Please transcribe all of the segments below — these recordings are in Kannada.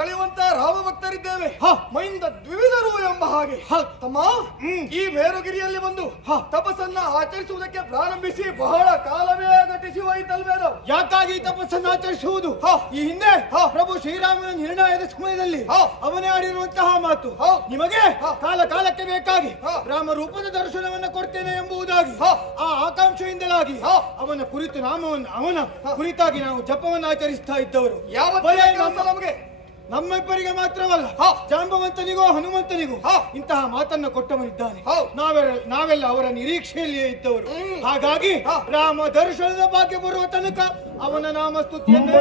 ಕಳೆಯುವಂತ ರಾಮ ಭಕ್ತರಿದ್ದೇವೆ. ಮೈಂದ ದ್ವಿವಿಧರು ಎಂಬ ಹಾಗೆ. ತಮ್ಮ, ಈ ಮೇರುಗಿರಿಯಲ್ಲಿ ಬಂದು ತಪಸ್ಸನ್ನ ಆಚರಿಸುವುದಕ್ಕೆ ಪ್ರಾರಂಭಿಸಿ ಬಹಳ ಕಾಲವೇ ಘಟಿಸಿ ಹೋಯಿತಲ್ವೇನೋ. ಯಾಕಾಗಿ ತಪಸ್ಸನ್ನು ಆಚರಿಸುವುದು? ಈ ಹಿಂದೆ ಪ್ರಭು ಶ್ರೀರಾಮನ ನಿರ್ಣಯದ ಸಮಯದಲ್ಲಿ ಅವನೇ ಆಡಿರುವಂತಹ ಮಾತು, ನಿಮಗೆ ಕಾಲ ಕಾಲಕ್ಕೆ ಬೇಕಾಗಿ ರಾಮ ರೂಪದ ದರ್ಶನವನ್ನು ಕೊಡ್ತೇನೆ ಎಂಬುದಾಗಿ ಆ ಆಕಾಂಕ್ಷೆಯಿಂದಲಾಗಿ ಅವನ ಕುರಿತು ಅವನ ಕುರಿತಾಗಿ ನಾವು ಜಪವನ್ನು ಆಚರಿಸ್ತಾ ಇದ್ದವರು. ನಮಗೆ ನಮ್ಮಿಬ್ಬರಿಗೆ ಮಾತ್ರವಲ್ಲ, ಜಾಂಬವಂತನಿಗೂ ಹನುಮಂತನಿಗೂ ಇಂತಹ ಮಾತನ್ನ ಕೊಟ್ಟವನಿದ್ದಾನೆ. ನಾವೆಲ್ಲ ಅವರ ನಿರೀಕ್ಷೆಯಲ್ಲಿಯೇ ಇದ್ದವರು. ಹಾಗಾಗಿ ರಾಮ ದರ್ಶನದ ಭಾಗ್ಯ ಬರುವ ತನಕ ಅವನ ನಾಮಸ್ತುತಿಯನ್ನು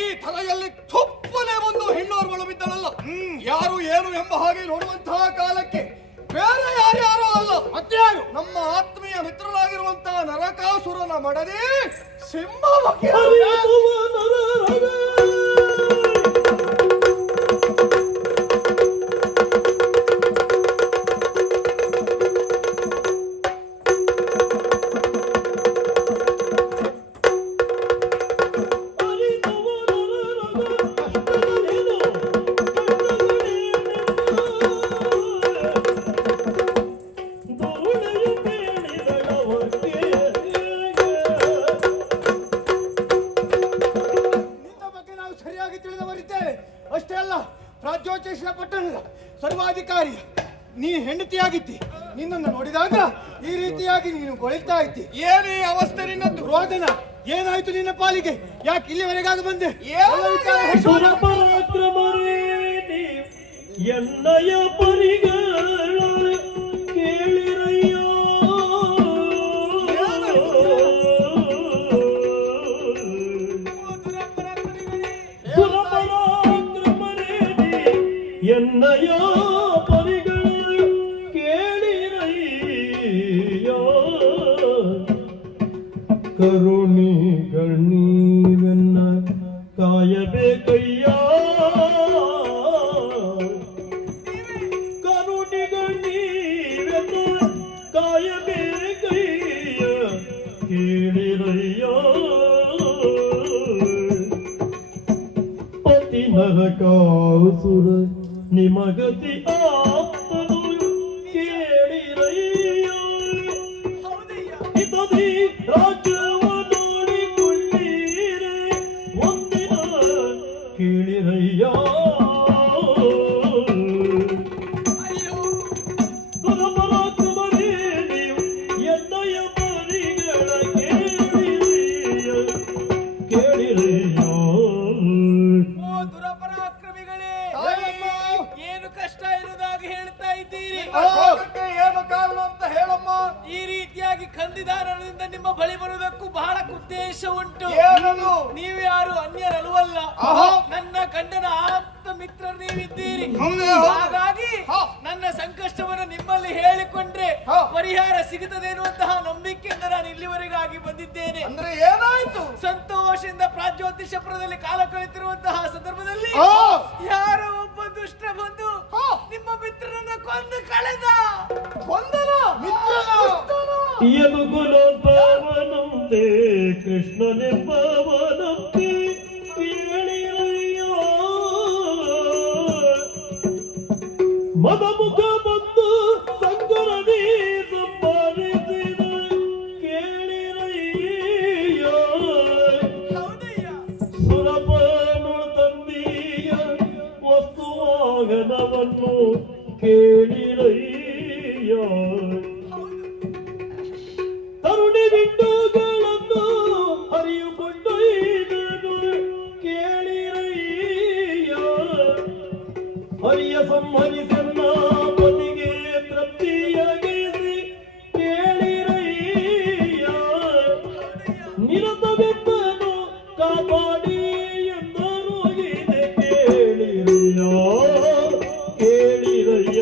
ಈ ತಲೆಯಲ್ಲಿ ತುಪ್ಪನೆ ಒಂದು ಹೆಣ್ಣೋರ್ಗಳು ಬಿದ್ದಳಲ್ಲ, ಯಾರು ಏನು ಎಂಬ ಹಾಗೆ ನೋಡುವಂತಹ ಕಾಲಕ್ಕೆ ಬೇರೆ ಯಾರ್ಯಾರು ಅಲ್ಲ, ಮತ್ಯಾರು ನಮ್ಮ ಆತ್ಮೀಯ ಮಿತ್ರರಾಗಿರುವಂತಹ ನರಕಾಸುರನ ಮಡದಿ ಸಿಂಹ. ಅಷ್ಟೇ ಅಲ್ಲ, ರಾಜ್ಯೋಚ್ಚೇಶ್ವರ ಪಟ್ಟಣದ ಸರ್ವಾಧಿಕಾರಿ ನೀ ಹೆಂಡತಿಯಾಗಿದ್ದಿ. ನಿನ್ನನ್ನು ನೋಡಿದಾಗ ಈ ರೀತಿಯಾಗಿ ನೀನು ಗೊಳಿತಾ ಇದ್ದಿ. ಏನೇ ಅವಸ್ಥೆ ನಿನ್ನದ್ದು? ರೋದನ ಏನಾಯ್ತು ನಿನ್ನ ಪಾಲಿಗೆ? ಯಾಕೆ ಇಲ್ಲಿವರೆಗಾಗ ಬಂದೆ? ಎನ್ನಯ ಪರಿಗಳ ಕೇಳಿರಯ್ಯೋ, ಎನ್ನಯ ಪರಿಗಳ ಕೇಳಿರಯ್ಯೋ, ಕರುಣಿಗಣ್ಣೀವೆನ್ನ ಕಾಯಬೇಕಯ್ಯ, ಕರುಣಿಗಣ್ಣೀವೆನ್ನ ಕಾಯಬೇಕಯ್ಯ, ಕೇಳಿರಯ್ಯ. ಪತಿ ನರಕಾಸುರ ನಿಮಗತಿ ಆಪ್ತನು ಕೇಳಿರಯ್ಯ, ಇತದಿ ರಾಜ್ಯವ ನೋಡಿಕೊಳ್ಳಿರೆ ಒಂದಿನ ಕೇಳಿರಯ್ಯ. ದುರಪರಾಕ್ರಮರೇ ನೀವು ಎನ್ನಯ ಪರಿಗಳ ಕೇಳಿರಯ್ಯ, ಕೇಳಿರಯ್ಯ. ಏನು ಕಷ್ಟ ಇರುವುದಾಗಿ ಹೇಳ್ತಾ ಇದ್ದೀರಿ? ಏನು ಕಾರಣ ಅಂತ ಹೇಳಮ್ಮ. ಈ ರೀತಿಯಾಗಿ ಕಂದಿದಾರರಿಂದ ನಿಮ್ಮ ಬಳಿ ಬರುವುದಕ್ಕೂ ಬಹಳ ಉದ್ದೇಶ ಉಂಟು. ನೀವು ಯಾರು ಅನ್ಯರಲ್ವಲ್ಲ, ನನ್ನ ಗಂಡನ ಆಪ್ತ ಮಿತ್ರರು ನೀವಿದ್ದೀರಿ. ಹಾಗಾಗಿ ನನ್ನ ಸಂಕಷ್ಟವನ್ನು ನಿಮ್ಮಲ್ಲಿ ಹೇಳಿಕೊಂಡ್ರೆ ಪರಿಹಾರ ಸಿಗುತ್ತದೆ ಎನ್ನುವಂತಹ ನಂಬಿಕೆಯಿಂದ ನಾನು ಇಲ್ಲಿವರೆಗಾಗಿ ಬಂದಿದ್ದೇನೆ. ಅಂದ್ರೆ ಏನಾಯ್ತು? ಸಂತೋಷದಿಂದ ಪ್ರಾಜ್ಯೋತಿಷಪುರದಲ್ಲಿ ಕಾಲ ಕಳೆತಿರುವಂತಹ ಸಂದರ್ಭದಲ್ಲಿ ಯಾರೋ ಒಬ್ಬ ದುಷ್ಟ ಬಂದು ನಿಮ್ಮ ಮಿತ್ರರನ್ನು ಕೊಂದು ಕಳೆದ. ಯದುಕುಲೋದ್ಭವನಂತೆ ಕೃಷ್ಣನೆಂಬವನಂತೆ ಕೇಳಿರಯ್ಯ, ಮದಮುಖ ಬಂದು ಸಂಗರದಿ ಸಂಪಾದಿಸಿದ ಕೇಳಿರಯ್ಯ, ಸುರಪನು ತಂದೀಯ ವಸ್ತುವಾಗನವನ್ನು ಕೇಳಿರಯ್ಯ, ತರುಣಿ ಬಿಂಡುಗಳನ್ನು ಹರಿಯುಕೊಂಡೊಯ್ದನು ಕೇಳಿರಯ್ಯ, ಹರಿಯ ಸಂಹರಿಸನ್ನ ಪತಿಗೆ ತೃಪ್ತಿಯಾಗಿಸಿ ಕೇಳಿರಯ್ಯ ನಿರತ ಬೆತ್ತನು ಕಾಪಾಡಿ ಎಂದರು ಗೀತೆ ಕೇಳಿರಯ್ಯ ಕೇಳಿರಯ್ಯ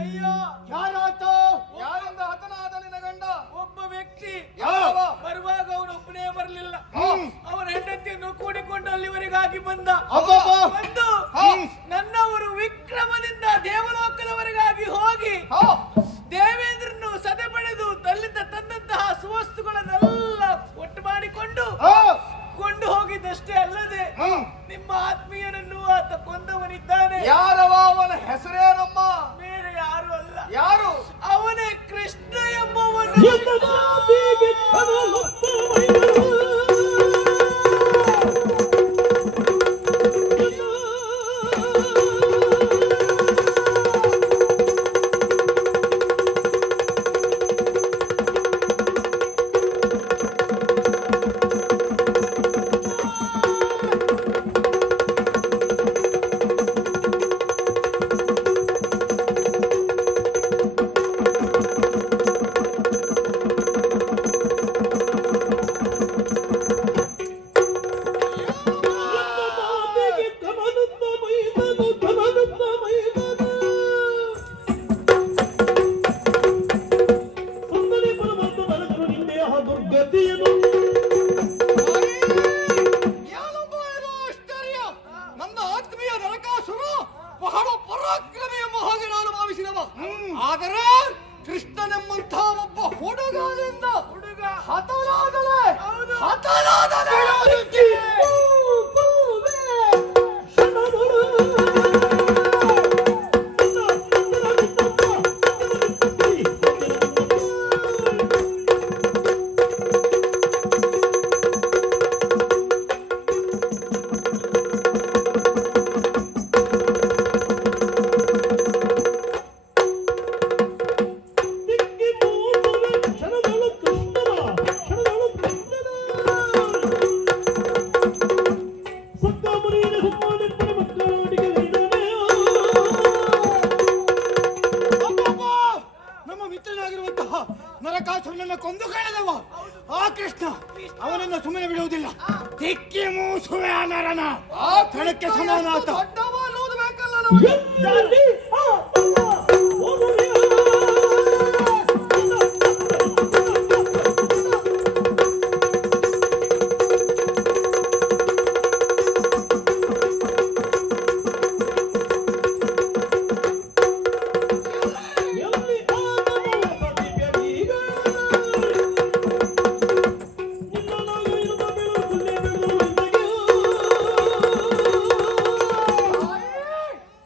ಅಯ್ಯೋ ಯಾರಾತ ಯಾರಿಂದ ಹತನಾದ ನಿನ್ನ ಗಂಡ? ಒಬ್ಬ ವ್ಯಕ್ತಿ ಯಾವ? ಬರುವಾಗ ಅವನೊಬ್ಬನೇ ಬರಲಿಲ್ಲ ಅವನ ಹೆಂಡತಿಯನ್ನು ಕೂಡಿಕೊಂಡು ಅಲ್ಲಿವರೆಗಾಗಿ ಬಂದ ಅಬ್ಬಬ್ಬಾ. ಬಂದು ನನ್ನವರು ವಿಕ್ರಮದಿಂದ ದೇವಲೋಕದವರೆಗಾಗಿ ಹೋಗಿ ಹಾ. ದೇವೇಂದ್ರನ್ನು ಸದೆ ಪಡೆದು ತಲ್ಲಿಂದ ತಂದಂತಹ ಸುವಸ್ತುಗಳನ್ನೆಲ್ಲ ಒಟ್ಟು ಮಾಡಿಕೊಂಡು ಕೊಂಡು ಹೋಗಿದ್ದಷ್ಟೇ ಅಲ್ಲದೆ ನಿಮ್ಮ ಆತ್ಮೀಯನನ್ನು ಆತ ಕೊಂದವನಿದ್ದಾನೆ. ಯಾರವ ಅವನ ಹೆಸರೇನಮ್ಮ? ಬೇರೆ ಯಾರು ಅಲ್ಲ, ಯಾರು? ಅವನೇ ಕೃಷ್ಣ ಎಂಬವನು. ಎಂದ ಮಾತಿಗೆ ತನಲುತ್ತವಯ್ಯರು. ಏನಪ್ಪ ಇದು ಆಶ್ಚರ್ಯ! ನನ್ನ ಆತ್ಮೀಯ ನರಕಾಸುರ ಬಹಳ ಪರಾಕ್ರಮಿ ಎಂಬ ಹಾಗೆ ನಾನು ಭಾವಿಸಿದವ. ಆದರೆ ಕೃಷ್ಣನೆಂಬಂಥ ಒಬ್ಬ ಹುಡುಗನಿಂದ ಹತನಾದಲೆ. ಹತನಾದಲೆ. ಅಬ್ಬಬ್ಬಾ. ನಮ್ಮ ಮಿತ್ರನಾಗಿರುವಂತಹ ನರಕಾಸುರನನ್ನ ಕೊಂದು ಕಳೆದವ ಆ ಕೃಷ್ಣ ಅವನನ್ನ ಸುಮ್ಮನೆ ಬಿಡುವುದಿಲ್ಲ. ತಿಕ್ಕಿ ಮೂಸುವೆ ಆ ನರನ ಆ ಕಣಕ್ಕೆ ಸಮಾನಾತ. ದೊಡ್ಡವ ಅನ್ನೋದು ಬೇಕಲ್ಲ ನಮಗೆ.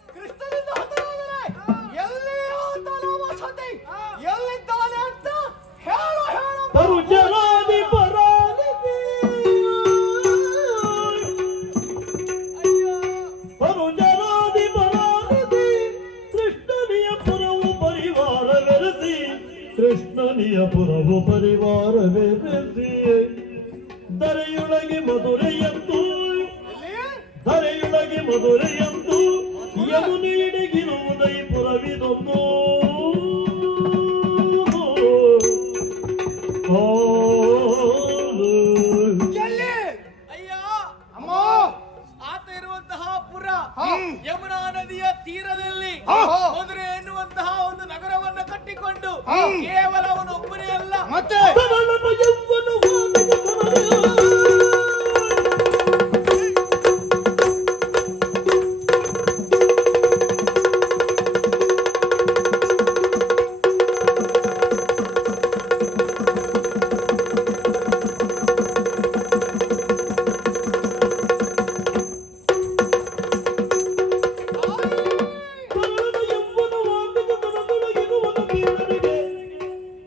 ಕೃಷ್ಣನಿಂದ ಹತನಾದಲೆ. ಎಲ್ಲಿ ಆತನ ವಸತಿ? ಎಲ್ಲಿದ್ದಾನೆ ಅಂತ ಹೇಳು ಹೇಳು. ತರುಜರಾದಿ ಪರಾನಿಧಿ. ತರುಜರಾದಿ ಪರಾನಿಧಿ. ಕೃಷ್ಣನಿಯ ಪುರವು ಪರಿವಾರವೆರಸಿ. ಕೃಷ್ಣನಿಯ ಪುರವು ಪರಿವಾರವೆರಸಿ. ದರೆಯೊಳಗೆ ಮಧುರೆಯಂದು. ಧರೆಯೊಳಗೆ ಮಧುರೆಯಂದು. ಯಮುನೆಯಡೆಗಿರುವುದೈ ಪುರವಿದೊಂದು. ಎಲ್ಲಿ? ಅಯ್ಯ ಅಮ್ಮ. ಆತ ಇರುವಂತಹ ಪುರ ಯಮುನಾ ನದಿಯ ತೀರದಲ್ಲಿ ಹಾ. ಮಧುರೆ ಎನ್ನುವಂತಹ ಒಂದು ನಗರವನ್ನ ಕಟ್ಟಿಕೊಂಡು ಕೇವಲ ಅವನೊಬ್ಬನೇ ಅಲ್ಲ ಮತ್ತೆ ತರಳನ ಯೌವನವಾದ ತನಯ. ತರಳನ ಯೌವನವಾದ ತನದೊಳಗಿರುವನು ಕೀಳನಿಗೆ.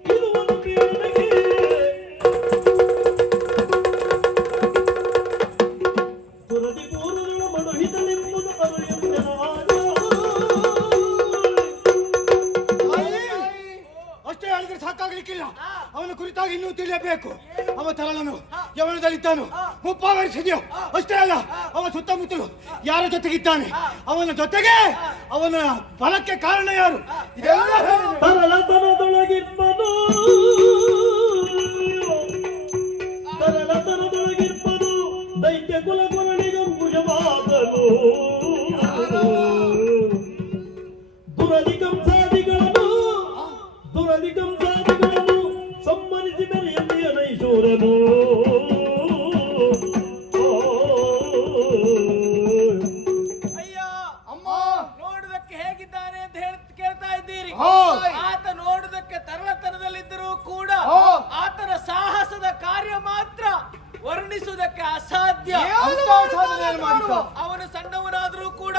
ಇರುವನು ಕೀಳನಿಗೆ. ಕುರಿತಾಗಿ ಇನ್ನೂ ತಿಳಿಯಬೇಕು. ಅವ ತರಳನು ಯವನದಲ್ಲಿದ್ದಾನು, ಮುಪ್ಪಾವರಿಸಿದೆಯೋ. ಅಷ್ಟೇ ಅಲ್ಲ, ಅವ ಸುತ್ತಮುತ್ತಲು ಯಾರ ಜೊತೆಗಿದ್ದಾನೆ, ಅವನ ಜೊತೆಗೆ ಅವನ ಬಲಕ್ಕೆ ಕಾರಣ ಯಾರು, ಇದೆಲ್ಲ ಹೇಳು. ತರಳತನದೊಳಗಿರ್ಪದು ತರಳತನದೊಳಗಿರ್ಪದು ದೈತ್ಯ ಕುಲ ಕೊರಳಿಗಂಬುಜವಾದನು ದುರಧಿಕಂಸಾದಿಗಳನ್ನು ಸಮ್ಮನಿಸಿ ಬೆರೆಯಲ್ಲಿ ನೈಶೂರನು ಅಯ್ಯ ಅಮ್ಮ ನೋಡುವುದಕ್ಕೆ ಹೇಗಿದ್ದಾನೆ ಅಂತ ಕೇಳ್ತಾ ಇದ್ದೀರಿ. ಆತ ನೋಡುವುದಕ್ಕೆ ತರಳತನದಲ್ಲಿದ್ದರೂ ಕೂಡ ಆತನ ಸಾಹಸದ ಕಾರ್ಯ ಮಾತ್ರ ವರ್ಣಿಸುವುದಕ್ಕೆ ಅಸಾಧ್ಯ. ಅವನು ಸಣ್ಣವನಾದ್ರೂ ಕೂಡ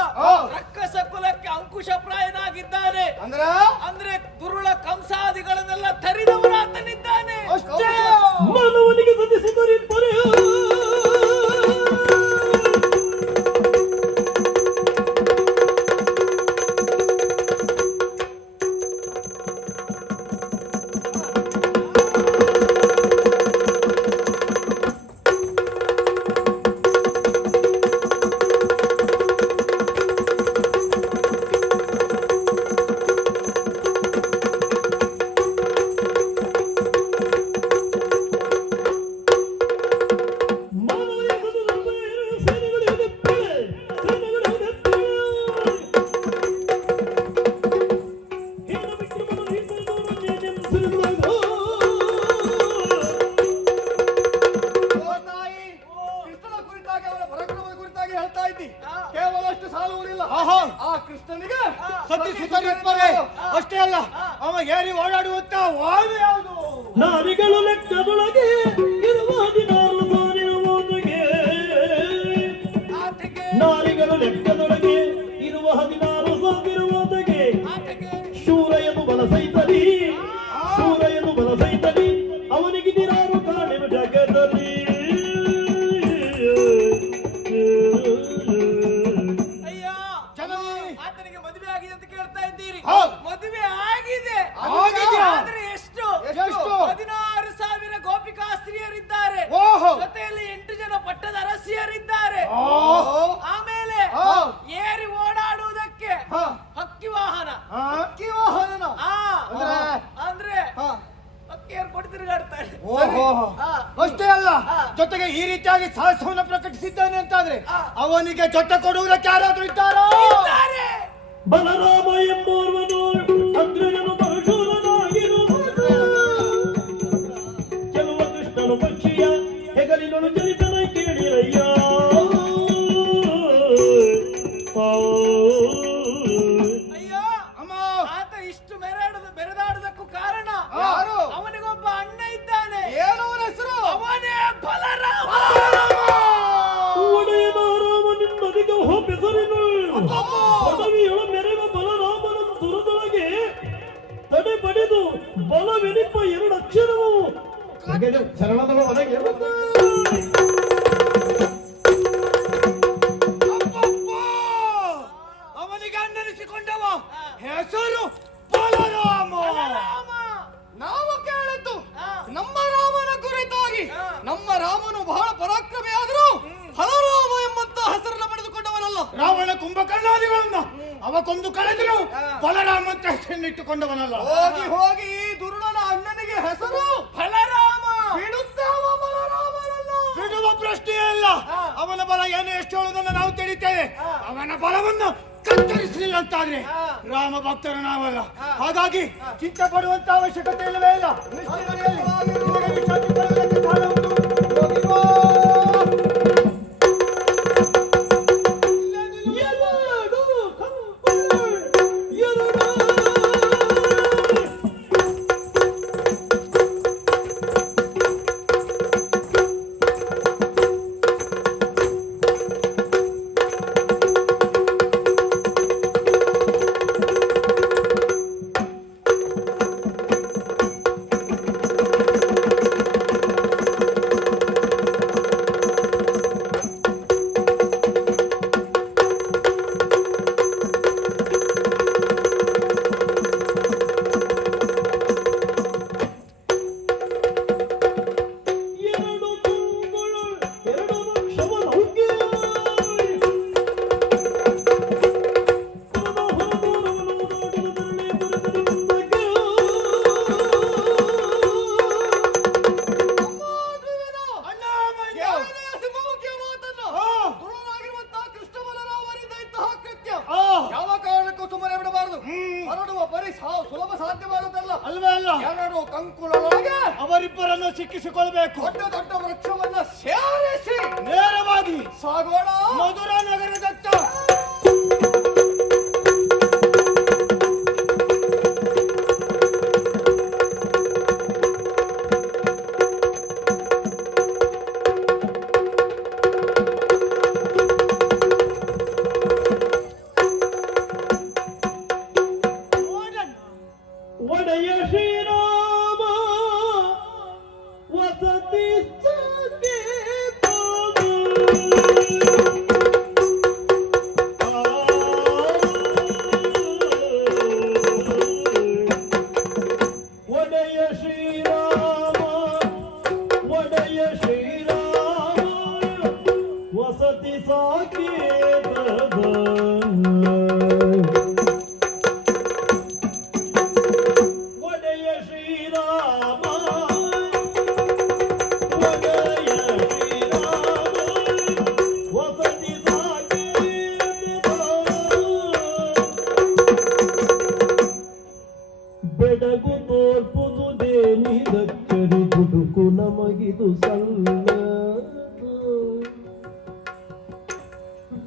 ರಕ್ಕಸ ಕುಲಕ್ಕೆ ಅಂಕುಶಪ್ರಾಯನಾಗಿದ್ದಾನೆ. ಅಂದ್ರೆ ದುರುಳ ಕಂಸಾದಿಗಳನ್ನೆಲ್ಲ ತರಿದವನಾತನಿದ್ದಾನೆ. ಮಾನವನಿಗೆ ಸದಿಸಿದರೆ ಕೇವಲ ಅಷ್ಟು ಸಾಲುವುದಿಲ್ಲ. ಆ ಕೃಷ್ಣನಿಗೆ ಅಷ್ಟೇ ಅಲ್ಲ, ಅವ ಏರಿ ಓಡಾಡುವಂತ ವಾಯು ಯಾವುದು? ನಾರಿಗಳು ಲೆಕ್ಕದೊಳಗೆ ಇರುವ 16 ಸಾವಿರ ಓದಿಗೆ ನಾರಿಗಳು ಲೆಕ್ಕದೊಳಗೆ ಇರುವ 16 ಸಾವಿರ ಓದಿಗೆ ಶೂರಯನು ಬಲ ಸೈತಲಿ ಶೂರಯನು ಬಲ ಸೈತಲಿ ಅವನಿಗಿದಿರಾರು ಕಾಣೆನು ಜಗದಲ್ಲಿ. ಆತನಿಗೆ ಮದುವೆ ಆಗಿದೆ ಅಂತ ಕೇಳ್ತಾ ಇದ್ದೀರಿ. ಮದುವೆ ಆಗಿದೆ, ಆದ್ರೆ ಎಷ್ಟು? 16,000 ಗೋಪಿಕಾಸ್ತ್ರೀಯರಿದ್ದಾರೆ, ಜೊತೆಯಲ್ಲಿ 8 ಜನ ಪಟ್ಟದ ಅರಸಿಯರಿದ್ದಾರೆ. ಆಮೇಲೆ ಏರಿ ಓಡಾಡುವುದಕ್ಕೆ ಹಕ್ಕಿ ವಾಹನ ಅಂದ್ರೆ ಹಕ್ಕಿಯರು ಕೊಟ್ಟು ತಿರುಗಾಡ್ತಾರೆ. ಅಷ್ಟೇ ಅಲ್ಲ, ಜೊತೆಗೆ ಈ ರೀತಿಯಾಗಿ ಸಾಹಸವನ್ನು ಪ್ರಕಟಿಸಿದ್ದಾನೆ ಅಂತಾದ್ರೆ ಅವನಿಗೆ ಜೊತೆ ಕೊಡುವುದಕ್ಕೆ ಯಾರಾದ್ರೂ ಇದ್ದಾರೋ? ಬಲರಾಮ ಎಂಬುವನು ಅಗ್ರಜನು ಪರಶೂರನಾಗಿರು ಕೆಲವ ಕೃಷ್ಣನು ಪಕ್ಷಿಯ ಹೆಗಲಿನೊಳು ಚಲಿತನ ಕೇಳಿರಯ್ಯ. ಅಯ್ಯೋ ಆತ ಇಷ್ಟು ಬೆರೆದಾಡುವುದಕ್ಕೂ ಕಾರಣ ಅವನಿಗೊಬ್ಬ ಅಣ್ಣ ಇದ್ದಾನೆ. ಏನು ಅವನ ಹೆಸರು? ಅವನೇ ಬಲರಾಮ. ಒಡೆಯದ ರಾಮ ನಿಮ್ಮದಿಗೆ ಹೋಪೆಸರಿನು ಪದವಿಯೊಳ ಮೆರೆವ ಬಲರಾಮನ ದುರದೊಳಗೆ ತಡೆ ಪಡೆದು ಬಲವೆನಿಪ 2 ಅಕ್ಷರವು ಚರಣದ ಒಳಗೆ ಅವನಿಗೆ ಅಣ್ಣನಿಸಿಕೊಂಡವ ಹೆಸರು ಬಲರಾಮ. ನಾವು ಕೇಳಿದ್ದು ನಮ್ಮ ರಾಮನ ಕುರಿತಾಗಿ. ನಮ್ಮ ರಾಮನು ಬಹಳ ಪರಾಕ್ರಮಿಯಾದರೂ ಬಲರಾಮ ಎಂಬಂತ ಹೆಸರನ್ನು ಪಡೆದುಕೊಂಡವನಲ್ಲ. ರಾವಣ ಕುಂಭಕರ್ಣಾದಿಗಳನ್ನ ಅವ ಕೊಂದು ಕಳೆದ್ರು ಬಲರಾಮ ಅಂತ ಹೆಸರನ್ನಿಟ್ಟುಕೊಂಡವನಲ್ಲ. ಹೋಗಿ ಹೋಗಿ ಈ ದುರುಳನ ಅಣ್ಣನಿಗೆ ಹೆಸರು ಬಲರಾಮ. ಬಿಡುತ್ತಾವ ಬಲರಾಮನನ್ನ. ಬಿಡುವ ಪ್ರಶ್ನೆಯೇ ಇಲ್ಲ. ಅವನ ಬಲ ಏನು ಎಷ್ಟು ಹೇಳುವುದನ್ನು ನಾವು ತಿಳಿತೇವೆ. ಅವನ ಬಲವನ್ನು ಕತ್ತರಿಸಲಿಲ್ಲ ಅಂತಾದ್ರೆ ರಾಮ ಭಕ್ತರು ನಾವಲ್ಲ. ಹಾಗಾಗಿ ಚಿಂತೆ ಪಡುವಂತ ಅವಶ್ಯಕತೆ ಇಲ್ಲವೇ ಇಲ್ಲ. ನಿಮಗೆ ವಿಶ್ರಾಂತಿ ಪಡೆಯುವುದಕ್ಕೆ ಕಾಲ ಉಂಟು. ಹೋಗಿ ಬಾ. ಅಲ್ವೇ ಅಲ್ಲ, ಎರಡು ಕಂಕುಳೊಳಗೆ ಅವರಿಬ್ಬರನ್ನು ಸಿಕ್ಕಿಸಿಕೊಳ್ಬೇಕು. ದೊಡ್ಡ ದೊಡ್ಡ ವೃಕ್ಷವನ್ನ ಸೇರಿಸಿ ನೇರವಾಗಿ ಸಾಗೋಣ ಮಧುರಾ ನಗರದತ್ತ. ಒಡೆಯ ಶ್ರೀರಾಮ ವಸತಿ ಒಡೆಯ ಶ್ರೀರಾಮ ಒಡೆಯ ಶ್ರೀರಾಮ ವಸತಿ ಸಾಕೇತದ ಬೆಡಗು ತೋರ್ಪುದು ದೇನಿದಕ್ಕರಿ ಗುಡುಕು ನಮಗಿದು ಸಲ್ಲದು.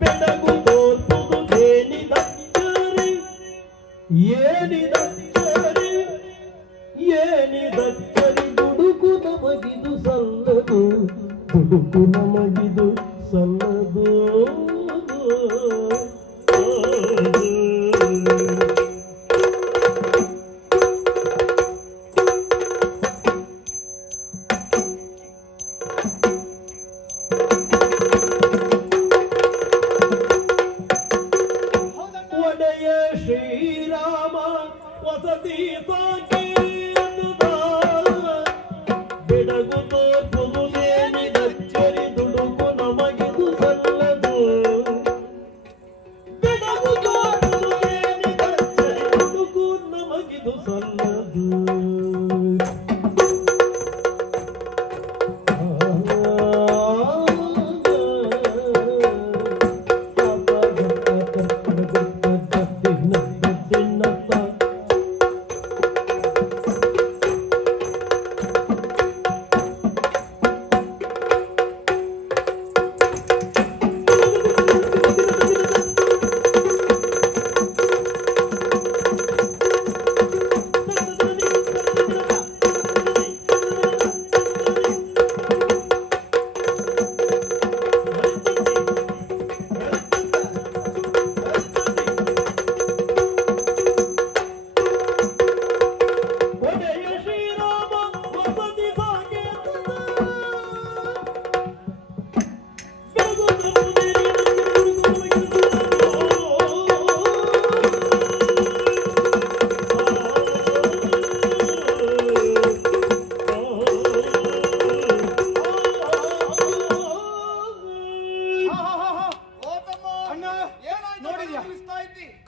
ಬೆಡಗು ತೋರ್ಪುದು ದೇನಿದಕ್ಕರಿ ಏನಿದಕ್ಕರಿ ಗುಡುಕು ನಮಗಿದು ಸಲ್ಲದು. ಗುಡುಕು ನಮಗಿದು ಸಲ್ಲದು. ಒಡೆಯ ಶ್ರೀರಾಮ ವಸತಿ ಸಾಕೇತದ ಬೆಡಗು ತೋರ್ಪುದು ಏನಿದಚ್ಚರಿ ದುಡುಕು ನಮಗಿದು ಸಲ್ಲದು. ಬೆಡಗು ತೋರ್ಪುದು ಏನಿದಚ್ಚರಿ ದುಡುಕು ನಮಗಿದು ಸಲ್ಲದು.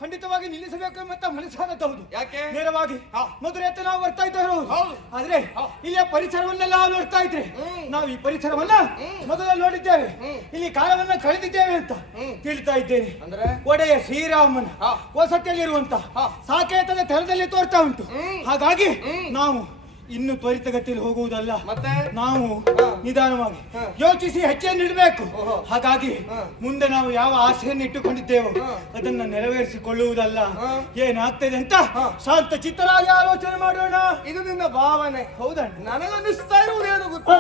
ಖಂಡಿತವಾಗಿ ನಿಲ್ಲಿಸಬೇಕು ಅಂತ ಮನಸ್ಸಾಗಬಹುದು. ಯಾಕೆ? ನೇರವಾಗಿ ಮಧುರೆಯತ್ತ ನಾವು ಬರ್ತಾ ಇದ್ದೇವೆ. ಆದ್ರೆ ಇಲ್ಲಿಯ ಪರಿಸರವನ್ನೆಲ್ಲ ನೋಡ್ತಾ ಇದ್ರೆ ನಾವು ಈ ಪರಿಸರವನ್ನ ಮೊದಲು ನೋಡಿದ್ದೇವೆ, ಇಲ್ಲಿ ಕಾಲವನ್ನ ಕಳೆದಿದ್ದೇವೆ ಅಂತ ತಿಳಿತಾ ಇದ್ದೇನೆ. ಅಂದ್ರೆ ಒಡೆಯ ಶ್ರೀರಾಮನ ವಸತಿಯಲ್ಲಿರುವಂತ ಸಾಕೇತದ ತೆರದಲ್ಲಿ ತೋರ್ತಾ ಉಂಟು. ಹಾಗಾಗಿ ನಾವು ಇನ್ನು ತ್ವರಿತಗತಿಯಲ್ಲಿ ಹೋಗುವುದಲ್ಲ, ಮತ್ತೆ ನಾವು ನಿಧಾನವಾಗಿ ಯೋಚಿಸಿ ಹೆಜ್ಜೆಯನ್ನು ಇಡಬೇಕು. ಹಾಗಾಗಿ ಮುಂದೆ ನಾವು ಯಾವ ಆಸೆಯನ್ನು ಇಟ್ಟುಕೊಂಡಿದ್ದೇವೋ ಅದನ್ನ ನೆರವೇರಿಸಿಕೊಳ್ಳುವುದಲ್ಲ, ಏನಾಗ್ತದೆ ಅಂತ ಶಾಂತ ಚಿತ್ತರಾಗಿ ಆಲೋಚನೆ ಮಾಡೋಣ. ಇದು ನಿನ್ನ ಭಾವನೆ. ಹೌದಾ? ನನಗನ್ನಿಸ್ತಾ ಇರುವುದೇನು ಗೊತ್ತಾ?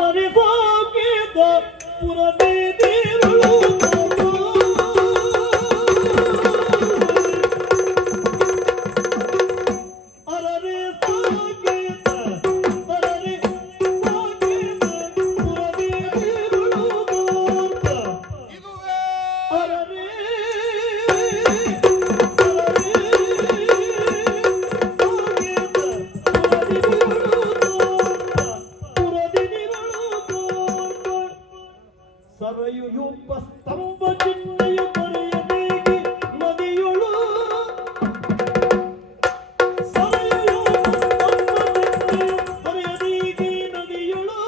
ಸರಯುಯುಪ ಸ್ತಂಭ ಚಿಹ್ನೆಯು ಕೊರೆಯದೇಗಿ ನದಿಯೊಳು ಸರಯುಯುಪ ಸ್ತಂಭ ಚಿಹ್ನೆಯು ಕೊರೆಯದೇಗಿ ನದಿಯೊಳು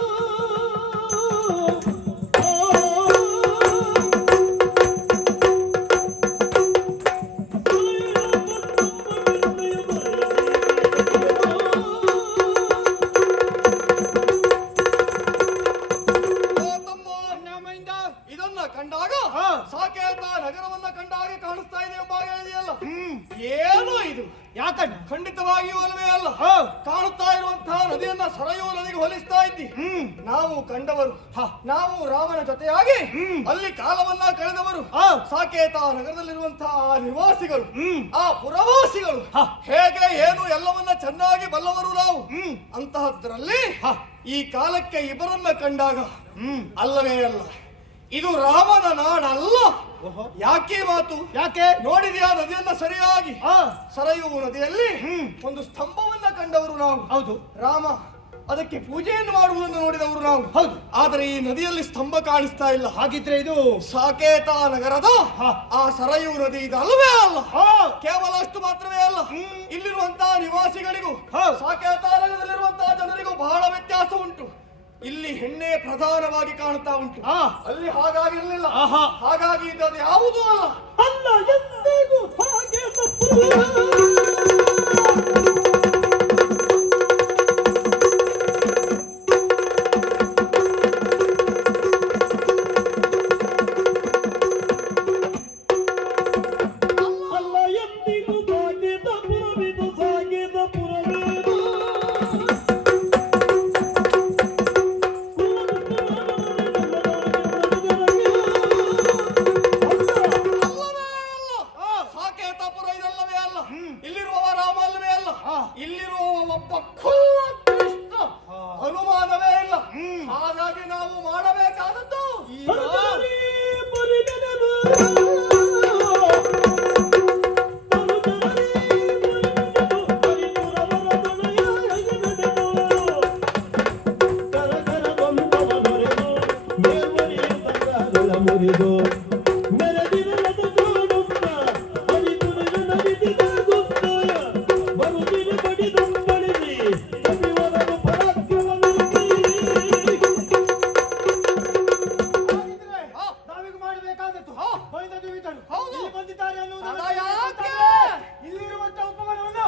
ಏನೋ ಇದು ಯಾಕಣ್ಣ? ಖಂಡಿತವಾಗಿಯೂ ಅಲ್ಲವೇ ಅಲ್ಲ. ಕಾಣುತ್ತಾ ಇರುವಂತಹ ನದಿಯನ್ನ ಸರಯೂ ನದಿಗೆ ಹೋಲಿಸ್ತಾ ಇದ್ದಿ. ನಾವು ಕಂಡವರು, ನಾವು ರಾಮನ ಜೊತೆಯಾಗಿ ಅಲ್ಲಿ ಕಾಲವನ್ನ ಕಳೆದವರು, ಸಾಕೇತ ನಗರದಲ್ಲಿರುವಂತಹ ನಿವಾಸಿಗಳು, ಆ ಪುರವಾಸಿಗಳು ಹೇಗೆ ಏನು ಎಲ್ಲವನ್ನ ಚೆನ್ನಾಗಿ ಬಲ್ಲವರು ನಾವು. ಅಂತಹದ್ರಲ್ಲಿ ಈ ಕಾಲಕ್ಕೆ ಇಬ್ಬರನ್ನ ಕಂಡಾಗ ಅಲ್ಲವೇ ಅಲ್ಲ, ಇದು ರಾಮನ ನಾಡಲ್ಲ. ಯಾಕೆ ಮಾತು? ಯಾಕೆ ನೋಡಿದ್ಯಾ ನದಿಯನ್ನ ಸರಿಯಾಗಿ? ಸರಯೂ ನದಿಯಲ್ಲಿ ಒಂದು ಸ್ತಂಭವನ್ನ ಕಂಡವರು ನಾವು. ಹೌದು. ರಾಮ ಅದಕ್ಕೆ ಪೂಜೆಯನ್ನು ಮಾಡುವುದನ್ನು ನೋಡಿದವರು ನಾವು. ಹೌದು. ಆದರೆ ಈ ನದಿಯಲ್ಲಿ ಸ್ತಂಭ ಕಾಣಿಸ್ತಾ ಇಲ್ಲ. ಹಾಗಿದ್ರೆ ಇದು ಸಾಕೇತ ನಗರದ ಆ ಸರಯೂ ನದಿ ಇದಲ್ಲವೇ ಅಲ್ಲ. ಕೇವಲ ಅಷ್ಟು ಮಾತ್ರವೇ ಅಲ್ಲ, ಇಲ್ಲಿರುವಂತಹ ನಿವಾಸಿಗಳಿಗೂ ಸಾಕೇತ ನಗರದಲ್ಲಿರುವಂತಹ ಜನರಿಗೂ ಬಹಳ ವ್ಯತ್ಯಾಸ ಉಂಟು. ಇಲ್ಲಿ ಹೆಣ್ಣೆ ಪ್ರಧಾನವಾಗಿ ಕಾಣ್ತಾ ಉಂಟು, ಅಲ್ಲಿ ಹಾಗಾಗಿರ್ಲಿಲ್ಲ. ಹಾಗಾಗಿ ಇದು ಯಾವುದೂ ಅಲ್ಲ. ಅಲ್ಲ ಎಂದಿಗೂ ಹಾಗೆ ತಪ್ಪು. ಅಲ್ಲ ಎಂದಿಗೂ ಭಾಗ್ಯದ ಪುರವಿದು ಸಾಗಿದ ಪುರವೇನು. ಸಾಕೇತಪುರ ಇದಲ್ಲವೇ ಅಲ್ಲ, ಇಲ್ಲಿರುವ ರಾಮ ಅಲ್ಲವೇ ಅಲ್ಲ, ಇಲ್ಲಿರುವ ಒಬ್ಬ ಖುಲ್ಲ ಕೃಷ್ಣ, ಅನುಮಾನವೇ ಇಲ್ಲ. ಹಾಗಾಗಿ ನಾವು ಮಾಡಬೇಕಾದದ್ದು ಮುರಿದು ಮೆರೆದಿರಲದ ಜೋಡುತ್ತ ಹರಿದುರಿದು ನರಿದಿದಾಗುತ್ತ ಬರುದಿರು ಬಡಿದಂಬಳಿಸಿ ಕವಿವರನು ಪರಾಕ್ರಮವಿರುತ್ತಿ. ನಾವೀಗ ಮಾಡಬೇಕಾದದ್ದು ಹೊಯ್ದದು ಇದ್ದರು ಹೌದು. ಇಲ್ಲಿ ಬಂದಿದ್ದಾರೆ ಅನ್ನುವುದನ್ನು ಅಲ್ಲ, ಯಾಕೆ? ಇಲ್ಲಿರುವಂತಹ ಉಪಮಾನವನ್ನು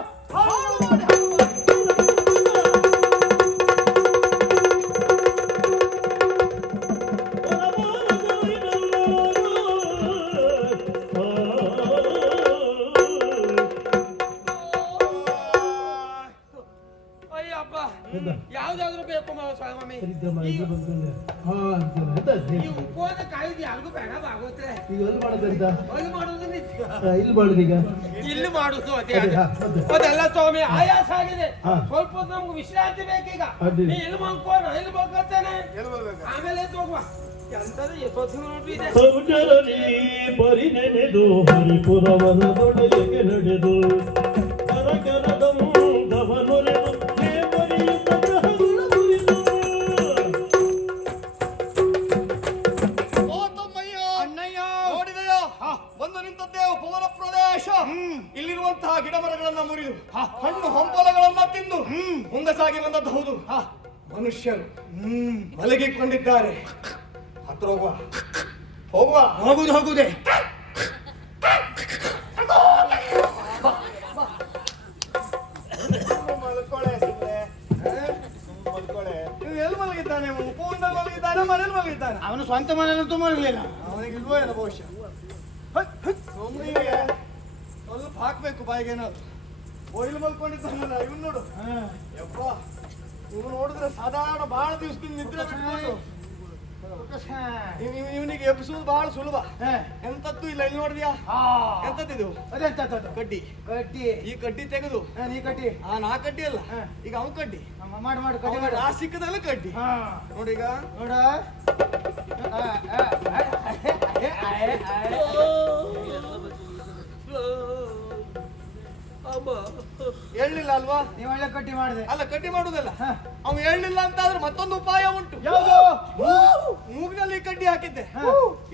ಅಯ್ಯಪ್ಪ, ಯಾವ್ದಾದ್ರು ಬೇಕು ಸ್ವಾಮಿ. ಈ ಉಪವಾಸ ಕಾಯ್ದು ಯಾರಿಗೂ ಬೇಡ ಆಗೋತ್ರೆ. ಅಲ್ಲಿ ಮಾಡುದು ಇಲ್ಲಿ ಮಾಡುದು ಅದೆಲ್ಲ ಸ್ವಾಮಿ ಆಯಾಸ ಆಗಿದೆ. ಸ್ವಲ್ಪ ಹೊತ್ತು ನಮ್ಗೆ ವಿಶ್ರಾಂತಿ ಬೇಕೀಗ. ನೀ ಇಲ್ಲಿ ಮಲ್ಕೋಣ, ಇಲ್ಲಿ ಮಲ್ಕೋತೇನೆ, ಆಮೇಲೆ ಎದ್ದು ಹೋಗುವ. ಎಂತದು ಎಷ್ಟೊತ್ತು ನೋಡ್ರಿ ಇದೆ. ಸಂಜರನಿ ಪರಿನೆನೆದು ಹರಿಪುರವನ ದೊಡೆಗೆ ನಡೆದು ಕರಕರದವನೊರೆದು ದೇವರಿಯುತ ಗ್ರಹಗಳ ಮುರಿದು. ಅಣ್ಣಯ್ಯ ನೋಡಿದೆಯೋ? ಬಂದು ನಿಂತದ್ದೇವು ಪವನ ಪ್ರದೇಶ. ಇಲ್ಲಿರುವಂತಹ ಗಿಡ ಮರಗಳನ್ನ ಮುರಿದು ಹಣ್ಣು ಹಂಪಲಗಳನ್ನ ತಿಂದು ಮುಂಗಸಾಗಿ ಬಂದದ್ದು ಹೌದು. ಮನುಷ್ಯರು ಮಲಗಿಕೊಂಡಿದ್ದಾರೆ. ಹತ್ರ ಹೋಗುವ, ಹೋಗುವ, ಹೋಗುದೇ ಎಲ್ಲಿ ಮಲಗಿದ್ದಾನೆ? ಉಪವನದಲ್ಲಿ ಮಲಗಿದ್ದಾನೆ, ಮನೇಲಿ ಮಲಗಿದ್ದಾನೆ. ಅವನು ಸ್ವಂತ ಮನೆಯಲ್ಲಂತೂ ಮಲಗಲಿಲ್ಲ. ಅವನಿಗೆ ಇಲ್ವೋ ಏನೋ ಬಹುಶಃ. ಸುಮ್ಮನಿಗೆ ಸ್ವಲ್ಪ ಹಾಕ್ಬೇಕು ಬಾಯಿಗೆ ಏನಾದ್ರು. ಇಲ್ಲಿ ಮಲ್ಕೊಂಡಿದ್ದಾನಲ್ಲ ಇವನು ನೋಡು. ಯಪ್ಪ, ಇವನು ನೋಡಿದ್ರೆ ಸಾಧಾರಣ ಬಹಳ ದಿವಸದಿಂದ ನಿದ್ರೆ ಬಿಟ್ಕೊಂಡು ಇವನಿಗೆ ಎಬ್ಬಿಸುವುದು ಬಹಳ ಸುಲಭ. ಎಂತದ್ದು ಇಲ್ಲ. ಇಲ್ಲಿ ನೋಡಿದ್ಯಾ? ಎಂತದ್ದು ಅದೆಂತ ಕಡ್ಡಿ. ಕಡ್ಡಿ ಈ ಕಡ್ಡಿ ತೆಗೆದು ನೀ ಕಡ್ಡಿ ನಾ ಕಡ್ಡಿ ಅಲ್ಲ, ಈಗ ಅವ್ನು ಕಡ್ಡಿ ಮಾಡು ಮಾಡು ಕಡ್ಡಿ ಮಾಡು. ಆ ಸಿಕ್ಕದಲ್ಲ ಕಡ್ಡಿ. ನೋಡಿ ಈಗ ನೋಡ ಹೇಳಲಿಲ್ಲ ಅಲ್ವಾ? ನೀವು ಒಳ್ಳೆ ಕಡ್ಡಿ ಮಾಡಿದೆ. ಅಲ್ಲ, ಕಡ್ಡಿ ಮಾಡುದಲ್ಲ. ಅವ್ನು ಹೇಳಲಿಲ್ಲ ಅಂತ ಆದ್ರೆ ಮತ್ತೊಂದು ಉಪಾಯ ಉಂಟು. ಯಾವುದು? ಮೂಗಿನಲ್ಲಿ ಕಡ್ಡಿ ಹಾಕಿದ್ದೆ,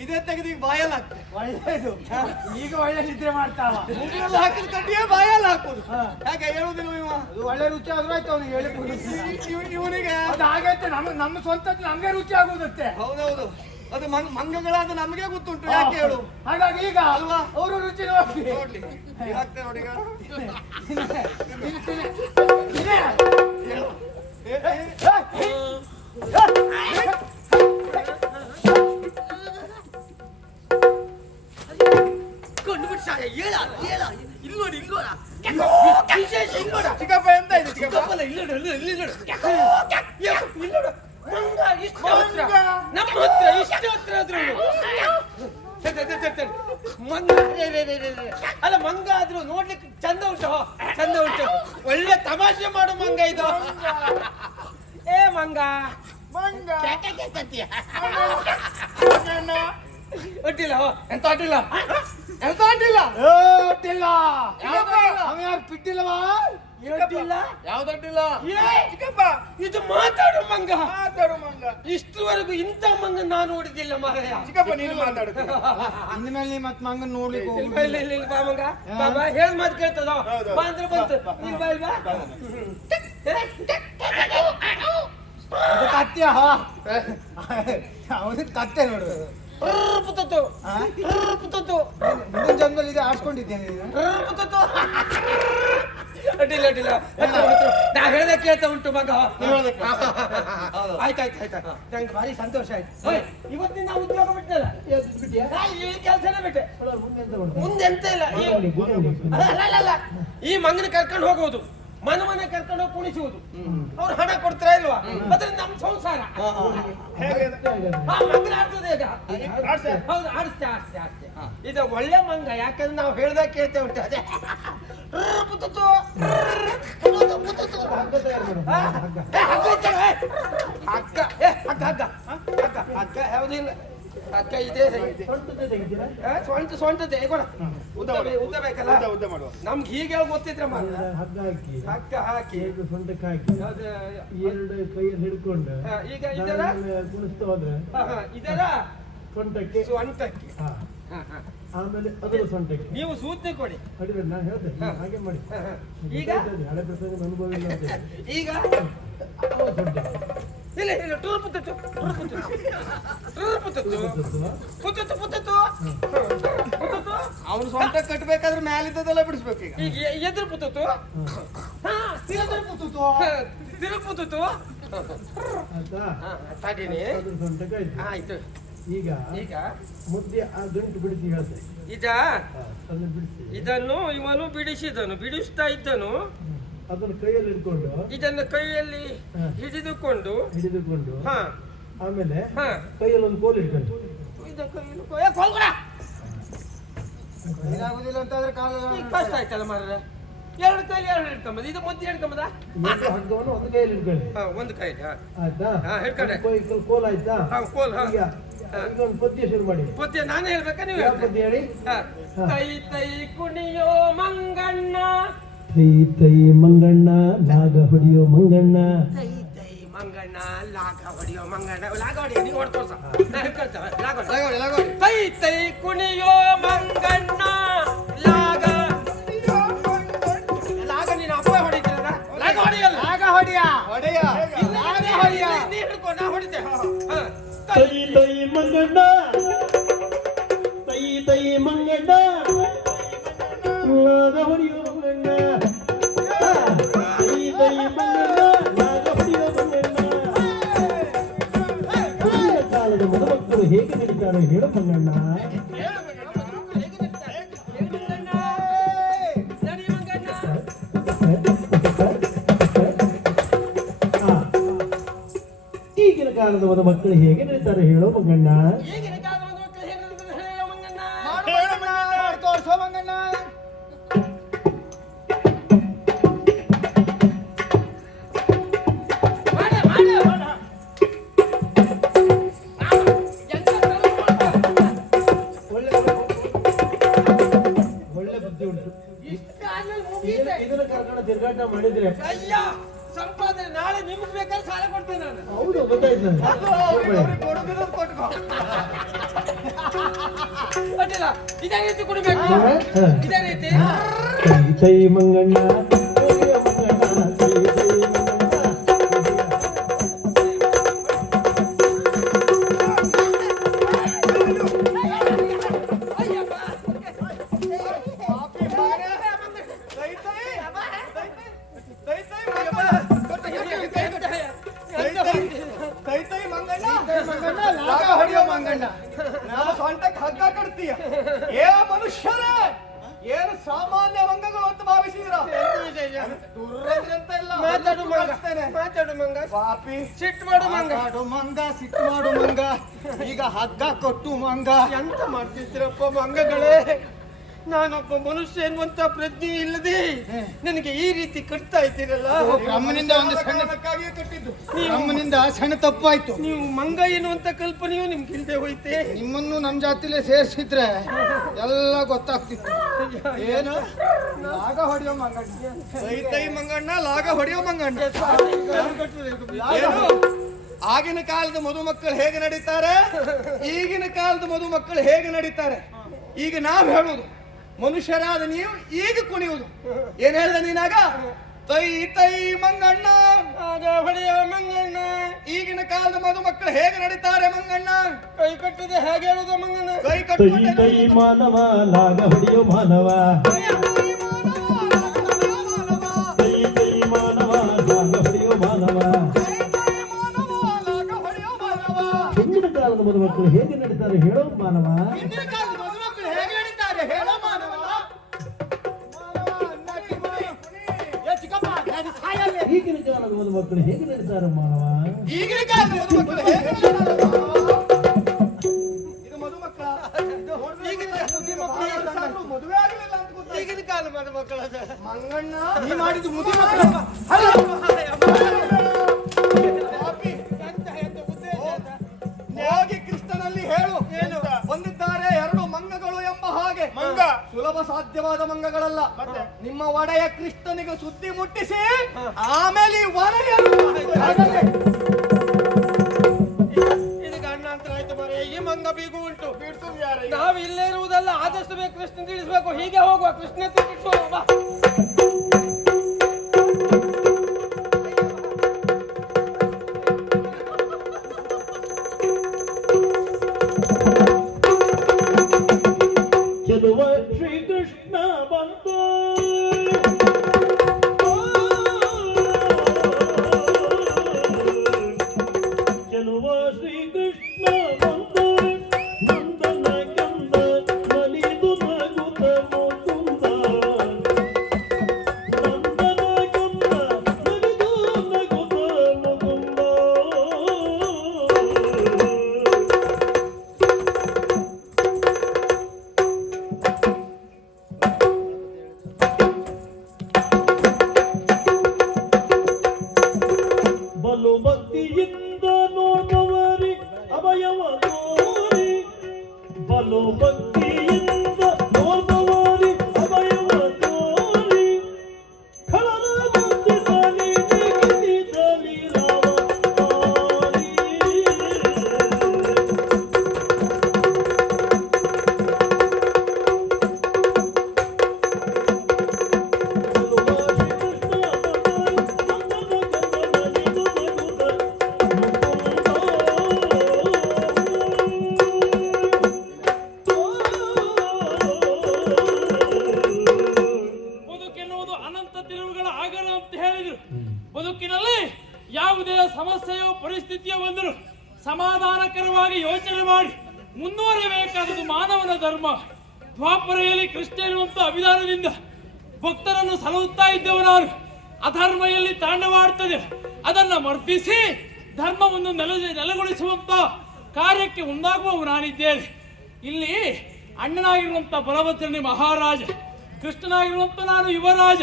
ಇದೇ ತೆಗೆದು ಈಗ ಬಾಯಲ್ಲಿ ಹಾಕ್ತೆ. ಒಳ್ಳೆಯದು. ಈಗ ಒಳ್ಳೆ ನಿದ್ರೆ ಮಾಡ್ತಾವ. ಮೂಗಿನಲ್ಲಿ ಹಾಕಿದ ಕಡ್ಡಿಯೇ ಬಾಯಲ್ಲಿ ಹಾಕೋದು. ಯಾಕೆ ಹೇಳುದಿಲ್ಲ ಇವ? ಅದು ಒಳ್ಳೆ ರುಚಿ ಆದ್ರೂ ಆಯ್ತು ಅವನಿಗೆ ಹೇಳಿ. ಇವನಿಗೆ ಅದು ಹಾಗೈತೆ. ನಮ್ಮ ಸ್ವಂತ ನಮ್ಗೆ ರುಚಿ ಆಗುದತ್ತೆ. ಹೌದೌದು, ಅದು ಮಂಗಗಳಾದ ನಮಗೆ ಗೊತ್ತುಂಟು. ಯಾಕೆ ಹೇಳು? ಹಾಗಾಗಿ ಈಗ ಅಲ್ವಾ? ಅವರು ರುಚಿ ನೋಡ್ಲಿ. ಹಾಕ್ತೆ ನೋಡಿ ಈಗ. ಹೇಳು. ಕೊಂಡು ಬಿಟ್ಟು ಹೇಳ ಹೇಳ ನೋಡಿ ವಿಶೇಷ ಇಲ್ಲಿ ನೋಡ ಚಿಕ್ಕಪ್ಪ ಎಂತ ಇದೆ ಚಿಕ್ಕಪ್ಪ? ಚಿಕ್ಕಪ್ಪಲ್ಲ, ಇಲ್ಲಿ ನೋಡು ಇಲ್ಲಿ ನೋಡು ಇಲ್ಲಿ ನೋಡು ಮಂಗ ಇಷ್ಟು ಹತ್ರ ನಮ್ಮ ಹತ್ರ ಇಷ್ಟು ಹತ್ರ ಆದ್ರೂ ಮಂಗ ಅಲ್ಲ ಮಂಗ ಆದ್ರೂ ನೋಡ್ಲಿಕ್ಕೆ ಚಂದ ಉಂಟು ಚಂದ ಉಂಟು ಒಳ್ಳೆ ತಮಾಷೆ ಮಾಡು ಮಂಗ ಇದು ಏ ಮಂಗ ಮಂಗ ಒಟ್ಟಿಲ್ಲ ಎಂತ ಅಡ್ಡಿಲ್ಲ ಎಂತ ಅಡ್ಡಿಲ್ಲ ಒಟ್ಟಿಲ್ಲ ಅವ ಯಾರು ಪಿಟ್ಟಿಲ್ಲವಾ ಒಟ್ಟಿಲ್ಲ ಯಾವ್ದು ಅಡ್ಡಿಲ್ಲ? ಚಿಕ್ಕಪ್ಪ ಇದು ಮಾತಾಡು ಮಂಗ ಮಾತಾಡು ಮಂಗ. ಇಷ್ಟುವರೆಗೂ ಇಂಥ ಮಂಗ ನಾನು ನೋಡಿದಿಲ್ಲ ಮಾರಾಯ ಚಿಕ್ಕಪ್ಪ ನೀನು ಮಾತಾಡು. ಇನ್ಮೇಲೆ ನೀ ಮತ್ ಮಂಗನ್ ನೋಡ್ಲಿಕ್ಕೆ ಹೋಗು. ಇಲ್ಲಿ ಬಾ ಮಂಗ ಬಾ ಹೇಳ್ ಮಾತು ಕೇಳ್ತದ ಹೌದು. ಬಾ ಅಂದ್ರೆ ಬಂತು ಇಲ್ಲಿ ಬಾ ಇಲ್ಲಿ ಬಾ ಅದು ಕತ್ಯ ಅವನು ಕತ್ತೆ ನೋಡು ಪುತ್ತತ್ತು ಪುತ್ತತ್ತು ಮುಂದಿನ ಜನ್ಮದಲ್ಲಿ ಇದೆ ಆಡ್ಸ್ಕೊಂಡಿದ್ದೇನೆ ನೀನು. ಪುತ್ತತ್ತು ಅಡ್ಡಿಲ್ಲ ಅಡ್ಡಿಲ್ಲ ನಾ ಹೇಳ್ದೆ ಕೇಳ್ತಾ ಉಂಟು ಮಗ ಆಯ್ತಾಯ್ತು ನಂಗೆ ಭಾರಿ ಸಂತೋಷ ಆಯ್ತು ಇವತ್ತಿನ ಉದ್ಯೋಗ ಬಿಟ್ಟಲ್ಲ ಈ ಕೆಲಸನೇ ಬಿಟ್ಟೆ ಮುಂದೆ ಎಂತ ಇಲ್ಲ ಅಲ್ಲ ಈ ಮಂಗನ ಕರ್ಕೊಂಡು ಹೋಗುವುದು ಮನೆ ಕರ್ಕೊಂಡು ಹೋಗಿ ಕುಣಿಸುವುದು ಅವ್ರು ಹಣ ಕೊಡ್ತಾರ ಇಲ್ವಾ ಅದ್ರಿಂದ ನಮ್ ಸಂಸಾರ ಮಂಗನ ಆಡ್ತದೆ ಈಗ ಹೌದು ಆಡಿಸ್ತೇ ಇದು ಒಳ್ಳೆ ಮಂಗ ಯಾಕಂದ್ರೆ ನಾವು ಹೇಳ್ದಾಗ ಕೇಳ್ತೇವೆ ಉಂಟು ಅದೇ ಪುತ್ತತ್ತು ಹಗ್ಗ ಹಗ್ಗ ಯಾವುದಿಲ್ಲ ಹಗ್ಗ ಇದೆ ಸ್ವಂತತೆ ಕೊಡ ಉದ್ದ ಬೇಕಲ್ಲ ಉದ್ದ ಮಾಡುವ. ನಮ್ಗೆ ಹೀಗೆ ಗೊತ್ತಿದ್ರೆ ಹಗ್ಗ ಹಾಕಿ ಹಗ್ಗ ಹಾಕಿ ಸೊಂಟಕ್ಕೆ ಹಾಕಿ ಎರಡು ಕೈಯಲ್ಲಿ ಹಿಡ್ಕೊಂಡು ಈಗ ಇದರ ಕುಣಿಸ್ತಾ ಹೋದ್ರೆ ಇದರ ಸೊಂಟಕ್ಕೆ ಸ್ವಂತಕ್ಕೆ ಹಾ. ಆಮೇಲೆ ಅದರ ಸೊಂಟಕ್ಕೆ ನೀವು ಸೂಚನೆ ಕೊಡಿ ಅಡಿಬೇಡ ನಾನು ಹೇಳ್ದೆ ಹಾಗೆ ಮಾಡಿ ಈಗ ಹಳೆ ಪ್ರಸಂಗ ಅನುಭವ ಇಲ್ಲ ಅಂತ ಹೇಳಿ. ಈಗ ಅವ್ರ ಸೊಂಟಕ್ಕೆ ಇಲ್ಲ ಟೂರ್ ಪುತ್ತತ್ತು ಅವನು ಸ್ವಂತ ಕಟ್ಟಬೇಕಾದ್ರೆ ಮ್ಯಾಲಿದ್ದದೆಲ್ಲ ಬಿಡಿಸ್ಬೇಕು ಈಗ. ಈಗ ಎದುರು ಪುತ್ತತ್ತು ತಿರುಪುತ್ತತ್ತು ಆಯ್ತಾ ತಡೀನಿ ಅದ್ರ ಸೊಂಟಕ್ಕೆ ಆಯ್ತು ಆಯ್ತು ಈಗ ಈಗ ಮುದ್ದೆ ಆ ಗಂಟು ಬಿಡಿಸಿ ಹೇಳ್ತೆ ಇದ ಅದನ್ನ ಬಿಡಿಸಿ ಇದನ್ನು ಇವನು ಬಿಡಿಸ್ತಾ ಇದ್ದನು ಅದನ್ನು ಕೈಯಲ್ಲಿ ಹಿಡ್ಕೊಂಡು ಇದನ್ನು ಕೈಯಲ್ಲಿ ಹಿಡಿದುಕೊಂಡು ಹಾ ಆಮೇಲೆ ಹಾ ಕೈಯಲ್ಲಿ ಒಂದು ಕೋಲು ಇಟ್ಕೊಂಡು ಏನಾಗುದಿಲ್ಲ ಅಂತಾದ್ರೆ ಕಾಲ ಕಷ್ಟ ಆಯ್ತಲ್ಲ ಮಾರ್ರೆ ಎರಡು ಕೈಲಿ ಎರಡು ಹಿಡ್ಕೊಂಬದ ಇದು ಮೊದ್ಲು ಹಿಡ್ಕೊಂಬದ ಒಂದು ಹಗ್ಗವನ್ನು ಒಂದು ಕೈಯಲ್ಲಿ ಹಿಡ್ಕೊಳ್ಳಿ ಒಂದು ಕೈಲಿ ಆಯ್ತಾ ಹಿಡ್ಕೊಂಡೆ ಕೋಲ್ ಆಯ್ತಾ ಕೋಲ್ ಈಗ ಇದೊಂದು ಪದ್ಯ ಶುರು ಮಾಡಿ ಪದ್ಯ ನಾನೇ ಹೇಳ್ಬೇಕಾ ನೀವು ಯಾವ ಪದ್ಯ ಹೇಳಿ ತೈ ತೈ ಕುಣಿಯೋ ಮಂಗಣ್ಣ ತೈ ತೈ ಮಂಗಣ್ಣ ಲಾಗ ಹೊಡಿಯೋ ಮಂಗಣ್ಣ ತೈ ತೈ ಮಂಗಣ್ಣ ಲಾಗ ಹೊಡಿಯೋ ಮಂಗಣ್ಣ ಲಾಗ ಹೊಡಿಯೋ ನೀವು ಹೊಡ್ತೋರ್ಸ ತೈ ತೈ ಕುಣಿಯೋ ಮಂಗಣ್ಣ ಲಾಗ ನೀನು ಅಪ್ಪ ಹೊಡಿತೀರ ಲಾಗ ಹೊಡಿಯಲ್ಲ ನೀ ಹಿಡ್ಕೊ ನಾ ಹೊಡಿತೆ ತೈ ತೈ ಮಂಗಣ್ಣ ತೈ ತೈ ಮಂಗಣ್ಣ ಲಾಗ ಹೊಡಿಯೋ ಮಂಗಣ್ಣ ತೈ ತೈ ಮಂಗಣ್ಣ ಲಾಗ ಹೊಡಿಯೋ ಮಂಗಣ್ಣ ಮುಂದಿನ ಕಾಲದ ಮದುಮಕ್ಕಳು ಹೇಗೆ ನಡೀತಾರೆ ಹೇಳು ಮಂಗಣ್ಣ ಈಗಿನ ಕಾಲದ ಮದುಮಕ್ಕಳು ಹೇಗೆ ನಡೀತಾರೆ ಹೇಳೋ ಮಂಗಣ್ಣ ತೋರ್ಸೋ ಮಂಗಣ್ಣ ಒಳ್ಳೆ ಬುದ್ಧಿ ಉಂಟು ಇದನ್ನ ಕರ್ಕೊಂಡು ತಿರುಗಾಟ ಮಾಡಿದ್ರೆ ಅಯ್ಯ ಸಂಪಾದನೆ ನಾಳೆ ನಿಮ್ಗೆ ಬೇಕಾದ್ರೆ ಸಾಲ ಕೊಡ್ತೇನೆ ನಾನು ಹೌದು ಗೊತ್ತಾಯ್ತು ಅಡ್ಡಿಲ್ಲ ಇದೇ ರೀತಿ ಕೊಡಬೇಕು ಇದೇ ರೀತಿ ತೈ ಮಂಗಣ್ಣ ಹೋಗಿಯ ಮಂಗಣ್ಣ ತೈ ತೈ ಮಂಗಣ್ಣ ನಾನು ಸ್ವಂತಕ್ಕೆ ಹಗ್ಗ ಕಟ್ತೀಯ ಏ ಮನುಷ್ಯರೇ ಏನು ಸಾಮಾನ್ಯ ಮಂಗ ದುರ್ರಂತ ಇಲ್ಲ ಮಾತಾಡು ಮಂಗ, ಕಳಿಸ್ತೇನೆ. ಮಾತಾಡು ಮಂಗ, ಪಾಪಿ ಸಿಟ್ಟು ಮಾಡು ಮಂಗ, ಮಾತಾಡು ಮಂಗ, ಸಿಟ್ಟು ಮಾಡು ಮಂಗ. ಈಗ ಹಗ್ಗ ಕೊಟ್ಟು ಮಂಗ. ಎಂತ ಮಾಡ್ತಿದ್ದೀರಪ್ಪ ಮಂಗಗಳೇ? ನಾನೊಬ್ಬ ಮನುಷ್ಯ ಎನ್ನುವಂತ ಪ್ರಜ್ಞೆ ಇಲ್ಲದೆ ನನಗೆ ಈ ರೀತಿ ಕಟ್ತಾ ಇದ್ದೀರಲ್ಲ. ನಮ್ಮನಿಂದ ಒಂದು ಸಣ್ಣಕ್ಕಾಗಿಯೇ ಕಟ್ಟಿದ್ದು. ನಮ್ಮನಿಂದ ಸಣ್ಣ ತಪ್ಪಾಯ್ತು. ನೀವು ಮಂಗ ಎನ್ನುವಂತ ಕಲ್ಪನೆಯು ನಿಮ್ಗೆ ಇಲ್ಲದೆ ಹೋಯ್ತೆ. ನಿಮ್ಮನ್ನು ನಮ್ಮ ಜಾತಿಲೇ ಸೇರಿಸಿದ್ರೆ ಎಲ್ಲ ಗೊತ್ತಾಗ್ತಿತ್ತು. ಏನು ಲಾಗ ಹೊಡೆಯೋ ಮಂಗಣ್ಣ, ತೈ ಮಂಗಣ್ಣ, ಲಾಗ ಹೊಡೆಯೋ ಮಂಗಣ್ಣ. ಏನು ಆಗಿನ ಕಾಲದ ಮದುಮಕ್ಕಳು ಹೇಗೆ ನಡೀತಾರೆ, ಈಗಿನ ಕಾಲದ ಮದುಮಕ್ಕಳು ಹೇಗೆ ನಡೀತಾರೆ? ಈಗ ನಾವ್ ಹೇಳುದು, ಮನುಷ್ಯರಾದ ನೀವು ಈಗ ಕುಣಿಯುವುದು. ಏನ್ ಹೇಳ್ದ ನೀನಾಗ? ತೈ ತೈ ಮಂಗಣ್ಣ, ಹೊಡೆಯ ಮಂಗಣ್ಣ. ಈಗಿನ ಕಾಲದ ಮದುಮಕ್ಕಳು ಹೇಗೆ ನಡೀತಾರೆ ಮಂಗಣ್ಣ? ಕೈ ಕಟ್ಟದೆ ಹೇಗೆ ಹೇಳುದು ಮಂಗಣ್ಣ? ಕೈ ತೈ ಕಟ್ಕೊಂಡೆ ತೈ ಮಾನವ ಲಾಗ ಹೊಡೆಯೋ ಮಾನವ, ತೈ ತೈ ಮಾನವ ಲಾಗ ಹೊಡೆಯೋ ಮಾನವ. ಹಿಂದಿನ ಕಾಲದ ಮದುಮಕ್ಕಳು ಹೇಗೆ ನಡೀತಾರೆ ಹೇಳೋ ಮಾನವ. ಹಿಂದಿನ ಕಾಲದ ಮದುಮಕ್ಕಳು ಹೇಗೆ ನಡೀತಾರೆ ಹೇಳೋ ಮಾನವ. ಈಗಿನ ಕಾಲದ ಮದುಮಕ್ಕಳು ಹೇಗೆ ನಡೀತಾರೆ ಮಾನವ. ಈಗಿನ ಕಾಲದ ಮದುಮಕ್ಕಳು ಹೇಗೆ ನಡೀತಾರೆ ಮಾನವ? ಇದು ಮದುಮಕ್ಕಳ? ಮದುವೆ ಆಗಲಿಲ್ಲ ಅಂತ ಗೊತ್ತಾಯ್ತು. ಈಗಿನ ಕಾಲ ಮದುಮಕ್ಕಳ ಮಂಗಣ್ಣ ನೀ ಮಾಡಿದ್ದು ಮದುಮಕ್ಕಳ. ಹೋಗಿ ಕೃಷ್ಣನಲ್ಲಿ ಹೇಳು, ಬಂದಿದ್ದಾರೆ ಎರಡು ಮಂಗಗಳು ಎಂಬ ಹಾಗೆ. ಮಂಗ ಸುಲಭ ಸಾಧ್ಯವಾದ ಮಂಗಗಳಲ್ಲ. ನಿಮ್ಮ ಒಡೆಯ ಕೃಷ್ಣನಿಗೆ ಸುದ್ದಿ ಮುಟ್ಟಿಸಿ ಆಮೇಲೆ ಈ ವರೆಯನ್ನು ಇದು ಗಂಡಾಂತರ ಆಯ್ತು ಮರೆ. ಈ ಮಂಗ ಬೀಗು ಉಂಟು. ನಾವು ಇಲ್ಲೇ ಇರುವುದಲ್ಲ, ಆದಷ್ಟು ಬೇಗ ಕೃಷ್ಣ ತಿಳಿಸ್ಬೇಕು. ಹೀಗೆ ಹೋಗುವ, ಕೃಷ್ಣ ಬಿಟ್ಟು ಬಾ. ಚೆಲುವ ಶ್ರೀಕೃಷ್ಣ ಬಂತು, ಚೆಲುವ ಶ್ರೀಕೃಷ್ಣ ಬಂತು, ನಂದನ ಕಂದ ನಲಿದು ನಗುತ್ತ ಮುಕುಂದ, ನಂದನ ಕಂದ ನಲಿದು ನಗುತ್ತ ಮುಕುಂದ. ಬಲು ಭಕ್ತಿಯಿಂದ ನೋಡುವರಿ ಅಭಯವ ತೋರಿ, ಬಲು ಭಕ್ತಿಯಿಂದ ನೋಡುವರಿ ಅಭಯವ ತೋರಿ, ಖಳನ ಬಂದಿದ್ದಾನೆ ಜಿಗಿದಿದ್ದಾನೆ ರಾಮ ತಾರಿ. ಬದುಕೆನ್ನುವುದು ಅನಂತ ತಿರುವುಗಳ ಆಗರ ಅಂತ ಹೇಳಿದ್ರು. ಬದುಕಿನಲ್ಲಿ ಯಾವುದೇ ಸಮಸ್ಯೆಯೋ ಪರಿಸ್ಥಿತಿಯೋ ಬಂದರೂ ಸಮಾಧಾನಕರವಾಗಿ ಯೋಚನೆ ಮಾಡಿ ಮುಂದುವರಿಯಬೇಕಾದದ್ದು ಮಾನವನ ಧರ್ಮ. ದ್ವಾಪರೆಯಲ್ಲಿ ಕೃಷ್ಣ ಎನ್ನುವಂತ ಅಭಿಧಾನದಿಂದ ಭಕ್ತರನ್ನು ಸಲಹುತ್ತಾ ಇದ್ದೆವು ನಾನು. ಅಧರ್ಮ ಎಲ್ಲಿ ತಾಂಡವಾಡ್ತದೆ ಅದನ್ನು ಮರ್ದಿಸಿ ಧರ್ಮವನ್ನು ನೆಲೆಗೊಳಿಸುವಂತ ಕಾರ್ಯಕ್ಕೆ ಮುಂದಾಗುವವು ನಾನಿದ್ದೇನೆ. ಇಲ್ಲಿ ಅಣ್ಣನಾಗಿರುವಂತ ಬಲಭದ್ರನೇ ಮಹಾರಾಜ, ಕೃಷ್ಣನಾಗಿರುವಂತ ನಾನು ಯುವರಾಜ.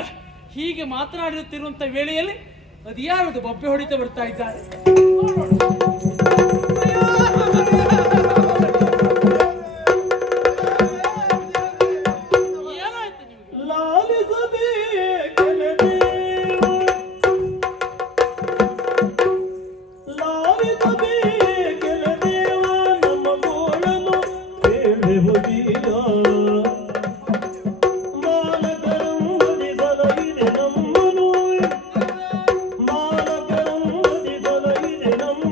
ಹೀಗೆ ಮಾತನಾಡಿರುತ್ತಿರುವಂತ ವೇಳೆಯಲ್ಲಿ ಅದ್ಯಾರದು ಬೊಬ್ಬೆ ಹೊಡಿತಾ ಬರ್ತಾ ಇದ್ದಾರೆ. ಏನಾಯ್ತು ನಿಮಗೆ? ಲಾಲಿಸಬೇಕೆಲೆ ದೇವ, ಲಾಲಿಸಬೇಕೆಲೆ ದೇವ, ನಮ್ಮ ಗೋಳನು ಕೇಳಿ ಹೋಗಿಲ್ಲ. ಮಾಲಕರಂ ವದಿಸಲೈದೆ ನಮ್ಮನು, ಮಾಲಕರಂ ವದಿಸಲೈದೆ ನಮ್ಮ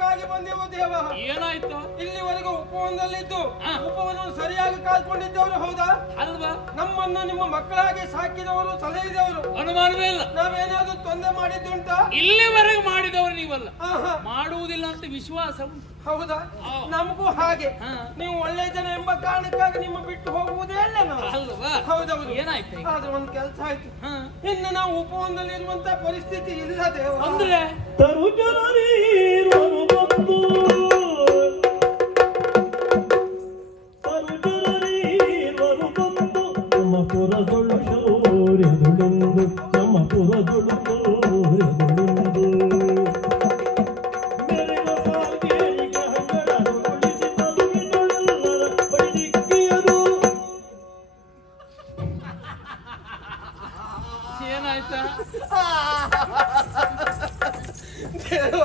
ಕಾರಣಕ್ಕಾಗಿ ಬಂದೆವು ದೇವ. ಏನಾಯ್ತು? ಇಲ್ಲಿವರೆಗೂ ಉಪವನದಲ್ಲಿದ್ದು ಹಾ. ಉಪವನವನ್ನು ಸರಿಯಾಗಿ ಕಾಲ್ಕೊಂಡಿದ್ದವರು ಹೌದಾ? ಅಲ್ವಾ? ನಮ್ಮನ್ನು ನಿಮ್ಮ ಮಕ್ಕಳಾಗಿ ಸಾಕಿದವರು, ಸಲಹಿದವರು. ಅನುಮಾನವೇ ಇಲ್ಲ. ನಾವೇನಾದ್ರೂ ತೊಂದರೆ ಮಾಡಿದ್ದುಂಟಾ? ಇಲ್ಲಿವರೆಗೆ ಮಾಡಿದವರು ನೀವಲ್ಲ, ಆಹಾ. ಮಾಡುವುದಿಲ್ಲ ಅಂತ ವಿಶ್ವಾಸ ಉಂಟು. ಹೌದಾ? ಹಾ. ನಮಗೂ ಹಾಗೆ. ಹಾ. ನೀವು ಒಳ್ಳೆ ಜನ ಎಂಬ ಕಾರಣಕ್ಕಾಗಿ ನಿಮ್ಮ ಬಿಟ್ಟು ಹೋಗುವುದೇ ಅಲ್ಲ ನಾವು. ಅಲ್ವಾ? ಹೌದೌದು. ಏನಾಯ್ತು ಈಗ? ಆದ್ರೆ ಒಂದು ಕೆಲಸ ಆಯ್ತು. ಹಾ. ಇನ್ನು ನಾವು ಉಪವನದಲ್ಲಿ ಇರುವಂತ ಪರಿಸ್ಥಿತಿ ಇಲ್ಲ ದೇವ. ಅಂದ್ರೆ ತರು ಜನರೀರ್ವರು ಬಂದು ತರು ಜನರೀರ್ವರು ಬಂದು ನಮ್ಮ ಪುರದೊಳು ಶೌರ್ಯದುಳೆಂದು ನಮ್ಮ ಪುರದೊಳು ಶೌರ್ಯದುಳೆಂದು ಮೆರೆವ ಸಾಲ್ಗೇರಿಗ ಹಂಗಳನು ಉಳಿಸಿ ತಲುಪಿದಳೆಲ್ಲರ ಬೈದಿಕ್ಕಿಯರು. ಏನಾಯ್ತಾ? ದೇವ,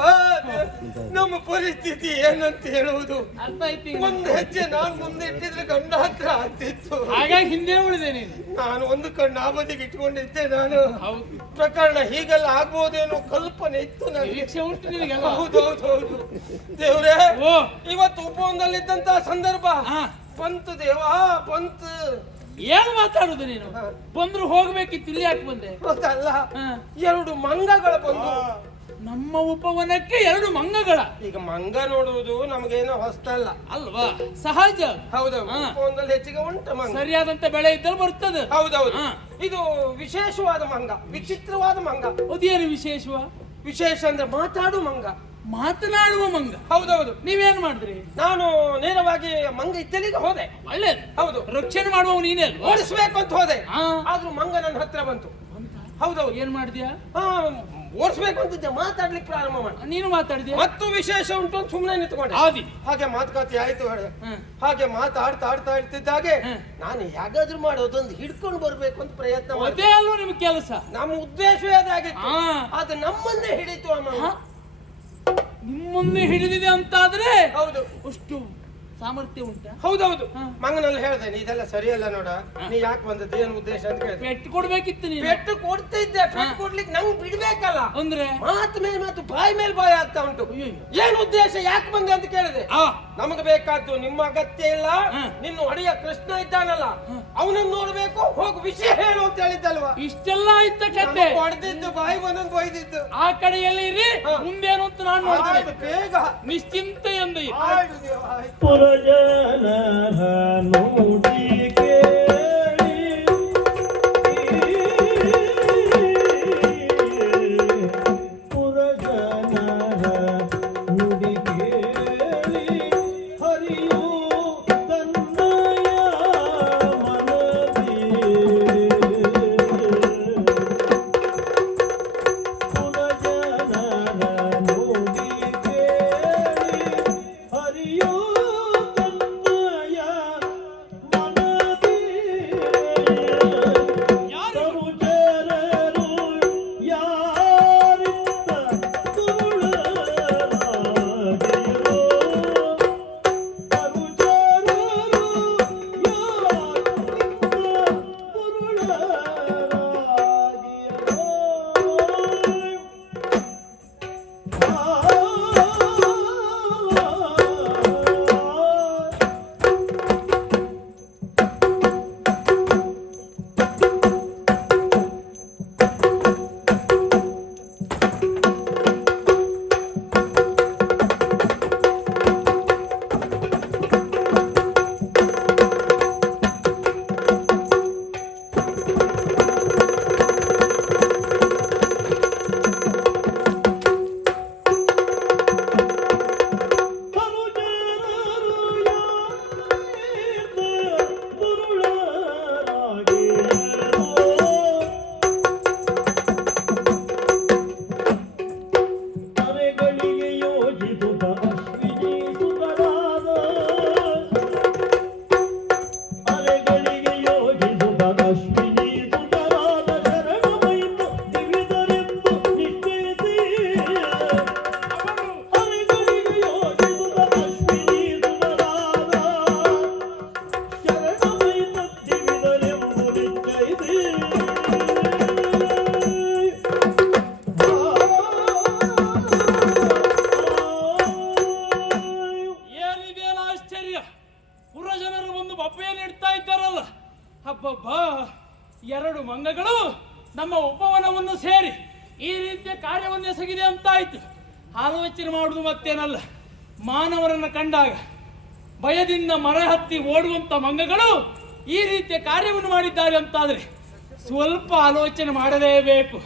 ನಮ್ಮ ಪರಿಸ್ಥಿತಿ ಏನಂತ ಹೇಳುವುದು? ಅರ್ಥ ಆಯ್ತು ಈಗ? ಒಂದು ಹೆಜ್ಜೆ ನಾನು ಮುಂದೆ ಇಟ್ಟಿದ್ರೆ ಗಂಡಾಂತರ ಆಗ್ತಿತ್ತು. ಹಾಗಾಗಿ ಹಿಂದೆ ಉಳಿದೆ ನೀನು. ನಾನು ಒಂದು ಕಣ್ಣು ಆ ಬದಿಗೆ ಇಟ್ಕೊಂಡಿದ್ದೆ. ನಾನು ಹೌದು, ಪ್ರಕರಣ ಹೀಗೆಲ್ಲ ಆಗ್ಬೋದೇನೋ ಕಲ್ಪನೆ ಇತ್ತು ನನಗೆ. ನಿರೀಕ್ಷೆ ಉಂಟು ನಿನಗೆಲ್ಲ. ಹೌದು ದೇವ್ರೇ, ಓ, ಇವತ್ತು ಉಪವನದಲ್ಲಿದ್ದಂತಹ ಸಂದರ್ಭ ಹಾ. ಬಂತು ದೇವಾ, ಬಂತು. ಏನ್ ಮಾತಾಡುದು ನೀನು? ಬಂದ್ರು ಹೋಗ್ಬೇಕಿತ್ತು, ಇಲ್ಲಿ ಯಾಕೆ ಬಂದೆ? ಗೊತ್ತಲ್ಲ, ಹಾ. 2 ಮಂಗಗಳು ಬಂದು. ನಮ್ಮ ಉಪವನಕ್ಕೆ 2 ಮಂಗಗಳ. ಈಗ ಮಂಗ ನೋಡುವುದು ನಮಗೇನೋ ಹೊಸ್ತಲ್ಲ ಅಲ್ವಾ? ಸಹಜ. ಹೌದೌದು. ಹಾ. ಉಪವನದಲ್ಲಿ ಹೆಚ್ಚಿಗೆ ಉಂಟು ಮಂಗ. ಸರಿಯಾದಂತ ಬೆಳೆ ಇದ್ದಲ್ಲಿ ಬರ್ತದೆ. ಹೌದೌದು. ಹಾ. ಇದು ವಿಶೇಷವಾದ ಮಂಗ, ವಿಚಿತ್ರವಾದ ಮಂಗ. ಅದೇನು ವಿಶೇಷವ? ವಿಶೇಷ ಅಂದ್ರೆ ಮಾತಾಡು ಮಂಗ. ಮಾತನಾಡುವ ಮಂಗ. ಹೌದೌದು. ನೀವೇನ್ ಮಾಡಿದ್ರಿ? ನಾನು ನೇರವಾಗಿ ಮಂಗ ಇದ್ದಲ್ಲಿಗೆ ಹೋದೆ. ಒಳ್ಳೇದು. ಹೌದು. ರಕ್ಷಣೆ ಮಾಡುವವ ನೀನೇ ಅಲ್ವಾ? ಓಡಿಸ್ಬೇಕು ಅಂತ ಹೋದೆ. ಹಾ. ಆದ್ರೂ ಮಂಗ ನನ್ನ ಹತ್ರ ಬಂತು. ಹೌದೌದು. ಏನ್ ಮಾಡಿದ್ಯಾ? ಹಾ, ಓಡಿಸ್ಬೇಕು ಅಂತಿದ್ದೆ, ಮಾತಾಡ್ಲಿಕ್ಕೆ ಪ್ರಾರಂಭ ಮಾಡಿ. ನೀನು ಮಾತಾಡಿದ್ಯಾ? ಮತ್ತು ವಿಶೇಷ ಉಂಟು ಅಂತ ಸುಮ್ಮನೆ ನಿಂತ್ಕೊಂಡೆ. ಆದಿ. ಹಾಗೆ ಮಾತುಕತೆ ಆಯ್ತು ಹೇಳಿದೆ. ಹ್ಮ್. ಹಾಗೆ ಆಡ್ತಾ ಇರ್ತಿದ್ದಾಗೆ ಹ್ಮ್. ನಾನು ಹೇಗಾದ್ರೂ ಮಾಡೋದೊಂದು ಹಿಡ್ಕೊಂಡು ಬರ್ಬೇಕು ಅಂತ ಪ್ರಯತ್ನ ಮಾಡಿದೆ. ಅದೇ ಅಲ್ವಾ ನಿಮ್ ಕೆಲಸ? ನಮ್ಮ ಉದ್ದೇಶವೇ ಅದಾಗಿತ್ತು. ಹಾ. ಅದು ನಮ್ಮನ್ನೇ ಹಿಡಿತು ಆ ಮಂಗ. ಹಾ? ನಿಮ್ಮನ್ನೇ ಹಿಡಿದಿದೆ ಅಂತಾದ್ರೆ ಹೌದು. ಅಷ್ಟು ಸಾಮರ್ಥ್ಯ ಉಂಟಾ? ಹೌದೌದು. ಹಾ. ಮಂಗನಲ್ಲಿ ಹೇಳ್ದೆ, ಇದೆಲ್ಲ ಸರಿಯಲ್ಲ ನೋಡ, ನೀ ಯಾಕೆ ಬಂದದ್ದು, ಏನು ಉದ್ದೇಶ ಅಂತ ಕೇಳಿದೆ. ಪೆಟ್ಟು ಕೊಡ್ಬೇಕಿತ್ತು ನೀನು. ಪೆಟ್ಟು ಕೊಡ್ತಿದ್ದೆ, ಪೆಟ್ಟು ಕೊಡ್ಲಿಕ್ಕೆ ನಂಗೆ ಬಿಡ್ಬೇಕಲ್ಲ. ಅಂದ್ರೆ ಮಾತು ಮೇಲೆ ಮಾತು, ಬಾಯಿ ಮೇಲೆ ಬಾಯಿ ಆಗ್ತಾ ಉಂಟು. ಏನು ಉದ್ದೇಶ, ಯಾಕೆ ಬಂದೆ ಅಂತ ಕೇಳಿದೆ. ನಮಗೆ ಬೇಕಾದ್ದು ನಿಮ್ಮ ಅಗತ್ಯ ಇಲ್ಲ. ನಿನ್ನ ಒಡೆಯ ಕೃಷ್ಣ ಇದ್ದಾನಲ್ಲ, ಅವನನ್ನು ನೋಡ್ಬೇಕು, ಹೋಗು ವಿಷಯ ಹೇಳು ಅಂತ ಹೇಳಿದ್ದಲ್ವಾ. ಇಷ್ಟೆಲ್ಲ ಇದ್ದ ಕತೆ ಹೊಡೆದಿದ್ದು, ಬಾಯಿ ಬಂದಂಗೆ ಬೈದಿದ್ದು. ಆ ಕಡೆಯಲ್ಲಿ ಇರಿ, ಮುಂದೇನು ಅಂತ ನಾನು ನೋಡ್ತೇನೆ. ಆಯ್ತು, ಬೇಗ. ನಿಶ್ಚಿಂತೆಯಿಂದ ಇರಿ. ಆಯ್ತು ದೇವ, ಆಯ್ತು. ಪುರಜನರ ನುಡಿ ಕೇಳಿ ಪುರಜನರ ನುಡಿ ಕೇಳಿ ಹರಿಯು ತನ್ನಯ ಮನದಿ ಪುರಜನರ ನುಡಿ ಕೇಳಿ ಹರಿಯು ತನ್ನಯ ಮಂಗಗಳು ನಮ್ಮ ಉಪವನವನ್ನು ಸೇರಿ ಈ ರೀತಿಯ ಕಾರ್ಯವನ್ನು ಎಸಗಿದೆ ಅಂತಾಯ್ತು. ಆಲೋಚನೆ ಮಾಡುವುದು ಮತ್ತೇನಲ್ಲ, ಮಾನವರನ್ನು ಕಂಡಾಗ ಭಯದಿಂದ ಮರ ಹತ್ತಿ ಓಡುವಂತ ಮಂಗಗಳು ಈ ರೀತಿಯ ಕಾರ್ಯವನ್ನು ಮಾಡಿದ್ದಾರೆ ಅಂತಾದ್ರೆ ಸ್ವಲ್ಪ ಆಲೋಚನೆ ಮಾಡಲೇಬೇಕು.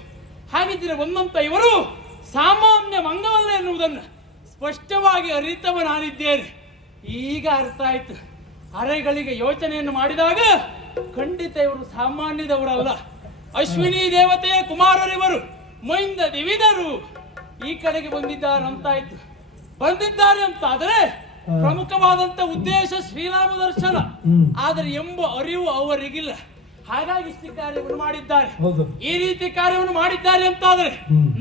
ಹಾಗಿದ್ರೆ ಒಂದಂತ ಇವರು ಸಾಮಾನ್ಯ ಮಂಗವಲ್ಲ ಎನ್ನುವುದನ್ನು ಸ್ಪಷ್ಟವಾಗಿ ಅರಿತವ ನಾನಿದ್ದೇನೆ. ಈಗ ಅರ್ಥ ಆಯ್ತು. ಅರೆಗಳಿಗೆ ಯೋಚನೆಯನ್ನು ಮಾಡಿದಾಗ ಖಂಡಿತ ಇವರು ಸಾಮಾನ್ಯದವರಲ್ಲ. ಅಶ್ವಿನಿ ದೇವತೆಯ ಕುಮಾರರಿವರು, ಮೈಂದ ದಿವಿದರು ಈ ಕಡೆಗೆ ಬಂದಿದ್ದಾರಂತಾಯ್ತು. ಬಂದಿದ್ದಾರೆ ಅಂತಾದರೆ ಪ್ರಮುಖವಾದಂತ ಉದ್ದೇಶ ಶ್ರೀರಾಮ ದರ್ಶನ, ಆದರೆ ಎಂಬ ಅರಿವು ಅವರಿಗಿಲ್ಲ. ಹಾಗಾಗಿ ಇಷ್ಟು ಕಾರ್ಯವನ್ನು ಮಾಡಿದ್ದಾರೆ. ಈ ರೀತಿ ಕಾರ್ಯವನ್ನು ಮಾಡಿದ್ದಾರೆ ಅಂತಾದರೆ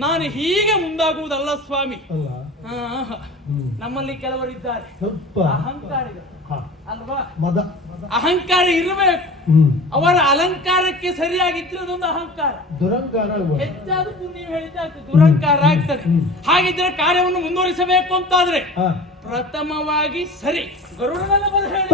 ನಾನು ಹೀಗೆ ಮುಂದಾಗುವುದಲ್ಲ ಸ್ವಾಮಿ. ನಮ್ಮಲ್ಲಿ ಕೆಲವರಿದ್ದಾರೆ ಅಹಂಕಾರಿಗಳು ಅಲ್ವಾ, ಅಹಂಕಾರ ಇರಬೇಕು. ಅವರ ಅಲಂಕಾರಕ್ಕೆ ಸರಿಯಾಗಿದ್ರೆ ಅದೊಂದು ಅಹಂಕಾರ, ದುರಂಕಾರ ಹೆಚ್ಚಾದದ್ದು ನೀವು ಹೇಳಿದಾಗ ದುರಂಕಾರ ಆಗ್ತದೆ. ಹಾಗಿದ್ರೆ ಕಾರ್ಯವನ್ನು ಮುಂದುವರಿಸಬೇಕು ಅಂತಾದ್ರೆ ಪ್ರಥಮವಾಗಿ ಸರಿ ಗರುಡನ ಬಲ ಹೇಳಿ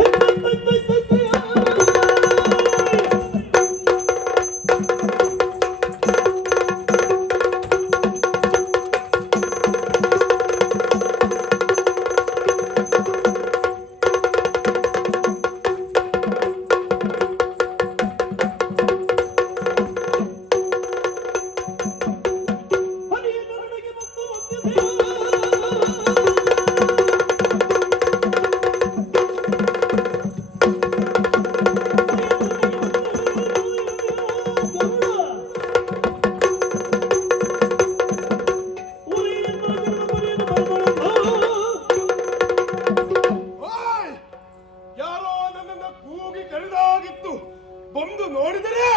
ಬಂದು ನೋಡಿದರೆ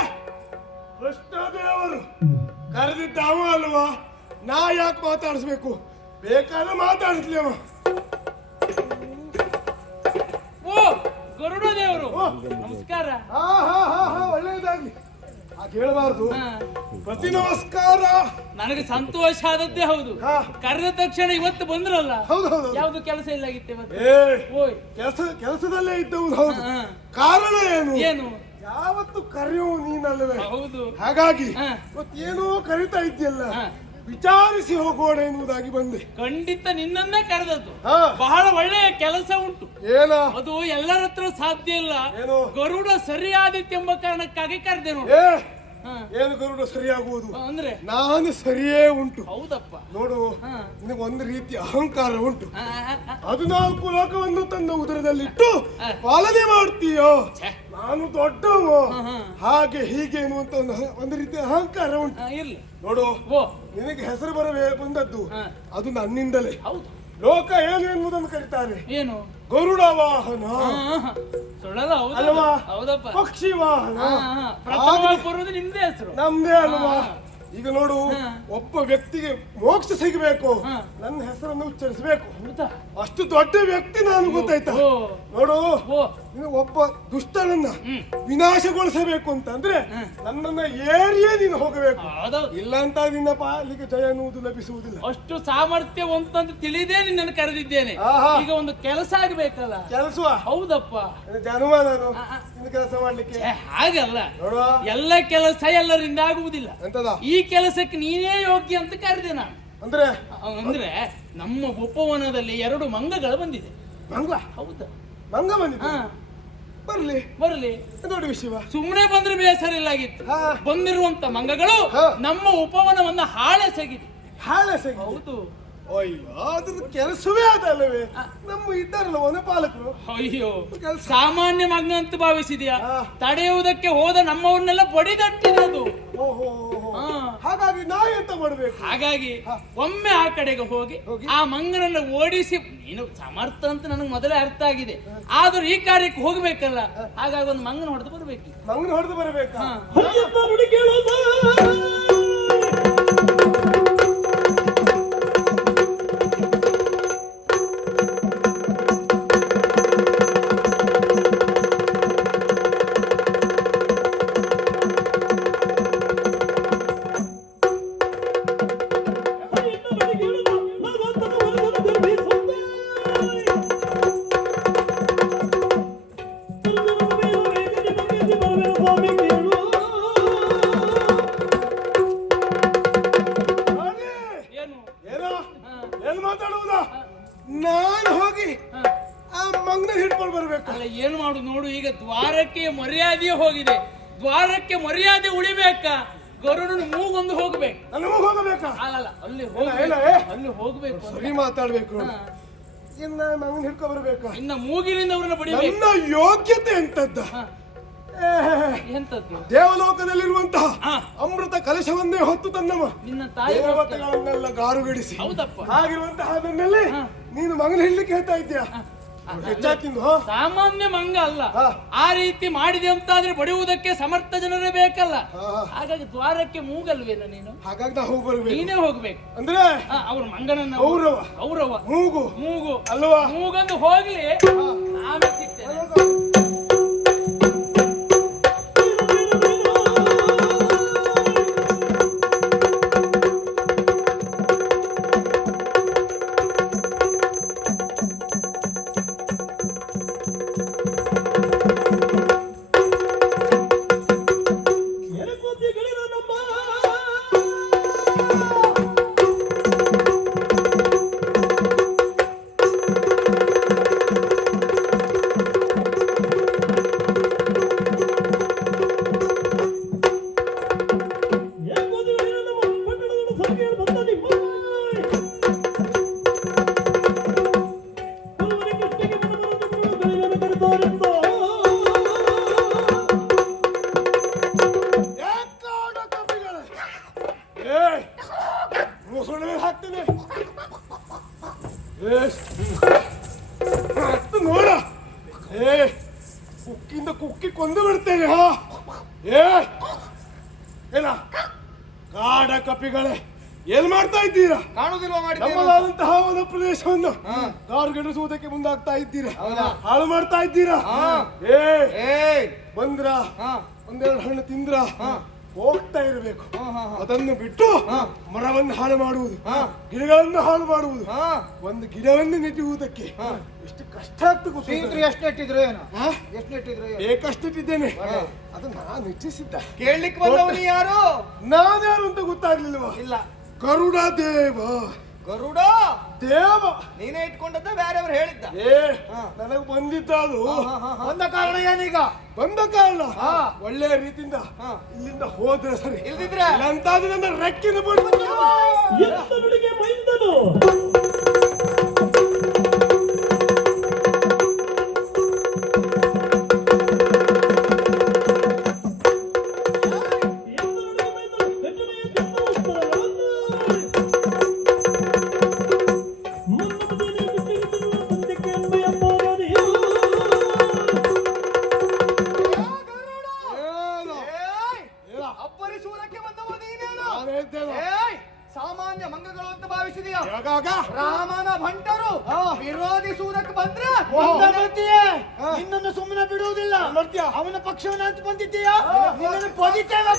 ಕೃಷ್ಣದೇವರು ಕರೆದಿದ್ದಾವ ಅಲ್ವಾ? ನಾ ಯಾಕೆ ಮಾತಾಡಿಸ್ಬೇಕು? ಬೇಕಾದ್ರೆ ಮಾತಾಡಿಸ್ಲಿ ಅವ. ಓ ಗರುಡ ದೇವರು ನಮಸ್ಕಾರ. ಒಳ್ಳೆಯದಾಗ್ಲಿ. ಕೇಳಬಾರ್ದು. ಪ್ರತಿ ನಮಸ್ಕಾರ. ನನಗೆ ಸಂತೋಷ ಆದದ್ದೇ ಹೌದು. ಕರೆದ ತಕ್ಷಣ ಇವತ್ತು ಬಂದ್ರಲ್ಲ, ಯಾವ್ದು ಕೆಲಸ ಇಲ್ಲ ಆಗಿತ್ತೆ ಕೆಲಸದಲ್ಲೇ ಇದ್ದವು. ಹೌದು. ಕಾರಣ ಏನು? ಯಾವತ್ತು ಕರೆಯೋ ನೀನಲ್ಲವೇ? ಹೌದು. ಹಾಗಾಗಿ ಇವತ್ತೇನೋ ಕರಿತಾ ಇದ್ಯಲ್ಲ, ವಿಚಾರಿಸಿ ಹೋಗೋಣ ಎನ್ನುವುದಾಗಿ ಬಂದೆ. ಖಂಡಿತ ನಿನ್ನನ್ನೇ ಕರೆದದ್ದು. ಬಹಳ ಒಳ್ಳೆಯ ಕೆಲಸ ಉಂಟು. ಏನ ಅದು ಎಲ್ಲರ ಹತ್ರ ಸಾಧ್ಯ ಇಲ್ಲ. ಗರುಡ ಸರಿಯಾದಿತ್ತೆಂಬ ಕಾರಣಕ್ಕಾಗಿ ಕರೆದೆ ನೋಡಿ. ಏನು ಗರುಡ ಸರಿಯಾಗುವುದು ಅಂದ್ರೆ ನಾನು ಸರಿಯೇ ಉಂಟು. ಹೌದಪ್ಪ. ನೋಡು, ನಿನಗೆ ಒಂದು ರೀತಿ ಅಹಂಕಾರ ಉಂಟು. 14 ಲೋಕವನ್ನು ತನ್ನ ಉದರದಲ್ಲಿಟ್ಟು ಪಾಲನೆ ಮಾಡ್ತೀಯೋ, ನಾನು ದೊಡ್ಡವ, ಹಾಗೆ ಹೀಗೆ ಎನ್ನುವಂತ ಒಂದು ರೀತಿ ಅಹಂಕಾರ ಉಂಟು. ನೋಡು, ನಿನಗೆ ಹೆಸರು ಬಂದದ್ದು ಅದು ನನ್ನಿಂದಲೇ. ಲೋಕ ಏನು ಎನ್ನುವುದನ್ನು ಕರೀತಾರೆ. ಏನು? ಗರುಡ ವಾಹನ ಅಲ್ವಾ? ಪಕ್ಷಿ ವಾಹನ. ನಿಮ್ದೇ ಹೆಸರು, ನಮ್ದೇ ಅಲ್ವಾ? ಈಗ ನೋಡು, ಒಬ್ಬ ವ್ಯಕ್ತಿಗೆ ಮೋಕ್ಷ ಸಿಗಬೇಕು, ನನ್ನ ಹೆಸರನ್ನು ಉಚ್ಚರಿಸಬೇಕು. ಅಷ್ಟು ದೊಡ್ಡ ವ್ಯಕ್ತಿ ನಾನು, ಗೊತ್ತಾಯ್ತಾ? ನೋಡು, ಒಬ್ಬ ದುಷ್ಟನನ್ನ ವಿನಾಶಗೊಳಿಸಬೇಕು ಅಂತಂದ್ರೆ ನನ್ನನ್ನ ಏರಿಯೇ ನೀನು ಹೋಗಬೇಕು. ಇಲ್ಲ ಅಂತ ನಿನ್ನ ಪಾಲಿಗೆ ಜಯ ಎನ್ನುವುದು ಲಭಿಸುವುದಿಲ್ಲ. ಅಷ್ಟು ಸಾಮರ್ಥ್ಯವಂತ ತಿಳಿದೇ ನಿನ್ನನ್ನು ಕರೆದಿದ್ದೇನೆ. ಈಗ ಒಂದು ಕೆಲಸ ಆಗಬೇಕಲ್ಲ. ಕೆಲಸ? ಹೌದಪ್ಪ. ಜನ್ಮ ನಾನು ಇನ್ನು ಕೆಲಸ ಮಾಡ್ಲಿಕ್ಕೆ ಹಾಗಲ್ಲ. ಎಲ್ಲ ಕೆಲಸ ಎಲ್ಲರಿಂದ ಆಗುವುದಿಲ್ಲ. ಈ ಕೆಲಸಕ್ಕೆ ನೀನೇ ಯೋಗ್ಯ ಅಂತ ಕರೆದೆ ನಾನು. ಅಂದ್ರೆ ನಮ್ಮ ಉಪವನದಲ್ಲಿ 2 ಮಂಗಗಳು ಬಂದಿದೆ. ಮಂಗ? ಹೌದಾ? ಮಂಗ ಬಂದಿದೆ? ಬರ್ಲಿ. ದೊಡ್ಡ ವಿಷಯ. ಸುಮ್ಮನೆ ಬಂದ್ರೆ ಬೇಸರ ಇಲ್ಲಾಗಿತ್ತು. ಬಂದಿರುವಂತ ಮಂಗಗಳು ನಮ್ಮ ಉಪವನವನ್ನ ಹಾಳೆಸಗಿದೆ. ಹೌದು. ಅಯ್ಯೋ, ಅದ್ರ ಕೆಲಸವೇ ಅದಲ್ಲವೇ? ನಮ್ಮ ಇದ್ದಾರಲ್ಲ ವನಪಾಲಕರು. ಅಯ್ಯೋ, ಸಾಮಾನ್ಯ ಮಗ್ನ ಅಂತ ಭಾವಿಸಿದ್ಯಾ? ತಡೆಯುವುದಕ್ಕೆ ಹೋದ ನಮ್ಮವನ್ನೆಲ್ಲ ಬಡಿದಟ್ಟಿರೋದು. ಹಾಗಾಗಿ ನಾ ಎಂತ ಮಾಡ್ಬೇಕು? ಹಾಗಾಗಿ ಒಮ್ಮೆ ಆ ಕಡೆಗೆ ಹೋಗಿ ಆ ಮಂಗನನ್ನ ಓಡಿಸಿ, ನೀನು ಸಮರ್ಥ ಅಂತ ನನಗೆ ಮೊದಲೇ ಅರ್ಥ ಆಗಿದೆ, ಆದ್ರೂ ಈ ಕಾರ್ಯಕ್ಕೆ ಹೋಗ್ಬೇಕಲ್ಲ, ಹಾಗಾಗಿ ಒಂದು ಮಂಗನ ಹೊಡೆದು ಬರ್ಬೇಕು. ಮಂಗನ ಹೊಡೆದು ಬರ್ಬೇಕಾ? ನಾನು ಹೋಗಿ ಆ ಮಂಗನ ಹಿಡ್ಕೊಂಡು ಬರ್ಬೇಕು. ಅಲ್ಲ ಏನು ಮಾಡು ನೋಡು, ಈಗ ದ್ವಾರಕ್ಕೆ ಮರ್ಯಾದೆ ಹೋಗಿದೆ, ದ್ವಾರಕ್ಕೆ ಮರ್ಯಾದೆ ಉಳಿಬೇಕಾ? ಗರುಡನ ಮೂಗೊಂದು ಹೋಗ್ಬೇಕು. ನನ್ನ ಮೂಗು ಹೋಗಬೇಕಾ? ಅಲ್ಲ ಅಲ್ಲಿ ಅಲ್ಲಿ ಹೋಗ್ಬೇಕು. ಸರಿ ಮಾತಾಡ್ಬೇಕು. ಇನ್ನ ಮಂಗನ ಹಿಡ್ಕೊಂಡು ಬರ್ಬೇಕಾ? ಇನ್ನ ಮೂಗಿನಿಂದ ಅವ್ರನ್ನ ಬಡಿಬೇಕು. ನನ್ನ ಯೋಗ್ಯತೆ ಎಂತದ್ದ? ಎಂತದ್ದು? ದೇವಲೋಕದಲ್ಲಿರುವಂತಹ ಅಮೃತ ಕಲಶವನ್ನೇ ಹೊತ್ತು ತನ್ನಮ್ಮ ನಿನ್ನ ತಾಯಿ ದೇವತೆಗಳನ್ನೆಲ್ಲ ಗಾರುಗಡಿಸಿ ಹೌದಪ್ಪ. ಹಾಗಿರುವಂತಹ ಅದನ್ನೆಲ್ಲಿ ನೀನು ಮಗನ ಹಿಡ್ಲಿಕ್ಕೆ ಹೇಳ್ತಾ ಇದ್ಯಾ? ಹೆಚ್ಚಾಕಿಂದು ಸಾಮಾನ್ಯ ಮಂಗ ಅಲ್ಲ. ಆ ರೀತಿ ಮಾಡಿದೆ ಅಂತಾದ್ರೆ ಬಡಿಯುವುದಕ್ಕೆ ಸಮರ್ಥ ಜನರೇ ಬೇಕಲ್ಲ. ಹಾಗಾಗಿ ದ್ವಾರಕ್ಕೆ ಮೂಗಲ್ವೇನ ನೀನು? ಹಾಗಾಗಿ ನಾ ಹೋಗಿ ಬರ್ಬೇಕು. ನೀನೇ ಹೋಗ್ಬೇಕು ಅಂದ್ರೆ ಅವ್ರ ಮಂಗನನ್ನ ಗೌರವ ಮೂಗು ಅಲ್ವಾ? ಮೂಗಂದು ಹೋಗ್ಲಿ, ಆಮೇಲೆ ಸಿಗ್ತೇನೆ. ನೋಡ ಕುಕ್ಕಿಂದ ಕುಕ್ಕಿ ಕೊಂದು ಬಿಡ್ತೇನೆ. ಏನ ಕಾಡ ಕಪಿಗಳೇ, ಏನ್ ಮಾಡ್ತಾ ಇದ್ದೀರಾ? ಕಾಣುದಿಲ್ವಾ? ನಮ್ಮದಾದಂತಹ ಒಂದು ಪ್ರದೇಶವನ್ನು ಗಾರುಗಡಿಸುವುದಕ್ಕೆ ಮುಂದಾಗ್ತಾ ಇದ್ದೀರಾ, ಹಾಳು ಮಾಡ್ತಾ ಇದ್ದೀರಾ. ಬಂದ್ರ ಒಂದೆರಡು ಹಣ್ಣು ತಿಂದ್ರ ಹೋಗ್ತಾ ಇರಬೇಕು. ಅದನ್ನು ಬಿಟ್ಟು ಮರವನ್ನು ಹಾಳು ಮಾಡುವುದು, ಗಿಡಗಳನ್ನು ಹಾಳು ಮಾಡುವುದು, ಒಂದು ಗಿಡವನ್ನು ನೆಟ್ಟುವುದಕ್ಕೆ ಎಷ್ಟು ಕಷ್ಟ ಆಗ್ತದೆ ಗೊತ್ತಿಲ್ಲ. ಎಷ್ಟು ನೆಟ್ಟಿದ್ರು ಏನು? ಎಷ್ಟು ನೆಟ್ಟಿದ್ರು? ಬೇಕಷ್ಟು ನೆಟ್ಟಿದ್ದೇನೆ. ಅದು ನಾನು ನೆಚ್ಚಿಸಿದ್ದ. ಕೇಳಲಿಕ್ಕೆ ಬಂದವನು ಯಾರು? ನಾನ್ಯಾರು ಅಂತ ಗೊತ್ತಾಗ್ಲಿಲ್ವಾ? ಇಲ್ಲ. ಗರುಡ ದೇವ. ಗರುಡ ದೇವ ನೀನೇ ಇಟ್ಕೊಂಡದ್ದ ಬೇರೆಯವರು ಹೇಳಿದ್ದ? ನನಗೆ ಬಂದಿದ್ದ ಅದು. ಬಂದ ಕಾರಣ ಏನೀಗ? ಬಂದ ಕಾರಣ ಒಳ್ಳೆಯ ರೀತಿಯಿಂದ ಇಲ್ಲಿಂದ ಹೋದ್ರೆ ಸರಿ, ಇಲ್ದಿದ್ರೆ ಅಂತಾದ್ರೆ ನನ್ನ ರೆಕ್ಕಿನ ಬಿಡ್ತೀನಿ. ಅಪ್ಪರಿಸುವುದಕ್ಕೆ ಬಂದವ ನೀನೇನು? ನಾನು ಹೇಳ್ತೇನೆ. ಸಾಮಾನ್ಯ ಮಂಗಗಳು ಅಂತ ಭಾವಿಸಿದೀಯ? ಯಾವಾಗ ರಾಮನ ಭಂಟರು ವಿರೋಧಿಸುವುದಕ್ಕೆ ಬಂದ್ರೆ ನಿನ್ನನ್ನು ಸುಮ್ಮನೆ ಬಿಡುವುದಿಲ್ಲ. ಮಾಡ್ತೀಯ? ಅವನ ಪಕ್ಷವನ್ನ ಅಂತ ಬಂದಿದ್ದೀಯಾ? ನಿನ್ನನ್ನು ಬದಿತೇವೆ.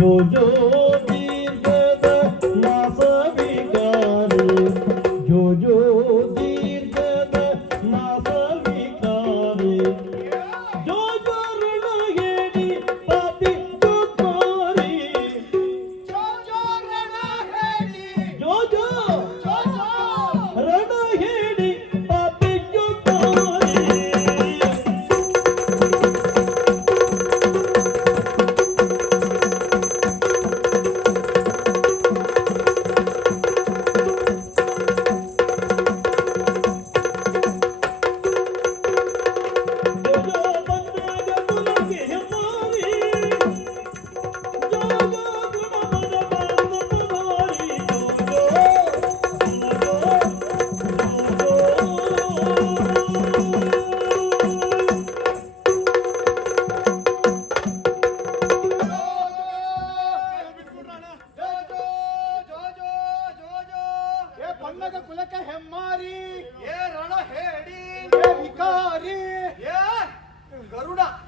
जो जो दीर्घद नासविकारे, जो जो दीर्घद नासविकारे, जो जो रणहेडी पापी चुकारी, जो जो रणहेडी पापी चुकारी.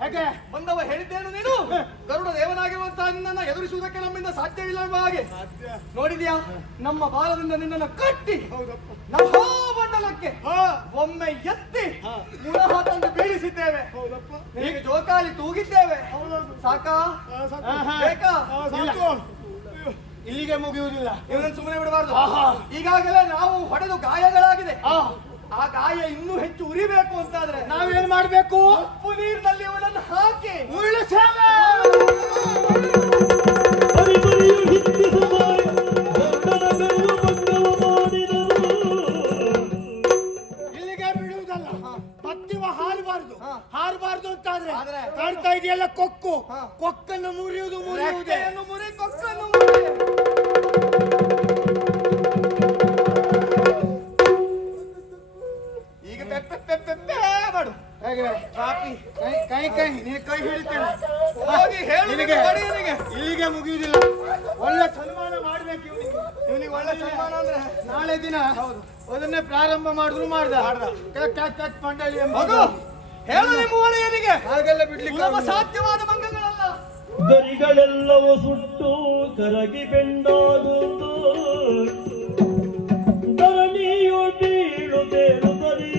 ಹೇಗೆ ಬಂದವ ಹೇಳಿದ್ದೇನು ನೀನು ಗರುಡ ದೇವನಾಗಿರುವಂತಹ ನಿನ್ನನ್ನ ಎದುರಿಸುವುದಕ್ಕೆ ನಮ್ಮಿಂದ ಸಾಧ್ಯವಿಲ್ಲ ಎಂಬ ಹಾಗೆ ನೋಡಿದ್ಯಾ ನಮ್ಮ ಬಾಲದಿಂದ ನಿನ್ನನ್ನು ಕಟ್ಟಿ ನಭೋಮಂಡಲಕ್ಕೆ ಒಮ್ಮೆ ಎತ್ತಿ ಪುನಃ ತಂದು ಬೀಳಿಸಿದ್ದೇವೆ. ಈಗ ಜೋಕಾಲಿ ತೂಗಿದ್ದೇವೆ. ಸಾಕಾ ಬೇಕಾ? ಇಲ್ಲಿಗೆ ಮುಗಿಯುವುದಿಲ್ಲ. ಇವನನ್ನು ಸುಮ್ಮನೆ ಬಿಡಬಾರ್ದು. ಈಗಾಗಲೇ ನಾವು ಹೊಡೆದು ಗಾಯಗಳಾಗಿದೆ. ಆ ಗಾಯ ಇನ್ನೂ ಹೆಚ್ಚು ಉರಿಬೇಕು ಅಂತಾದ್ರೆ ನಾವೇನ್ ಮಾಡ್ಬೇಕು? ಉಪ್ಪು ನೀರಿನಲ್ಲಿ ಇವನನ್ನು ಹಾಕಿ ಉರುಳಿಸೇವೆ. ಹರಿಮರಿಯು ಹಿಂದಿಸುವ ಗಂಡನ ಬೆಳೆಯು ಭಂಗವ ಮಾಡಿದರು. ಇಲ್ಲಿಗೆ ಬಿಡುವುದಲ್ಲ, ಮತ್ತಿವ ಹಾರಬಾರ್ದು. ಹಾರಬಾರ್ದು ಅಂತಾದ್ರೆ ಆದ್ರೆ ಕಾಣ್ತಾ ಇದೆಯಲ್ಲ ಕೊಕ್ಕು, ಕೊಕ್ಕನ್ನು ಮುರಿಯುವುದು ಮುರಿಯುವುದೇ. ರೆಕ್ಕೆಯನ್ನು ಮುರಿ, ಕೊಕ್ಕನ್ನು ಮುರಿ. ಈಗ ಪೆಪ್ಪೆ ಪೆಪ್ಪೆ ಪೇ ಮಾಡು. ಹೇಗೆ ಕಾಪಿ ಕೈ ಕೈ ನೀ ಕೈ ಹಿಡಿತೇನೆ. ಹೋಗಿ ಹೇಳು ನಿನಗೆ ಒಡೆಯನಿಗೆ. ಇಲ್ಲಿಗೆ ಮುಗಿಯುವುದಿಲ್ಲ. ಒಳ್ಳೆ ಸನ್ಮಾನ ಮಾಡ್ಬೇಕು ಇವನಿಗೆ ಒಳ್ಳೆ ಸನ್ಮಾನ ಅಂದ್ರೆ ನಾಳೆ ದಿನ ಅದನ್ನೇ ಪ್ರಾರಂಭ ಮಾಡಿದ್ರು ಮಾಡ್ದ ಕಟ್ ಮಂಡಳಿ ಎಂಬ ಮಗು ಹೇಳು ನಿಮ್ಮ ಒಡೆಯನಿಗೆ. ಹಾಗೆಲ್ಲ ಬಿಡ್ಲಿಕ್ಕೆ ಸುಲಭ ಸಾಧ್ಯವಾದ ಮಂಗಗಳಲ್ಲ. ಗರಿಗಳೆಲ್ಲವೂ ಸುಟ್ಟು ಕರಗಿ ಬೆಂಡಾಗುವುದು. ಧರಣಿಯು ಬೀಳುತ್ತೇರುತ್ತರಿ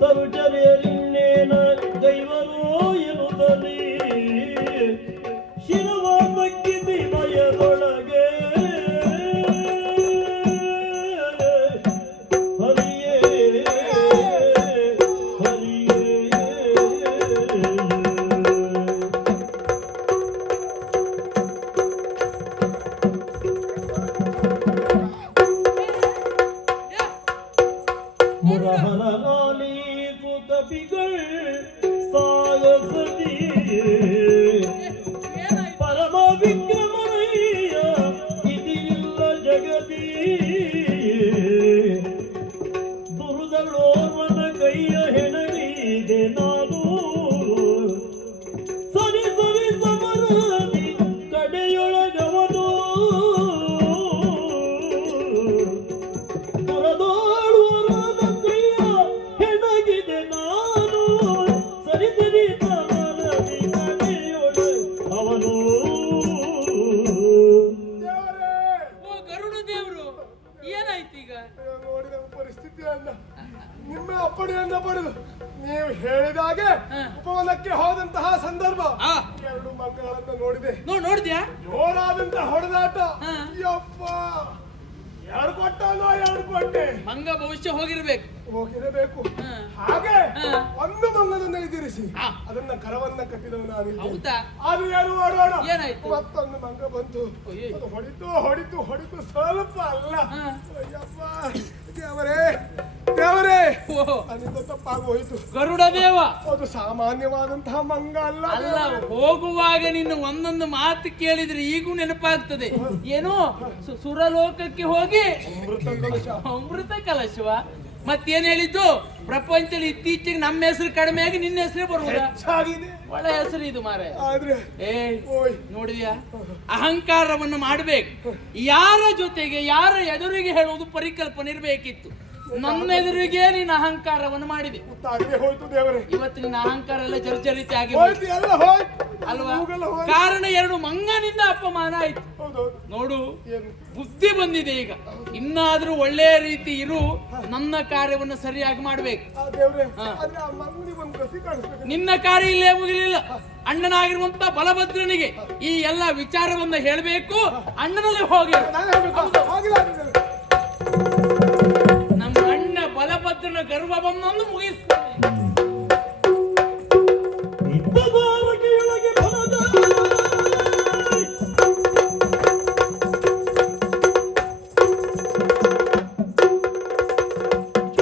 ತರುಜರಿಯರಿನ್ನೇನ ದೈವರೋ ಎನ್ನುತ್ತಲಿ. ಶಿರವ ಬಗ್ಗಿಸಿ ಭಯದೊಳಗೆ ಹರಿಯೇ ಹರಿಯೇ. ಮುರಹರನಾಲೀತು ಕಪಿಗಳ್ ಸಾಗಸದಿ ಪರಮ ವಿಕ್ರಮರಯ್ಯ ಇದಿಲ್ಲ ಜಗದಿ. ದುರ್ದಳೋರ್ವನ ಕೈಯ ಹೆಣಲಿದೆ ನಾನು ಸರಿ ಸರಿ ಸಮರದಿ ಕಡೆಯೊಳಗವನು. ದುರದೋಳುವರನ ಕೈಯ ಹೆಣಗಿದೆ ನಾನು ಸರಿ ಸರಿ ಸಮರದಿ ಕಡೆಯೊಳ ಅವನು. ಓ ಗರುಡ ದೇವ್ರು, ಏನಾಯ್ತು ಈಗ? ನೋಡಿದ ಪರಿಸ್ಥಿತಿಯನ್ನ ನಿಮ್ಮ ಅಪ್ಪಣೆಯನ್ನ ಪಡೆದು ನೀವು ಹೇಳಿದಾಗೆ ಉಪವನಕ್ಕೆ ಹೋದಂತಹ ಸಂದರ್ಭ ಎರಡು ಮಂಗಗಳನ್ನ ನೋಡಿದೆ. ನೋಡಿದ್ಯಾ? ಜೋರಾದಂತಹ ಹೊಡೆದಾಟ. ಹಾ. ಯಪ್ಪ ಎರಡು ಕೊಟ್ಟನೋ ಎರಡು ಕೊಟ್ಟೆ ಮಂಗ ಭವಿಷ್ಯ ಹೋಗಿರ್ಬೇಕು. ಹೋಗಿರಬೇಕು. ಹಾ. ಹಾಗೆ ಹಾ. ಒಂದು ಮಂಗದನ್ನ ಎದುರಿಸಿ ಹಾ. ಅದನ್ನ ಕರವನ್ನ ಕಟ್ಟಿದವನು ನಾನಿದ್ದೆ. ಹೌದಾ? ಅದು ಏನು ಮಾಡೋಣ? ಏನಾಯ್ತು? ಮತ್ತೊಂದು ಮಂಗ ಬಂತು. ಅಯ್ಯೋ. ಅದು ಹೊಡಿತು ಹೊಡಿತು ಹೊಡಿತು ಸ್ವಲ್ಪ ಅಲ್ಲ. ಹಾ. ಅಯ್ಯಪ್ಪ ದೇವರೇ ದೇವರೇ ಓ ಅಲ್ಲಿಂದ ತಪ್ಪಾಗಿ ಹೋಯಿತು. ಗರುಡ ದೇವ ಅದು ಸಾಮಾನ್ಯವಾದಂತಹ ಮಂಗ ಅಲ್ಲ. ಅಲ್ಲ, ಹೋಗುವಾಗ ನಿನ್ನ ಒಂದೊಂದು ಮಾತು ಕೇಳಿದ್ರೆ ಈಗೂ ನೆನಪಾಗ್ತದೆ. ಏನೋ ಸುರಲೋಕಕ್ಕೆ ಹೋಗಿ ಅಮೃತ ಕಲಶವ. ಮತ್ತೇನ್ ಹೇಳಿದ್ದು? ಪ್ರಪಂಚದಲ್ಲಿ ಇತ್ತೀಚೆಗೆ ನಮ್ಮ ಹೆಸರು ಕಡಿಮೆ ಆಗಿ ನಿನ್ನ ಹೆಸರೇ ಬರುವುದಾ? ಹೆಚ್ಚಾಗಿದೆ. ಒಳ್ಳೆ ಹೆಸರು ಇದು ಮಾರೆ. ಆದ್ರೆ ಏ ಓಯ್ ನೋಡಿದ್ಯಾ? ಅಹಂಕಾರವನ್ನು ಮಾಡ್ಬೇಕು. ಯಾರ ಜೊತೆಗೆ ಯಾರ ಎದುರಿಗೆ ಹೇಳುವುದು ಪರಿಕಲ್ಪನೆ ಇರ್ಬೇಕಿತ್ತು. ನನ್ನ ಎದುರಿಗೆ ನೀನು ಅಹಂಕಾರವನ್ನು ಮಾಡಿದೆ. ಗೊತ್ತಾಗದೆ ಹೋಯ್ತು ದೇವರೇ. ಇವತ್ತು ನಿನ್ನ ಅಹಂಕಾರ ಎಲ್ಲ ಜರ್ಜರಿತ ಆಗಿ ಹೋಯ್ತು ಎಲ್ಲ ಹೋಯ್ತು. ಅಲ್ವಾ? ಕೂಗಲ್ಲ ಹೋಯ್ತು. ಕಾರಣ ಎರಡು ಮಂಗನಿಂದ ಅಪಮಾನ ಆಯ್ತು. ಹೌದೌದು. ನೋಡು, ಏನು ಬುದ್ಧಿ ಬಂದಿದೆ ಈಗ. ಇನ್ನಾದ್ರೂ ಒಳ್ಳೆಯ ರೀತಿ ಇರು. ನನ್ನ ಕಾರ್ಯವನ್ನು ಸರಿಯಾಗಿ ಮಾಡ್ಬೇಕು. ಆ ದೇವ್ರೇ ಹಾ. ಆದ್ರೆ ಆ ಮಂಗನಿಗೆ ಒಂದು ಗತಿ ಕಾಣಿಸ್ಬೇಕು. ನಿನ್ನ ಕಾರ್ಯ ಇಲ್ಲೇ ಮುಗಿಲಿಲ್ಲ. ಅಣ್ಣನಾಗಿರುವಂತ ಬಲಭದ್ರನಿಗೆ ಈ ಎಲ್ಲ ವಿಚಾರವನ್ನ ಹೇಳಬೇಕು. ಅಣ್ಣನಲ್ಲಿ ಹೋಗಿ ನಾನು ಹೇಳ್ಬೇಕು. ಆಗಿಲ್ಲ ಆಗಿಲ್ಲ. ನಮ್ಮ ಅಣ್ಣ ಬಲಭದ್ರನ ಗರ್ವ ಬಂದೊಂದು ಮುಗಿಸ್ತಾನೆ. ಇದ್ದದಾರಗೆಯೊಳಗೆ ಬಲದ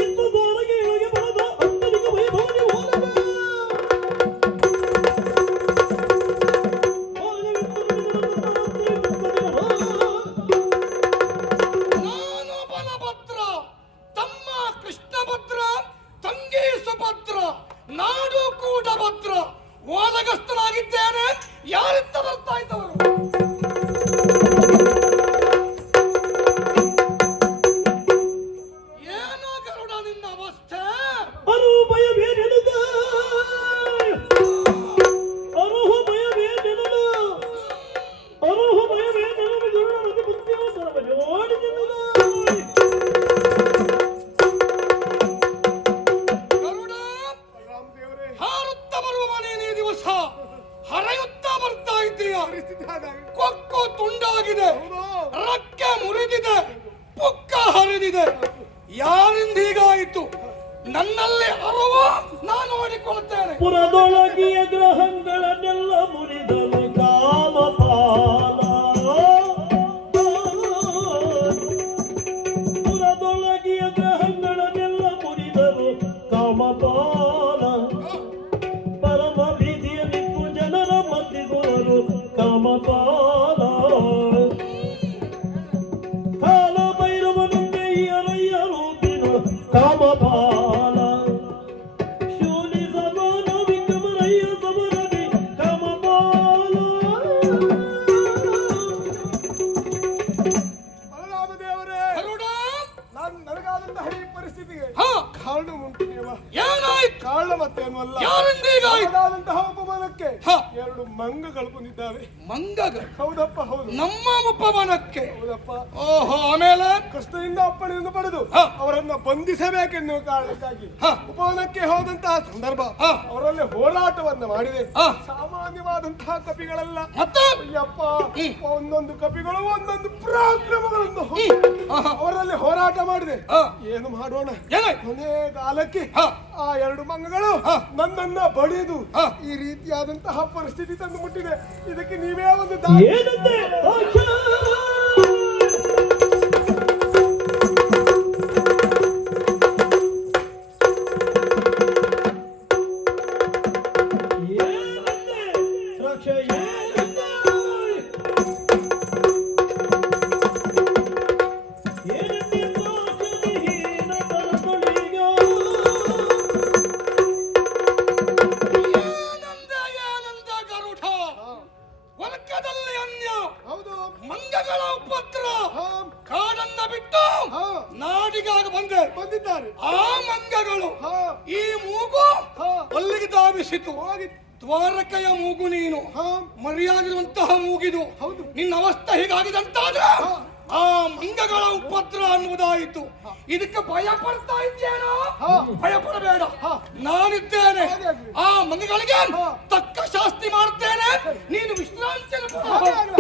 ಇದ್ದದಾರಗೆಯೊಳಗೆ ಬಲದ ಅಂತರಿಕ ವೈಭವನೆ ಹೋಲಗ. ನಾನು ಬಲಭದ್ರ, ತಮ್ಮ ಕೃಷ್ಣಭದ್ರ, ತಂಗಿ ಸುಭದ್ರ, ನಾಡು ಕೂಡ ಭದ್ರ, ಓಲಗಸ್ತನಾಗಿದ್ದೇನೆ. ಯಾರಿತ್ತ ಬರ್ತಾ ಇದ್ದವರು? ಏನೋ ಗರುಡ ನಿನ್ನ ಅವಸ್ಥೆ? ಅನುಭಯ ಬೇರೆನುಗ ಪುರದೊಳಗಿಯ ಗ್ರಹಗಳನ್ನೆಲ್ಲ ಮುರಿದನು ಕಾಮಪಾಲ ಪುರದೊಳಗಿಯ ಗ್ರಹಗಳನ್ನೆಲ್ಲ ಮುರಿದರು ಕಾಮಪಾಲ ಪರಮ ಬೀದಿಯಲ್ಲಿತ್ತು ಜನರ ಮಧ್ಯಗುವರು ಕಾಮಪಾಲ ಕಾಲ ಭೈರವನಂತೆ ಈ ಅರಯ್ಯ ರೂಪಿನ ಕಾಮಪಾಲ ಶೂಲಿ ಸಮಾನ ವಿಕ್ರಮರಯ್ಯ ಸಮರದಿ ಕಾಮಪಾಲ ಬಲರಾಮ ದೇವರೇ ಗರುಡ ನನಗಾದಂತಹ ಈ ಪರಿಸ್ಥಿತಿಗೆ ಹಾ ಕಾರಣ ಉಂಟು ದೇವ. ಏನಾಯ್ತು? ಕಾರಣ ಮತ್ತೇನು ಅಲ್ಲ, ಯಾರಿಂದೀಗಾಯ್ತು? ನನ್ನದಾದಂತಹ ಉಪಮಾನಕ್ಕೆ ಹಾ. 2 ಮಂಗಗಳು ಬಂದಿದ್ದಾವೆ. ಮಂಗಗಳು ಹೌದಪ್ಪ, ಹೌದು, ನಮ್ಮ ಉಪವನಕ್ಕೆ? ಹೌದಪ್ಪ. ಓಹೋ, ಆಮೇಲೆ ಕೃಷ್ಣನಿಂದ ಅಪ್ಪಣೆಯನ್ನು ಪಡೆದು ಹಾ. ಅವರನ್ನ ಬಂಧಿಸಬೇಕೆನ್ನುವ ಕಾರಣಕ್ಕಾಗಿ ಹಾ. ಉಪವನಕ್ಕೆ ಹೋದಂತಹ ಸಂದರ್ಭ ಹಾ. ಅವರಲ್ಲಿ ಹೋರಾಟವನ್ನ ಮಾಡಿದೆ. ಹಾ. ಸಾಮಾನ್ಯವಾದಂತಹ ಕಪಿಗಳಲ್ಲ. ಮತ್ತೆ ಅಯ್ಯಪ್ಪ, ಒಂದೊಂದು ಕಪಿಗಳು ಒಂದೊಂದು ಪರಾಕ್ರಮಗಳನ್ನು ಅವರಲ್ಲಿ ಹೋರಾಟ ಮಾಡಿದೆ. ಹಾ. ಏನು ಮಾಡೋಣ, ಏನಾಯ್ತು? ಕೊನೆ ಕಾಲಕ್ಕೆ ಹಾ. ಆ 2 ಮಂಗಗಳು ಹಾ. ನನ್ನನ್ನ ಬಡಿದು ಹಾ. ಈ ರೀತಿಯಾದಂತಹ ಪರಿಸ್ಥಿತಿ ತಂದು ಮುಟ್ಟಿದೆ. ಇದಕ್ಕೆ ನೀವೇ ಒಂದು ದಾರಿ. ಏನಂತೆ ಆಶಾ ಏನಂತೆ ರಕ್ಷ ಏನಂತೆ ಏನಂತೆ ಆಶಾಹೀನ ತರತೊಳಿಗ ಏನಂದ ಗರುಡ? ವರ್ಗದಲ್ಲಿ ಅನ್ಯ ಹೌದು, ಮಂಗಗಳ ಉಪದ್ರ ಹಾ. ಕಾಡನ್ನ ಬಿಟ್ಟು ಹಾ. ನಾಡಿಗಾಗ ಬಂದೆ. ಬಂದಿದ್ದಾರೆ. ಆ ಮಂಗಗಳು ಹಾ. ಈ ಮೂಗು ಹಾ. ಅಲ್ಲಿಗೆ ಧಾವಿಸಿತು. ಹೋಗಿ. ದ್ವಾರಕೆಯ ಮೂಗು ನೀನು, ಹಾ. ಮರಿಯಾಗಿರುವಂತಹ ಮೂಗಿದು. ಹೌದು. ನಿನ್ನ ಅವಸ್ಥೆ ಹೀಗಾಗಿದಂತಾದ್ರೆ ಹಾ. ಆ ಮಂಗಗಳ ಉಪದ್ರ ಅನ್ನುವುದಾಯಿತು. ಇದಕ್ಕೆ ಭಯ ಪಡ್ತಾ ಇದ್ದೇನೋ? ಹಾ. ಭಯ ಪಡಬೇಡ, ಹಾ. ನಾನಿದ್ದೇನೆ. ಹಾಗೆ ಆಗ್ಲಿ. ಆ ಮಂಗಗಳಿಗೆ ಹಾ. ತಕ್ಕ ಶಾಸ್ತಿ ಮಾಡ್ತೇನೆ. ನೀನು ವಿಶ್ರಾಂತಿ ಹಾಗೆ ಆಗ್ಲಿ.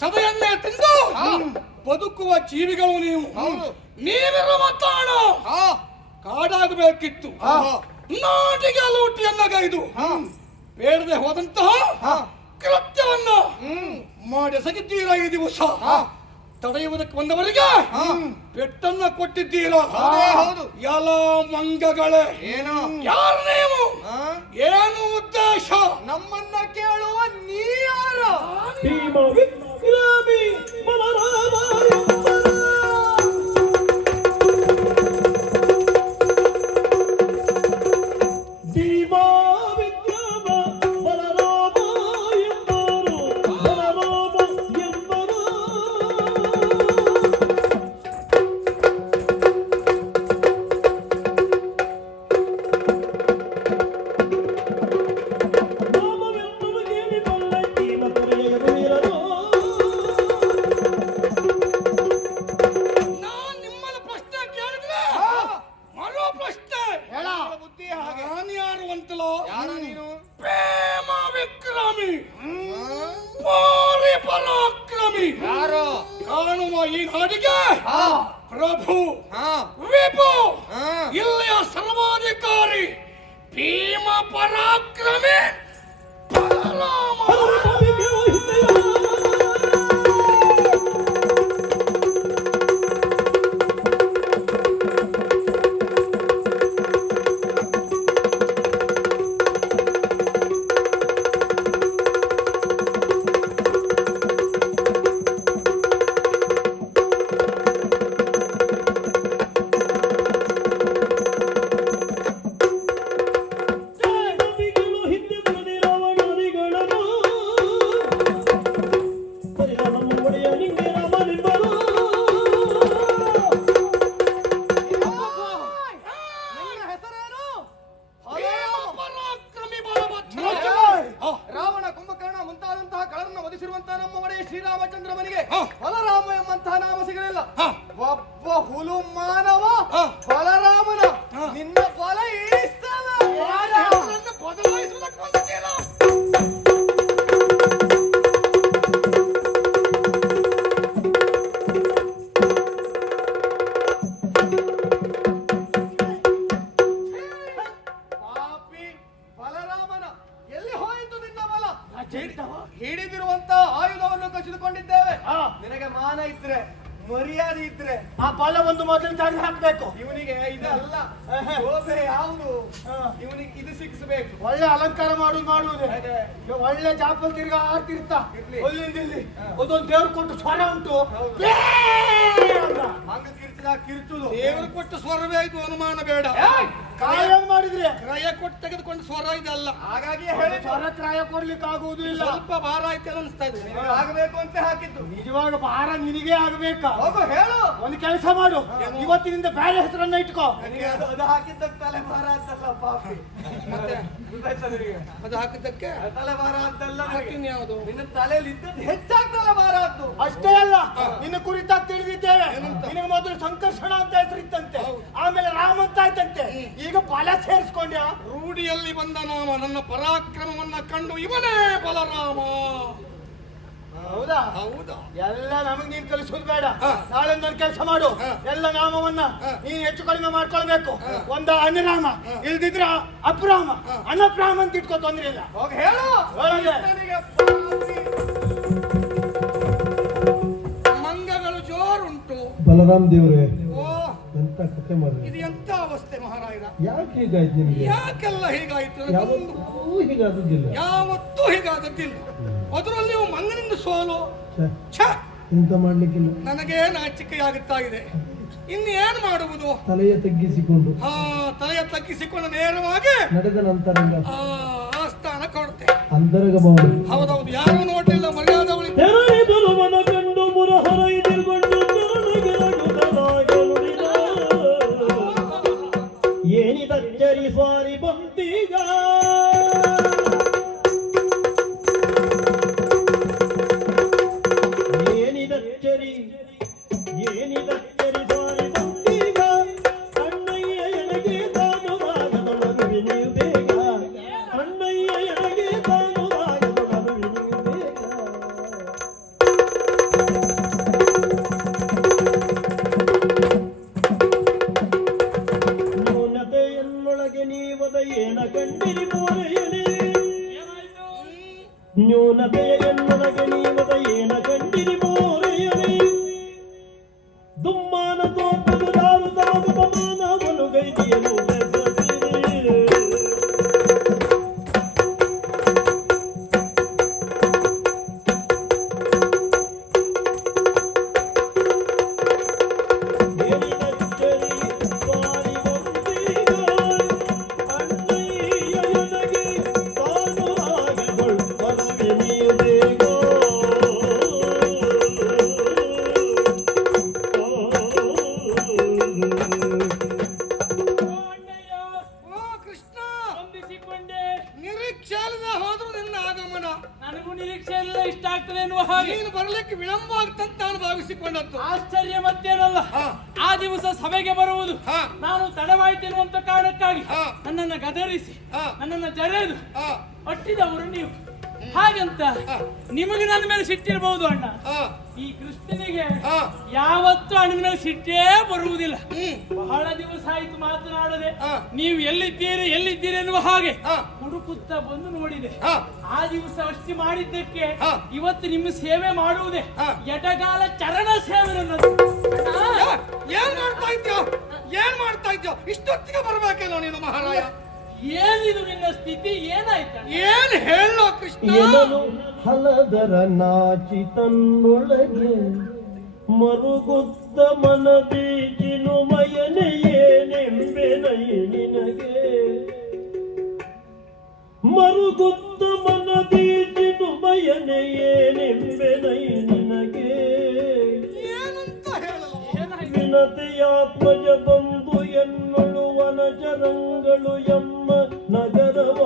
ಸದೆಯನ್ನೇ ತಿಂದು ಬದುಕುವ ಜೀವಿಗಳು ನೀವು. ನೀವಿರುವ ತಾಣ ಕಾಡಾಗಬೇಕಿತ್ತು. ನಾಟಿಗೆ ಲೂಟಿಯನ್ನ ಗೈದು ಬೇಡದೆ ಹೋದಂತಹ ಕೃತ್ಯವನ್ನ ಮಾಡಿಸಗಿದ್ದೀರಾ. ಈ ದಿವಸ ತಡೆಯುವುದಕ್ಕೆ ಬಂದವರಿಗೆ ಪೆಟ್ಟನ್ನ ಕೊಟ್ಟಿದ್ದೀರಾ. ಎಲ್ಲ ಮಂಗಗಳೇ, ಯಾರು ನೀವು? ಏನು ಉದ್ದೇಶ? ನಮ್ಮನ್ನ ಕೇಳುವ ನೀಯಾರ? ಭೀಮ ವಿಕ್ರಮಿ ಬಲರಾಮ ಭೀಮ ವಿಕ್ರಮ ಬಲರಾಮ ಪರಾಕ್ರಮಿ ಭಾರಿ ಪರಾಕ್ರಮಿ ಯಾರು ಕಾಣುವ ಈ ನಾಡಿಗೆ ಹಾ ಪ್ರಭು ಹಾ ವಿಭು ಹಾ ಇಲ್ಲಿಯ ಸರ್ವಾಧಿಕಾರಿ ಭೀಮ ಪರಾಕ್ರಮಿ ಬಲರಾಮ. ನಿನ್ನ ಹೆಸರೇನು? ಭೀಮ ಪರಾಕ್ರಮಿ ಬಲಭದ್ರ. ರಾವಣ ಕುಂಭಕರ್ಣ ಮುಂತಾದಂತಹ ಕಳರನ್ನು ವಧಿಸಿರುವಂತಹ ನಮ್ಮ ಒಡೆಯ ಶ್ರೀರಾಮಚಂದ್ರಮನಿಗೆ ಹಾ. ಬಲರಾಮ ಎಂಬಂತಹ ನಾಮ ಸಿಗಲಿಲ್ಲ. ಹಾ. ಒಬ್ಬ ಹುಲು ಮಾನವ ಹಾ. ಬಲರಾಮನ ಹಾ. ನಿನ್ನ ಬಲ ಈಸ್ತವ. ಹೆಸರನ್ನು ಬದಲಾಯಿಸುವುದಕ್ಕೆ ಬಂದಿದ್ದೀರಾ? ಪಾಪಿ ಬಲರಾಮನ ಎಲ್ಲಿ ಹೋಯಿತು ನಿನ್ನ ಬಲ? ಹಿಡಿದಿರುವಂತಹ ಆಯುಧವನ್ನು ಕಸಿದುಕೊಂಡಿದ್ದೇವೆ. ನಿನಗೆ ಮಾನ ಇದ್ರೆ ಮರ್ಯಾದೆ ಇದ್ರೆ ಆ ಬಲ ಒಂದು ಮೊದಲು ತಂದು ಹಾಕ್ಬೇಕು. ಇವನಿಗೆ ಇದಲ್ಲ ಶೋಭೆ ಯಾವುದು? ಇವನಿಗೆ ಇದು ಸಿಕ್ಕಿಸಬೇಕು. ಒಳ್ಳೆ ಅಲಂಕಾರ ಮಾಡುವುದೇ ಹಾಗೆ. ಈಗ ಒಳ್ಳೆ ಜಾಪಲ್ ತಿರ್ಗಾ ಆಡ್ತಿರ್ತಾ ಇರ್ಲಿ. ಅಲ್ಲಿಂದ ಇಲ್ಲಿ ಅದೊಂದು ದೇವ್ರು ಕೊಟ್ಟು ಸ್ವರ ಉಂಟು. ಹೌದು. ಪ್ಲೇ ಅಂತ. ಹಂಗ ಕಿರ್ಚಿದಾಗ ಕಿರ್ಚುದು. ದೇವರು ಕೊಟ್ಟ ಸ್ವರವೇ ಇದು, ಅನುಮಾನ ಬೇಡ. ಏಯ್! ಕಾಯಂ ಮಾಡಿದ್ರೆ ಕ್ರಯ ಕೊಟ್ಟು ತೆಗೆದುಕೊಂಡು ಸ್ವರ ಇದಲ್ಲ. ಹಾಗಾಗಿ ಹೇಳಿ ಸ್ವರ ಕ್ರಾಯ ಕೊಡ್ಲಿಕ್ಕೆ ಆಗುವುದು ಇಲ್ಲ. ಸ್ವಲ್ಪ ಭಾರ ಆಯ್ತು ಅನಿಸ್ತಾ ಇದೆ. ಆಗಬೇಕು ಅಂತ ಹಾಕಿದ್ದು. ನಿಜವಾಗ ಭಾರ ನಿನಗೆ ಆಗ್ಬೇಕಾ? ಹೋಗು ಹೇಳು. ಒಂದು ಕೆಲಸ ಮಾಡು, ಇವತ್ತಿನಿಂದ ಬೇರೆ ಹೆಸರನ್ನ ಇಟ್ಕೋ. ನನಗೆ ಅದು ಹಾಕಿದ್ದ ತಲೆ ಭಾರ ಅಂತಲ್ಲ ಪಾಪಿ. ಮತ್ತೆ ಗೊತ್ತಾಯ್ತಾ ನಿನಗೆ? ಅದು ಹಾಕಿದ್ದಕ್ಕೆ ತಲೆ ಭಾರ ಅಂತಲ್ಲ ನನಗೆ. ಇನ್ಯಾವುದು? ನಿನ್ನ ತಲೆಯಲ್ಲಿ ಇದ್ದದ್ದು ಹೆಚ್ಚಾಗಿ ತಲೆ ಭಾರ ಆದ್ದು. ಅಷ್ಟೇ ಅಲ್ಲ, ನಿನ್ನ ಕುರಿತಾಗಿ ತಿಳಿದಿದ್ದೇವೆ. ನಿನಗೆ ಮೊದಲು ಸಂಕರ್ಷಣ ಅಂತ ಹೆಸರಿತ್ತಂತೆ, ಆಮೇಲೆ ರಾಮ ಅಂತ ಆಯ್ತಂತೆ, ಈಗ ಬಲ ಸೇರಿಸ್ಕೊಂಡ್ಯಾ? ರೂಢಿಯಲ್ಲಿ ಬಂದ ನಾಮ ನನ್ನ ಪರಾಕ್ರಮವನ್ನ ಕಂಡು ಇವನೇ ಬಲರಾಮ. ಹೌದಾ? ಹೌದಾ? ಎಲ್ಲ ನಮಗ್ ನೀನ್ ಕಲಿಸೋದು ಬೇಡ. ನಾಳೆ ಒಂದು ಕೆಲಸ ಮಾಡು, ಎಲ್ಲ ನಾಮವನ್ನ ನೀನ್ ಹೆಚ್ಚು ಕಡಿಮೆ ಮಾಡ್ಕೊಳ್ಬೇಕು. ಒಂದು ಅನುರಾಮ, ಇಲ್ದಿದ್ರ ಅಪರಾಮ, ಅನಪ್ರಾಮ ಅಂತ ಇಟ್ಕೋ, ತೊಂದ್ರೆ ಇಲ್ಲ. ಹೋಗಿ ಹೇಳು. ಹೇಳಲೆ. ನನಗೆ ಪಾಪಿ. ಮಂಗಗಳು ಜೋರುಂಟು. ಬಲರಾಮ್ ದೇವ್ರೆ ಓ, ಎಂತ ಕತೆ ಮಾಡ್ರಿ. ಇದು ಎಂತ ಅವಸ್ಥೆ ಮಹಾರಾಯರ? ಯಾಕೆ ಹೀಗಾಯ್ತು ನಿಮ್ಗೆ? ಯಾಕೆಲ್ಲ ಹೀಗಾಯ್ತು? ನನಗೊಂದು ಯಾವತ್ತೂ ಹೀಗಾದದ್ದಿಲ್ಲ. ಯಾವತ್ತೂ ಹೀಗಾದದ್ದಿಲ್ಲ. ಅದರಲ್ಲಿಯೂ ಮಂಗನಿಂದ ಸೋಲು. ಛೆ, ಛ, ಎಂತ ಮಾಡ್ಲಿಕ್ಕಿಲ್ಲ. ನನಗೆ ನಾಚಿಕೆಯಾಗುತ್ತಾ ಇದೆ. ಇನ್ನೇನು ಮಾಡುವುದು? ತಲೆಯ ತಗ್ಗಿಸಿಕೊಂಡು ತಲೆಯ ತಗ್ಗಿಸಿಕೊಂಡು ನೇರವಾಗಿ ನಡೆದ ನಂತರ ಆಸ್ಥಾನ ಕೊಡುತ್ತೆ. ಅಂತರಗಮನ ಹೌದೌದು, ಯಾರು ನೋಡ್ಲಿಲ್ಲ, ಮರ್ಯಾದೆ ಉಳಿತು. ತೆರೆದುರುವನ ಕಂಡು ಮುರಹರ ಇದಿರ್ಕೊಂಡು ಏನಿದಚ್ಚರಿ ಸ್ವಾರಿ ಬಂತೀಗ ಏನಿದಚ್ಚರಿ ಸ್ವಾರಿ ಬಂತೀಗ ಅಣ್ಣಯ್ಯ ಎನಗೆ ತಾನು ರಾಗದ ಮಗುವಿನಿ ಬೇಗ ಅಣ್ಣಯ್ಯ ಎನಗೆ ತಾನು ರಾಗದ ಮಗುವಿನಿ ಬೇಗ ನ್ಯೂನತೆಯನ್ನೊಳಗೆ ನೀವದ ಏನ ಕಂಡಿರಿ ಮೋರೆಯನೇ ನ್ಯೂನತೆಯನ್ನೊಳಗೆ ನೀವದ ಏನ ಕಂಡಿರಿ ಮೋರೆಯನೇ ದುಮ್ಮಾನ ತೋಟದ ದಾರು ದಾಗದ ಮಾನವನು ಗೈದಿಯನು ಬೆಸಸಿರಿ ಓ ಕೃಷ್ಣ, ನಿರೀಕ್ಷೆ ಅಲ್ಲದೆ ಹೋದ್ರು ನಿನ್ನ ಆಗಮನ. ನನಗೂ ನಿರೀಕ್ಷೆ ಎಲ್ಲ ಇಷ್ಟ ಆಗ್ತದೆ ಎನ್ನುವ ಹಾಗೆ ನೀನು ಬರಲಿಕ್ಕೆ ವಿಳಂಬ ಆಗ್ತಂತ ನಾನು ಭಾವಿಸಿಕೊಂಡದ್ದು. ಆಶ್ಚರ್ಯ ಮತ್ತೇನಲ್ಲ. ಆ ದಿವಸ ಸಭೆಗೆ ಬರುವುದು ಹಾ. ನಾನು ತಡವಾಯ್ತೆನ್ನುವಂತ ಕಾರಣಕ್ಕಾಗಿ ಹಾ. ನನ್ನನ್ನ ಗದರಿಸಿ ಹಾ. ನನ್ನನ್ನ ಜರೆದು ಆ, ಅಟ್ಟಿದವರು ನೀವು. ಹಾಗಂತ ನಿಮಗೆ ನನ್ನ ಮೇಲೆ ಸಿಟ್ಟಿರಬಹುದು ಅಣ್ಣ. ಆ, ಈ ಕೃಷ್ಣನಿಗೆ ಆ, ಯಾವತ್ತೂ ಅಣ್ಣನ ಮೇಲೆ ಸಿಟ್ಟೇ ಬರುವುದಿಲ್ಲ. ಬಹಳ ದಿವಸ ಆಯ್ತು ಮಾತನಾಡದೆ. ನೀವು ಎಲ್ಲಿದ್ದೀರಿ ಎನ್ನುವ ಹಾಗೆ ಹುಡುಕುತ್ತಾ ಬಂದು ನೋಡಿದೆ. ಆ ದಿವಸ ಅಷ್ಟೇ ಮಾಡಿದ್ದಕ್ಕೆ ಇವತ್ತು ನಿಮ್ಮ ಸೇವೆ ಮಾಡುವುದೇ ಎಡಗಾಲ ಚರಣ ಸೇವೆ ನನ್ನದು. ಏನ್ ಮಾಡ್ತಾ ಇದ್ಯೋ ಏನ್ ಮಾಡ್ತಾ ಇದ್ಯೋ? ಇಷ್ಟೊತ್ತಿಗೆ ಬರ್ಬೇಕೇನೋ ನೀನು ಮಹಾರಾಯ? ಏನಿದು ನಿನ್ನ ಸ್ಥಿತಿ? ಏನಾಯ್ತ? ಏನ್ ಹೇಳೋ ಕೃಷ್ಣ? ಎನಲು ಹಲದರ ನಾಚಿ ತನ್ನೊಳಗೆ ಮರುಗುತ್ತ ಮನದಿ ಜಿನುಮಯನೆಯೇನೆಂಬೆನೈ ನಿನಗೆ. ಮರುಗುತ್ತ ಮನದಿ ಜಿನುಮಯನೆಯೇನೆಂಬೆನೈ ನಿನಗೆ. ಏನಂತ ಹೇಳಲು? ವಿನತೆಯಾತ್ಮಜ ಬಂಧು ಎನ್ನಳು ವನಚರಂಗಳು ಎಮ್ಮ ನಗರವ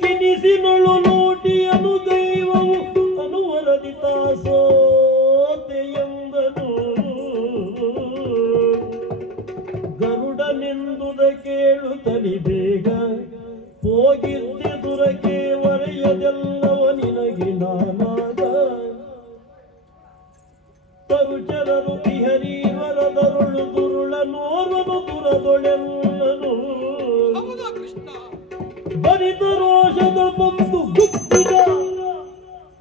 ಕಿನಿಸಿನೊಳು ನೋಡಿ ಅನುದೈವವು ಅನುವರದಿ ತಾಸೋತೆ ಎಂದನು. ಗರುಡನೆಂದುದ ಕೇಳು ತಲಿ ಬೇಗ ಹೋಗಿದ್ದೆ ದುರಕೆ ವರೆಯದೆಲ್ಲವ ನಿನಗೆ ನಾನಾಗ. ತರುಚರರು ಬಿಹರೀವರದರುಳು ದುರುಳ ನೋರ್ವನು ದುರದೊಳೆನ್ನನು. ಹೌದಾ ಕೃಷ್ಣ? ಬರಿದ ರೋಷದ ಬಂದು ಗುಪ್ಪಿದ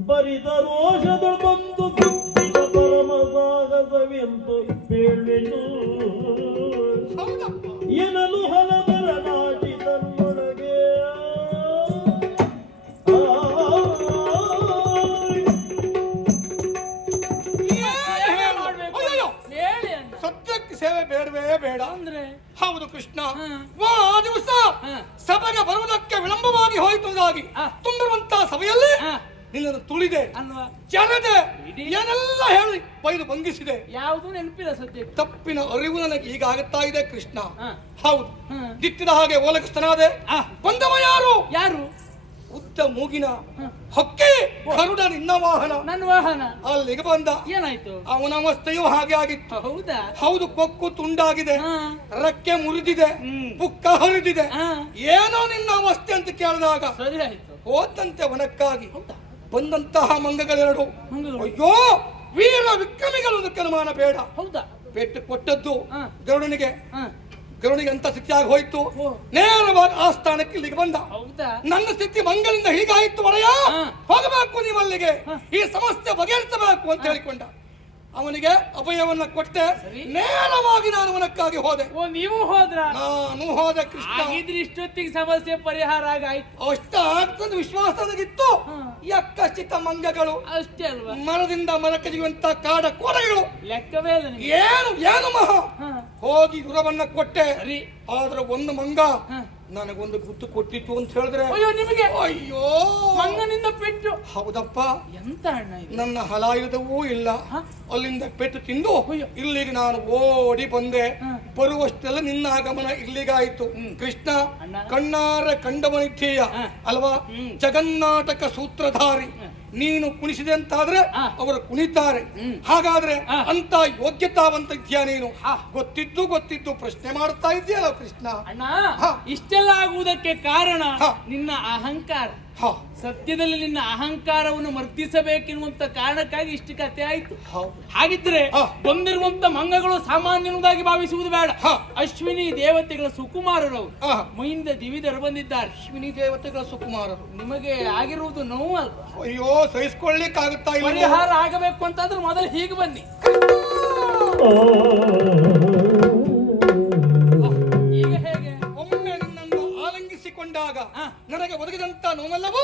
ಬರಿದ ರೋಷದ ಬಂದು ಗುಪ್ಪಿದ ಪರಮ ಸಾಗಸವೆಂದು ಬೇಳ್ವೆನು. ಹೌದಪ್ಪ. ಎನಲು ಹಲದರ ನಾಟಿ ತನ್ನೊಳಗೆ ಹೇಳಿ ಅಣ್ಣ. ಸತ್ಯಕ್ಕೆ ಸೇವೆ ಬೇಡವೇ ಬೇಡ ಅಂದ್ರೆ ಹೌದು ಕೃಷ್ಣ. ಆ ದಿವಸ ಸಭೆಗೆ ಬರುವುದಕ್ಕೆ ವಿಳಂಬವಾಗಿ ಹೋಯಿತುದಾಗಿ ತುಂಬಿರುವಂತ ಸಭೆಯಲ್ಲಿ ನಿನ್ನನ್ನು ತುಳಿದೆ, ಅಲ್ವಾ? ಜರದೆ, ಏನೆಲ್ಲ ಹೇಳಿ ಬೈದು ಭಂಗಿಸಿದೆ. ಯಾವುದು ನೆನಪಿಲ್ಲ ಸದ್ಯ. ತಪ್ಪಿನ ಅರಿವು ನನಗೆ ಈಗ ಆಗುತ್ತಾ ಇದೆ ಕೃಷ್ಣ. ಹ. ಹೌದು, ದಿಟ್ಟಿದ ಹಾಗೆ ಓಲಗಸ್ತನಾದೆ. ಬಂದವ ಯಾರು? ಯಾರು? ಉದ್ದ ಮೂಗಿನ ಹೊಕ್ಕೆ ಗರುಡ ನಿನ್ನ ವಾಹನ. ನನ್ನ ವಾಹನ ಅಲ್ಲಿಗೆ ಬಂದ. ಏನಾಯ್ತು? ಅವನ ಅವಸ್ಥೆಯೂ ಹಾಗೆ ಆಗಿತ್ತು. ಹೌದಾ? ಹೌದು, ಕೊಕ್ಕು ತುಂಡಾಗಿದೆ, ರಕ್ಕೆ ಮುರಿದಿದೆ, ಪುಕ್ಕ ಹರಿದಿದೆ. ಏನೋ ನಿನ್ನ ಅವಸ್ಥೆ ಅಂತ ಕೇಳಿದಾಗ ಸರಿ ಆಯ್ತು. ಹೋದಂತೆ ವನಕ್ಕಾಗಿ ಬಂದಂತಹ ಮಂಗಗಳೆರಡು. ಮಂಗಗಳು? ಅಯ್ಯೋ, ವೀರ ವಿಕ್ರಮಿಗಳು ಅನುಮಾನ ಬೇಡ. ಹೌದಾ? ಪೆಟ್ಟು ಕೊಟ್ಟದ್ದು ಹ. ಗರುಡನಿಗೆ. ಹ. ಗರುಡಿಗೆ ಅಂತ ಸ್ಥಿತಿಯಾಗಿ ಹೋಯ್ತು. ಓ. ನೇರವಾಗಿ ಆ ಸ್ಥಾನಕ್ಕೆ ಇಲ್ಲಿಗೆ ಬಂದ. ಹೌದಾ? ನನ್ನ ಸ್ಥಿತಿ ಮಂಗಳಿಂದ ಹೀಗಾಯಿತು ಒಡೆಯ, ಹೋಗಬೇಕು ನೀವಲ್ಲಿಗೆ, ಈ ಸಮಸ್ಯೆ ಬಗೆಹರಿಸಬೇಕು ಅಂತ ಹೇಳಿಕೊಂಡ. ಅವನಿಗೆ ಅಭಯವನ್ನ ಕೊಟ್ಟೆ. ನೇರವಾಗಿ ನಾನು ವನಕ್ಕಾಗಿ ಹೋದೆ. ಓ, ನೀವು ಹೋದ್ರ? ನಾನು ಹೋದೆ ಕೃಷ್ಣ. ಹಾಗಿದ್ರೆ ಇಷ್ಟೊತ್ತಿಗೆ ಸಮಸ್ಯೆ ಪರಿಹಾರ ಆಗಾಯ್ತು. ಅಷ್ಟ ಆಗ್ತದ ವಿಶ್ವಾಸ ನನಗಿತ್ತು. ಯಕ್ಕಶ್ಚಿತ ಮಂಗಗಳು, ಅಷ್ಟೇ ಅಲ್ವಾ? ಮರದಿಂದ ಮರಕ್ಕೆ ಜಿಗುವಂತ ಕಾಡ ಕೋಡಗಳು, ಲೆಕ್ಕವೇ ಇಲ್ಲ ನಿಮಗೆ. ಏನು ಏನು ಮಹಾ. ಹೋಗಿ ದುರವನ್ನ ಕೊಟ್ಟೆ. ಸರಿ. ಆದ್ರೆ ಒಂದು ಮಂಗ ನನಗೊಂದು ಗುತ್ತು ಕೊಟ್ಟಿತ್ತು ಅಂತ ಹೇಳಿದ್ರೆ, ಅಯ್ಯೋ, ನಿಮಗೆ ಅಯ್ಯೋ, ಮಂಗನಿಂದ ಪೆಟ್ಟು. ಹೌದಪ್ಪ, ಎಂತ ಅಣ್ಣ ಇದು? ನನ್ನ ಹಲಾಯುಧವೂ ಇಲ್ಲ. ಅಲ್ಲಿಂದ ಪೆಟ್ಟು ತಿಂದು ಇಲ್ಲಿಗೆ ನಾನು ಓಡಿ ಬಂದೆ. ಬರುವಷ್ಟೆಲ್ಲ ನಿನ್ನ ಆಗಮನ ಇಲ್ಲಿಗಾಯ್ತು. ಕೃಷ್ಣ, ಕಣ್ಣಾರ ಕಂಡವನಿದ್ದೀಯ ಅಲ್ವಾ? ಜಗನ್ನಾಟಕ ಸೂತ್ರಧಾರಿ. ನೀನು ಕುಣಿಸಿದೆ ಅಂತಾದ್ರೆ ಅವರು ಕುಣಿತಾರೆ. ಹಾಗಾದ್ರೆ ಅಂತ ಯೋಗ್ಯತಾವಂತ ಇದ್ಯಾ ನೀನು? ಗೊತ್ತಿದ್ದು ಪ್ರಶ್ನೆ ಮಾಡ್ತಾ ಇದೆಯಲ್ಲ ಕೃಷ್ಣ. ಅಣ್ಣ, ಇಷ್ಟೆಲ್ಲ ಆಗುವುದಕ್ಕೆ ಕಾರಣ ನಿನ್ನ ಅಹಂಕಾರ. ಸತ್ಯದಲ್ಲಿ ನಿನ್ನ ಅಹಂಕಾರವನ್ನು ಮರ್ತಿಸಬೇಕೆನ್ನುವಂತ ಕಾರಣಕ್ಕಾಗಿ ಇಷ್ಟು ಕಥೆ ಆಯ್ತು. ಹಾಗಿದ್ರೆ ಬಂದಿರುವಂತ ಮಂಗಗಳು ಸಾಮಾನ್ಯವಾಗಿ ಭಾವಿಸುವುದು ಬೇಡ. ಅಶ್ವಿನಿ ದೇವತೆಗಳ ಸುಕುಮಾರರವರು, ಮೈಯಿಂದ ದಿವಿದರು ಬಂದಿದ್ದಾರೆ. ಅಶ್ವಿನಿ ದೇವತೆಗಳ ಸುಕುಮಾರರು. ನಿಮಗೆ ಆಗಿರುವುದು ನೋವು ಅಲ್ಲ? ಅಯ್ಯೋ, ಸಹಿಸ್ಕೊಳ್ಳಿಕ್ಕಾಗುತ್ತಾ ಇಲ್ಲ. ಪರಿಹಾರ ಆಗಬೇಕು ಅಂತಾದ್ರೆ ಮೊದಲು ಹೀಗೆ ಬನ್ನಿ. ಈಗ ಹೇಗೆ? ಒಮ್ಮೆ ನಿನ್ನನ್ನು ಆಲಂಗಿಸಿಕೊಂಡಾಗ ನನಗೆ ಒದಗಿದಂತ ನೋವೆಲ್ಲವೂ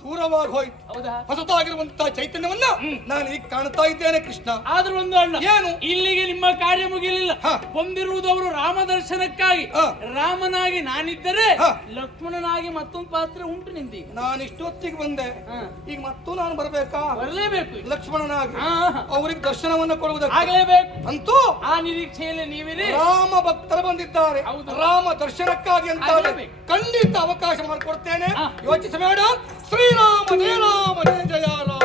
ದೂರವಾಗಿ ಹೋಯ್ತು. ಹೌದಾ? ಹೊಸತಾಗಿರುವಂತಹ ಚೈತನ್ಯವನ್ನ ನಾನು ಈಗ ಕಾಣ್ತಾ ಇದ್ದೇನೆ ಕೃಷ್ಣ. ಆದ್ರೂ ಒಂದು ಅಣ್ಣ, ಏನು? ಇಲ್ಲಿಗೆ ನಿಮ್ಮ ಕಾರ್ಯ ಮುಗಿಲಿಲ್ಲ. ಬಂದಿರುವುದು ಅವರು ರಾಮ ದರ್ಶನಕ್ಕಾಗಿ. ರಾಮನಾಗಿ ನಾನಿದ್ದರೆ ಲಕ್ಷ್ಮಣನಾಗಿ ಮತ್ತೊಂದು ಪಾತ್ರ ಉಂಟು ನಿಂದಿ. ನಾನು ಇಷ್ಟೊತ್ತಿಗೆ ಬಂದೆ, ಈಗ ಮತ್ತೂ ನಾನು ಬರ್ಬೇಕಾ? ಬರಲೇಬೇಕು. ಲಕ್ಷ್ಮಣನಾಗಿ ಅವರಿಗೆ ದರ್ಶನವನ್ನ ಕೊಡುವುದಕ್ಕೆ ಆಗಲೇಬೇಕು. ಅಂತೂ ಆ ನಿರೀಕ್ಷೆಯಲ್ಲಿ ನೀವಿರಿ. ರಾಮ ಭಕ್ತರು ಬಂದಿದ್ದಾರೆ. ರಾಮ ದರ್ಶನಕ್ಕಾಗಿ ಅಂತ ಖಂಡಿತ ಅವಕಾಶ ಮಾಡಿಕೊಡ್ತೇನೆ. ಯೋಚಿಸಬೇಡ. ಶ್ರೀರಾಮ ಜಯ ರಾಮ ಜಯ ಜಯ ರಾಮ.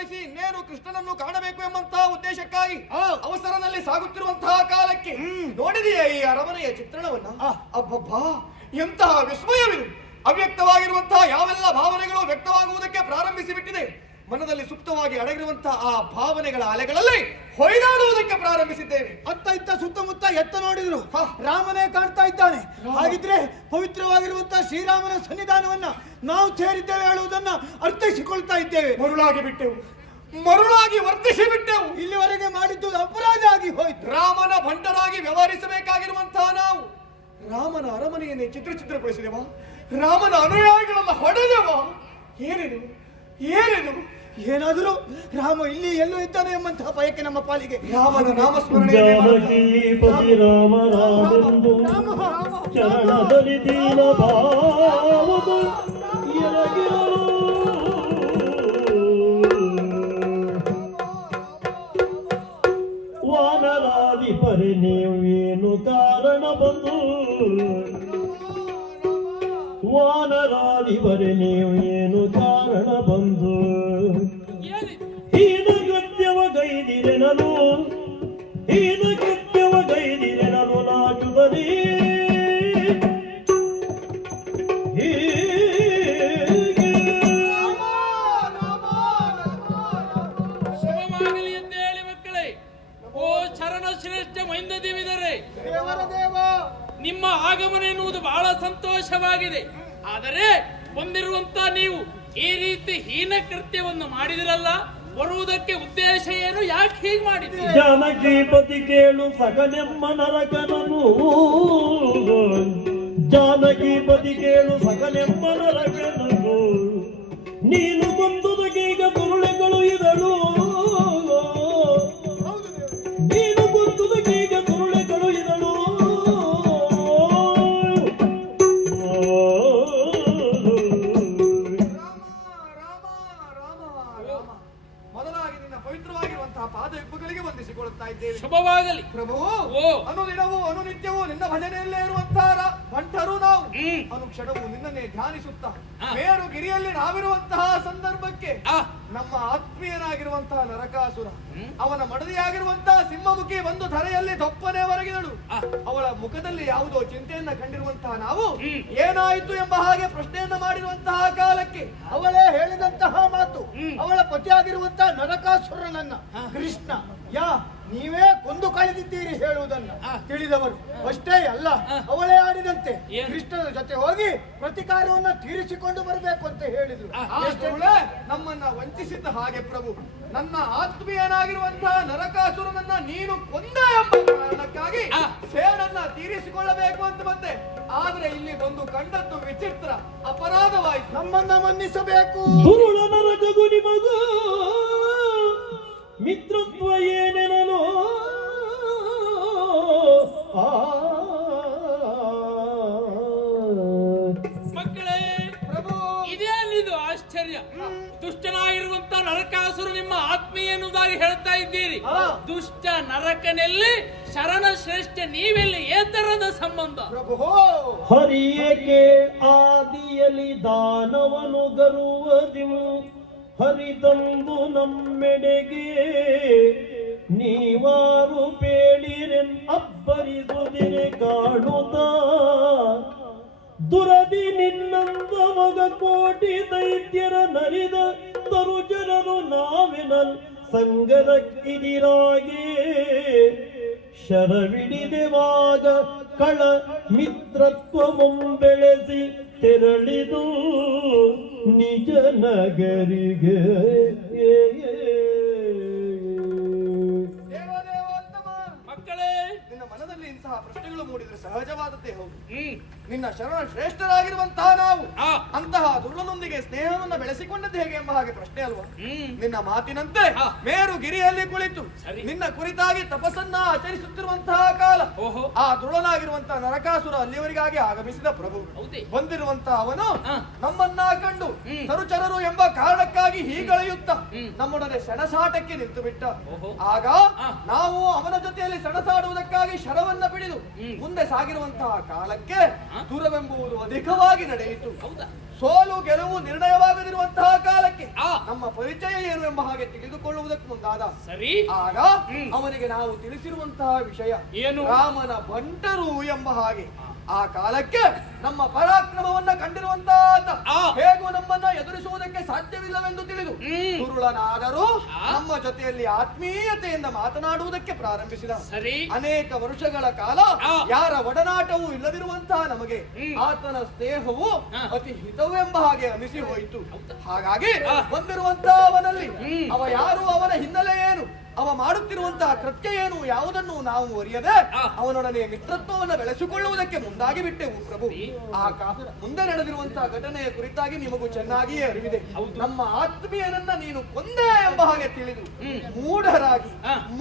ಹೊರತುಪಡಿಸಿ ಇನ್ನೇನು ಕೃಷ್ಣನನ್ನು ಕಾಣಬೇಕು ಎಂಬಂತಹ ಉದ್ದೇಶಕ್ಕಾಗಿ ಅವಸರದಲ್ಲಿ ಸಾಗುತ್ತಿರುವಂತಹ ಕಾಲಕ್ಕೆ ನೋಡಿದೆಯಾ ಈ ಅರಮನೆಯ ಚಿತ್ರಣವನ್ನ? ಅಬ್ಬಬ್ಬಾ, ಎಂತಹ ವಿಸ್ಮಯವಿದು! ಅವ್ಯಕ್ತವಾಗಿರುವಂತಹ ಯಾವೆಲ್ಲ ಭಾವನೆಗಳು ವ್ಯಕ್ತವಾಗುವುದಕ್ಕೆ ಪ್ರಾರಂಭಿಸಿ ಬಿಟ್ಟಿದೆ. ಮನದಲ್ಲಿ ಸುಪ್ತವಾಗಿ ಅಡಗಿರುವಂತಹ ಆ ಭಾವನೆಗಳ ಅಲೆಗಳಲ್ಲಿ ಹೊಯ್ದಾಡುವುದಕ್ಕೆ ಪ್ರಾರಂಭಿಸಿದ್ದೇವೆ. ಅತ್ತ ಇತ್ತ ಸುತ್ತಮುತ್ತ ಎತ್ತ ನೋಡಿದ್ರು ರಾಮನೇ ಕಾಣ್ತಾ ಇದ್ದಾನೆ. ಹಾಗಿದ್ರೆ ಪವಿತ್ರವಾಗಿರುವಂತಹ ಶ್ರೀರಾಮನ ಸನ್ನಿಧಾನವನ್ನ ನಾವು ಸೇರಿದ್ದೇವೆ ಹೇಳುವುದನ್ನ ಅರ್ಥೈಸಿಕೊಳ್ತಾ ಇದ್ದೇವೆ. ಮರುಳಾಗಿ ವರ್ತಿಸಿ ಬಿಟ್ಟೆವು. ಇಲ್ಲಿವರೆಗೆ ಮಾಡಿದ್ದು ಅಪರಾಧ ಆಗಿ ಹೋಯ್ತು. ರಾಮನ ಭಂಡರಾಗಿ ವ್ಯವಹರಿಸಬೇಕಾಗಿರುವಂತಹ ನಾವು ರಾಮನ ಅರಮನೆಯನ್ನೇ ಚಿತ್ರಗೊಳಿಸಿದೆವ, ರಾಮನ ಅನುಯಾಯಿಗಳನ್ನ ಹೊಡೆದೆವ. ಏನಿದು ಏನಿದು? ಏನಾದರೂ ರಾಮ ಇಲ್ಲಿ ಎಲ್ಲೋ ಇದ್ದಾನೆ ಎಂಬಂತಹ ಬಯಕೆ ನಮ್ಮ ಪಾಲಿಗೆ. ರಾಮನ ನಾಮಸ್ಮರಣೆ ಜಾನಕೀಪತಿ ರಾಮನಾಮೆಂದು ಚರಣದಲ್ಲಿ ದೀನ ಭಾವವು ಎರಗಿರಲು ವಾನರಾಧಿಪರಿ ನೀವೇನು ಕಾರಣ ಬಂದು ವಾನರಾಧಿಪರಿ ನೀವೇನು ಕಾರಣ ಬಂದು ಹೀನ ಕೃತ್ಯವ ಗೈದಿರೆನಲು ಹೀನ ಕೃತ್ಯವ ಗೈದಿರೆನಲು ನಾಟುದಲ್ಲಿ ಶುಭವಾಗಲಿ ಎಂದು ಹೇಳಿ ಮಕ್ಕಳೇ. ಓ ಶರಣ ಶ್ರೇಷ್ಠ ಮೈಂದ ದೇವಿದರೆ, ನಿಮ್ಮ ಆಗಮನ ಎನ್ನುವುದು ಬಹಳ ಸಂತೋಷವಾಗಿದೆ. ಆದರೆ ಬಂದಿರುವಂತ ನೀವು ಈ ರೀತಿ ಹೀನ ಕೃತ್ಯವನ್ನು ಮಾಡಿದಿರಲ್ಲ, ಬರುವುದಕ್ಕೆ ಉದ್ದೇಶ ಏನು? ಯಾಕೆ ಹೀಗೆ ಮಾಡಿದ್ರಿ? ಜಾನಕೀಪತಿ ಕೇಳು ಸಕನೆಮ್ಮ ನರಕನನು ಜಾನಕೀಪತಿ ಕೇಳು ಸಕನೆಮ್ಮ ನರಕನನು ನೀನು ಬಂದುದಗೀಗ ಗುರುಳೆಗಳು ಇದಳು ನೀನು ಬಂದುದಗೀಗ ಗುರುಳೆಗಳು ಇದಳು ಮೊದಲಾಗಿ ನಿನ್ನ ಪವಿತ್ರವಾಗಿರುವಂತಹ ಪಾದಯುಗ್ಮಗಳಿಗೆ ವಂದಿಸಿಕೊಳ್ಳುತ್ತಾ ಇದ್ದೇವೆ. ಶುಭವಾಗಲಿ ಪ್ರಭು. ಓ ಅನುದಿನವೂ ಅನುನಿತ್ಯವೂ ನಿನ್ನ ಭಜನೆಯಲ್ಲೇ ಇರುವಂತಹ ಭಂಟರು ನಾವು ಅನುಕ್ಷಣವು ನಿನ್ನನ್ನೇ ಧ್ಯಾನಿಸುತ್ತಾ ಮೇರು ಗಿರಿಯಲ್ಲಿ ನಾವಿರುವಂತಹ ಸಂದರ್ಭಕ್ಕೆ ನಮ್ಮ ಆತ್ಮೀಯನಾಗಿರುವಂತಹ ನರಕಾಸುರ ಅವನ ಮಡದಿಯಾಗಿರುವಂತಹ ಸಿಂಹಮುಖಿ ಬಂದು ಧರೆಯಲ್ಲಿ ದೊಪ್ಪನೆ ಹೊರಗಿದಳು. ಅವಳ ಮುಖದಲ್ಲಿ ಯಾವುದೋ ಚಿಂತೆಯನ್ನ ಕಂಡಿರುವಂತಹ ನಾವು ಏನಾಯಿತು ಎಂಬ ಹಾಗೆ ಪ್ರಶ್ನೆಯನ್ನ ಮಾಡಿರುವಂತಹ ಕಾಲಕ್ಕೆ ಅವಳೇ ಹೇಳಿದಂತಹ ಮಾತು, ಅವಳ ಪತಿಯಾಗಿರುವಂತಹ ನರಕಾಸುರನನ್ನ ಕೃಷ್ಣ ನೀವೇ ಕೊಂದು ಕಳೆದಿದ್ದೀರಿ ಹೇಳುವುದನ್ನ ತಿಳಿದವರು. ಅಷ್ಟೇ ಅಲ್ಲ, ಅವಳೇ ಆಡಿದಂತೆ ಕೃಷ್ಣನ ಜೊತೆ ಹೋಗಿ ಪ್ರತಿಕಾರವನ್ನ ತೀರಿಸಿಕೊಂಡು ಬರಬೇಕು ಅಂತ ಹೇಳಿದ್ರು. ನಮ್ಮನ್ನ ವಂಚಿಸಿದ್ದ ಹಾಗೆ ಪ್ರಭು, ನನ್ನ ಆತ್ಮೀಯನಾಗಿರುವಂತಹ ನರಕಾಸುರನನ್ನ ನೀನು ಕೊಂದ ಎಂಬ ಕಾರಣಕ್ಕಾಗಿ ಸೇಡನ್ನ ತೀರಿಸಿಕೊಳ್ಳಬೇಕು ಅಂತ ಬಂದೆ. ಆದ್ರೆ ಇಲ್ಲಿ ಬಂದು ಕಂಡದ್ದು ವಿಚಿತ್ರ, ಅಪರಾಧವಾಯಿತು. ನಮ್ಮನ್ನ ಮನ್ನಿಸಬೇಕು. ದುರುಳ ನರಕಗು ನಿಮಗೂ ಮಿತ್ರತ್ವ ಏನೆನಲು ಮಕ್ಕಳೇ, ಪ್ರಭು ಇದೇನಿದು ಆಶ್ಚರ್ಯ? ದುಷ್ಟನಾಗಿರುವಂತ ನರಕಾಸುರ ನಿಮ್ಮ ಆತ್ಮೀಯ ಎನ್ನುವುದಾಗಿ ಹೇಳ್ತಾ ಇದ್ದೀರಿ. ದುಷ್ಟ ನರಕನಲ್ಲಿ ಶರಣ ಶ್ರೇಷ್ಠ ನೀವೆಲ್ಲಿ ಏತರದ ಸಂಬಂಧ? ಹರಿಯಕ್ಕೆ ಆದಿಯಲ್ಲಿ ದಾನವನು ಗರುವದಿವು ಹರಿದಂದು ನಮ್ಮೆಡೆಗೆ ನೀವಾರು ಪೇಳಿರೆನ್ ಅಬ್ಬರಿಸುದಿರೆ ಕಾಣುತ್ತ ದುರದಿ ನಿನ್ನಂದ ಮಗ ಕೋಟಿ ದೈತ್ಯರ ನರಿದ ತರುಜನರು ನಾವಿನಲ್ ಸಂಗದಕ್ಕಿದಿರಾಗೆ ಶರವಿಡಿದೆವಾಗ ಕಳ ಮಿತ್ರತ್ವ ಮುಂಬೆಳೆಸಿ ತೆರಳಿದು ನಿಜ ನಗರಿಗೆ. ಮಕ್ಕಳೇ, ನಿನ್ನ ಮನದಲ್ಲಿ ಇಂತಹ ಪ್ರಶ್ನೆಗಳು ಮೂಡಿದ್ರೆ ಸಹಜವಾದದ್ದೇ ಹೌದು. ನಿನ್ನ ಶರಣ ಶ್ರೇಷ್ಠರಾಗಿರುವಂತಹ ನಾವು ಅಂತಹ ದುರುಳನೊಂದಿಗೆ ಸ್ನೇಹವನ್ನು ಬೆಳೆಸಿಕೊಂಡದ್ದು ಹೇಗೆ ಎಂಬ ಹಾಗೆ ಪ್ರಶ್ನೆ ಅಲ್ವಾ? ನಿನ್ನ ಮಾತಿನಂತೆ ಮೇರು ಗಿರಿಯಲ್ಲಿ ಕುಳಿತು ನಿನ್ನ ಕುರಿತಾಗಿ ತಪಸ್ಸನ್ನ ಆಚರಿಸುತ್ತಿರುವಂತಹ ಕಾಲ ಆ ದುರುಳನಾಗಿರುವಂತಹ ನರಕಾಸುರ ಅಲ್ಲಿಯವರಿಗಾಗಿ ಆಗಮಿಸಿದ ಪ್ರಭು. ಬಂದಿರುವಂತಹ ಅವನು ನಮ್ಮನ್ನ ಕಂಡು ತರುಚರರು ಎಂಬ ಕಾರಣಕ್ಕಾಗಿ ಹೀಗಳೆಯುತ್ತ ನಮ್ಮೊಡನೆ ಸೆಣಸಾಟಕ್ಕೆ ನಿಂತು ಬಿಟ್ಟ. ಆಗ ನಾವು ಅವನ ಜೊತೆಯಲ್ಲಿ ಸೆಣಸಾಡುವುದಕ್ಕಾಗಿ ಶರವನ್ನ ಬಿಡಿದು ಮುಂದೆ ಸಾಗಿರುವಂತಹ ಕಾಲಕ್ಕೆ ದೂರವೆಂಬುವುದು ಅಧಿಕವಾಗಿ ನಡೆಯಿತು. ಸೋಲು ಗೆಲುವು ನಿರ್ಣಯವಾಗದಿರುವಂತಹ ಕಾಲಕ್ಕೆ ನಮ್ಮ ಪರಿಚಯ ಏನು ಎಂಬ ಹಾಗೆ ತಿಳಿದುಕೊಳ್ಳುವುದಕ್ಕೆ ಮುಂದಾದ. ಸರಿ. ಆಗ ಅವನಿಗೆ ನಾವು ತಿಳಿಸಿರುವಂತಹ ವಿಷಯ ಏನು? ರಾಮನ ಬಂಟರು ಎಂಬ ಹಾಗೆ. ಆ ಕಾಲಕ್ಕೆ ನಮ್ಮ ಪರಾಕ್ರಮವನ್ನ ಕಂಡಿರುವಂತ ಹೇಗೂ ನಮ್ಮನ್ನ ಎದುರಿಸುವುದಕ್ಕೆ ಸಾಧ್ಯವಿಲ್ಲವೆಂದು ತಿಳಿದು ದುರುಳನಾದರೂ ನಮ್ಮ ಜೊತೆಯಲ್ಲಿ ಆತ್ಮೀಯತೆಯಿಂದ ಮಾತನಾಡುವುದಕ್ಕೆ ಪ್ರಾರಂಭಿಸಿದ. ಸರಿ. ಅನೇಕ ವರ್ಷಗಳ ಕಾಲ ಯಾರ ಒಡನಾಟವೂ ಇಲ್ಲದಿರುವಂತಹ ನಮಗೆ ಆತನ ಸ್ನೇಹವು ಅತಿ ಹಿತವೆಂಬ ಹಾಗೆ ಅನಿಸಿ ಹೋಯಿತು. ಹಾಗಾಗಿ ಬಂದಿರುವಂತಹ ಅವನಲ್ಲಿ ಅವ ಯಾರು, ಅವನ ಹಿನ್ನೆಲೆ ಏನು, ಅವ ಮಾಡುತ್ತಿರುವಂತಹ ಕೃತ್ಯ ಏನು ಯಾವುದನ್ನು ನಾವು ಅರಿಯದೆ ಅವನೊಡನೆ ಮಿತ್ರತ್ವವನ್ನು ಬೆಳೆಸಿಕೊಳ್ಳುವುದಕ್ಕೆ ಮುಂದಾಗಿ ಬಿಟ್ಟೆವು ಪ್ರಭು. ಮುಂದೆ ನಡೆದಿರುವಂತಹ ಘಟನೆಯ ಕುರಿತಾಗಿ ನಿಮಗೂ ಚೆನ್ನಾಗಿಯೇ ಅರಿವಿದೆ. ನಮ್ಮ ಆತ್ಮೀಯನನ್ನ ನೀನು ಕೊಂದೆ ಎಂಬ ಹಾಗೆ ತಿಳಿದು ಮೂಢರಾಗಿ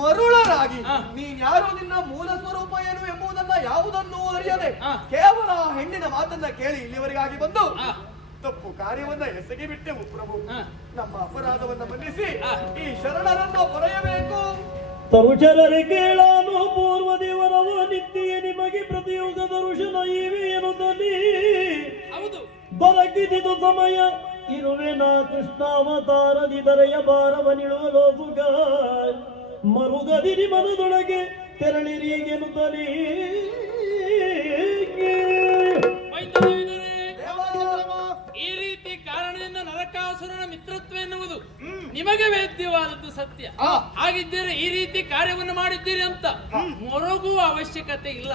ಮರುಳರಾಗಿ ನೀನ್ಯಾರು, ನಿನ್ನ ಮೂಲ ಸ್ವರೂಪ ಏನು ಎಂಬುದನ್ನ ಯಾವುದನ್ನೂ ಅರಿಯದೆ ಕೇವಲ ಹೆಣ್ಣಿನ ಮಾತನ್ನ ಕೇಳಿ ಇಲ್ಲಿವರೆಗಾಗಿ ಬಂದು ತಪ್ಪು ಕಾರ್ಯವನ್ನ ಎಸಗಿ ಬಿಟ್ಟೆವು ಪ್ರಭು. ನಮ್ಮ ಅಪರಾಧವನ್ನ ಮನ್ನಿಸಿ ಈ ಶರಣರನ್ನು ಹೊರೆಯಬೇಕು. ತರುಚರರೆ ಕೇಳಾನು ಪೂರ್ವ ದೇವರವ ನಿತ್ಯ ನಿಮಗೆ ಪ್ರತಿಯುಗ ದರ್ಶನ ಇವೆಯನು ತಲಿ ದೊರಕಿದಿದು ಸಮಯ ಇರುವೆ ನಾ ಕೃಷ್ಣಾವತಾರದಿ ದರೆಯ ಭಾರವನಿಳುವ ಲೋಸುಗ ಮರುಗದಿರಿ ಮನದೊಳಗೆ ತೆರಳಿರಿಗೆನು ತಲಿ. ಈ ರೀತಿ ಕಾರಣದಿಂದ ನರಕಾಸುರನ ಮಿತ್ರತ್ವ ಎನ್ನುವುದು ನಿಮಗೆ ವೇದ್ಯವಾದದ್ದು ಸತ್ಯ. ಹಾಗಿದ್ದರೆ ಈ ರೀತಿ ಕಾರ್ಯವನ್ನು ಮಾಡಿದ್ದೀರಿ ಅಂತ ಮೊರಗುವ ಅವಶ್ಯಕತೆ ಇಲ್ಲ.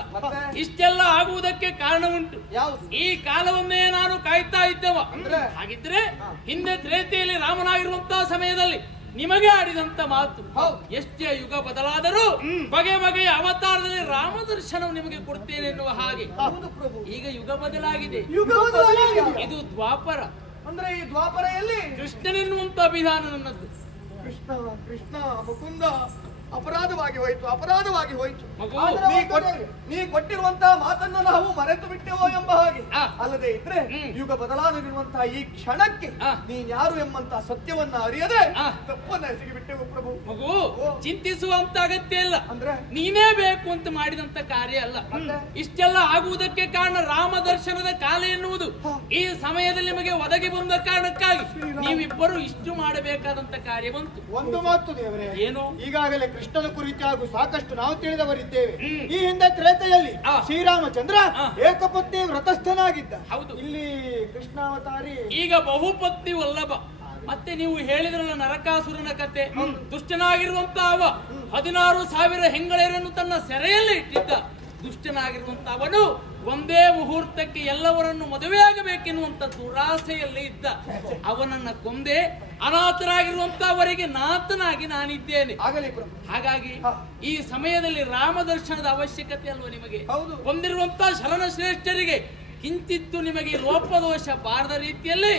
ಇಷ್ಟೆಲ್ಲ ಆಗುವುದಕ್ಕೆ ಕಾರಣ ಉಂಟು. ಈ ಕಾಲವನ್ನೇ ನಾನು ಕಾಯ್ತಾ ಇದ್ದವ. ಹಾಗಿದ್ರೆ ಹಿಂದೆ ತ್ರೇತೆಯಲ್ಲಿ ರಾಮನಾಗಿರುವಂತಹ ಸಮಯದಲ್ಲಿ ನಿಮಗೆ ಆಡಿದಂತ ಮಾತು, ಎಷ್ಟೇ ಯುಗ ಬದಲಾದರೂ ಬಗೆ ಬಗೆಯ ಅವತಾರದಲ್ಲಿ ರಾಮ ದರ್ಶನ ನಿಮಗೆ ಕೊಡ್ತೇನೆ ಎನ್ನುವ ಹಾಗೆ ಈಗ ಯುಗ ಬದಲಾಗಿದೆ. ಇದು ದ್ವಾಪರ. ಅಂದ್ರೆ ಈ ದ್ವಾಪರ ಎಲ್ಲಿ ಕೃಷ್ಣನೆನ್ನುವಂತ ಅಭಿಧಾನ ನನ್ನದ್ದು. ಕೃಷ್ಣ ಕೃಷ್ಣ ಮುಕುಂದ ಅಪರಾಧವಾಗಿ ಹೋಯಿತು, ಅಪರಾಧವಾಗಿ ಹೋಯಿತು. ನೀ ಕೊಟ್ಟಿರುವಂತಹ ಮಾತನ್ನ ನಾವು ಮರೆತು ಬಿಟ್ಟೆವೋ ಎಂಬ ಹಾಗೆ. ಅಲ್ಲದೆ ಇದ್ರೆ ಯುಗ ಬದಲಾಗಿರುವಂತಹ ಈ ಕ್ಷಣಕ್ಕೆ ನೀನ್ ಯಾರು ಎಂಬಂತಹ ಸತ್ಯವನ್ನ ಅರಿಯದೆ ತಪ್ಪನ್ನ ಎಸಗಿ ಬಿಟ್ಟೆವು ಪ್ರಭು. ಮಗು, ಚಿಂತಿಸುವಂತ ಅಗತ್ಯ ಇಲ್ಲ. ಅಂದ್ರೆ ನೀನೇ ಬೇಕು ಅಂತ ಮಾಡಿದಂತ ಕಾರ್ಯ ಅಲ್ಲ. ಇಷ್ಟೆಲ್ಲ ಆಗುವುದಕ್ಕೆ ಕಾರಣ ರಾಮ ದರ್ಶನದ ಕಾಲ ಎನ್ನುವುದು ಈ ಸಮಯದಲ್ಲಿ ನಿಮಗೆ ಒದಗಿ ಬಂದ ಕಾರಣಕ್ಕಾಗಿ ನೀವಿಬ್ಬರು ಇಷ್ಟು ಮಾಡಬೇಕಾದಂತ ಕಾರ್ಯ ಬಂತು. ಒಂದು ಮಾತು ದೇವರೇ, ಏನು? ಈಗಾಗಲೇ ಕೃಷ್ಣನ ಕುರಿತಾಗೂ ಸಾಕಷ್ಟು ನಾವು ತಿಳಿದವರಿದ್ದೇವೆ. ಈ ಹಿಂದೆ ತ್ರೇತೆಯಲ್ಲಿ ಶ್ರೀರಾಮಚಂದ್ರ ಏಕಪತ್ನಿ ವ್ರತಸ್ಥನಾಗಿದ್ದ. ಹೌದು. ಇಲ್ಲಿ ಕೃಷ್ಣಾವತಾರಿ ಈಗ ಬಹುಪತ್ನಿ ವಲ್ಲಭ. ಮತ್ತೆ ನೀವು ಹೇಳಿದ್ರಲ್ಲ ನರಕಾಸುರನ ಕತೆ, ದುಷ್ಟನಾಗಿರುವಂತ ಅವ 16,000 ಹೆಂಗಳೆಯರನ್ನು ತನ್ನ ಸೆರೆಯಲ್ಲಿ ಇಟ್ಟಿದ್ದ. ದುಷ್ಟನಾಗಿರುವಂತ ಅವನು ಒಂದೇ ಮುಹೂರ್ತಕ್ಕೆ ಎಲ್ಲವರನ್ನು ಮದುವೆಯಾಗಬೇಕೆನ್ನುವಂತ ದುರಾಸೆಯಲ್ಲಿ ಇದ್ದ. ಅವನನ್ನ ಕೊಂದೆ ಅನಾಥರಾಗಿರುವಂತವರಿಗೆ ನಾಥನಾಗಿ ನಾನಿದ್ದೇನೆ. ಹಾಗಾಗಿ ಈ ಸಮಯದಲ್ಲಿ ರಾಮ ದರ್ಶನದ ಅವಶ್ಯಕತೆ ಅಲ್ವ ನಿಮಗೆ? ಹೊಂದಿರುವಂತ ಶರಣ ಶ್ರೇಷ್ಠರಿಗೆ ಕಿಂಚಿತ್ತು ನಿಮಗೆ ಲೋಪದೋಷ ಬಾರದ ರೀತಿಯಲ್ಲಿ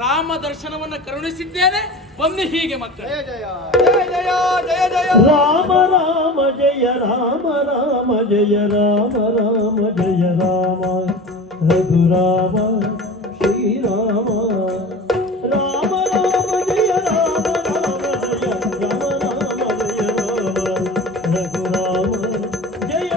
ರಾಮ ದರ್ಶನವನ್ನ ಕರುಣಿಸಿದ್ದೇನೆ. ಬನ್ನಿ ಹೀಗೆ ಮಕ್ಕಳು. ರಾಮ ರಾಮ ಜಯ ರಾಮ ರಾಮ ಜಯ ರಾಮ ರಾಮ ಜಯ ರಾಮ ರಘುರಾಮ ಶ್ರೀರಾಮ ರಾಮ ರಾಮ ಜಯ ರಾಮ ರಾಮ ಜಯ ರಾಮ ರಾಮ ಜಯ ರಾಮ ರಘುರಾಮ ಜಯ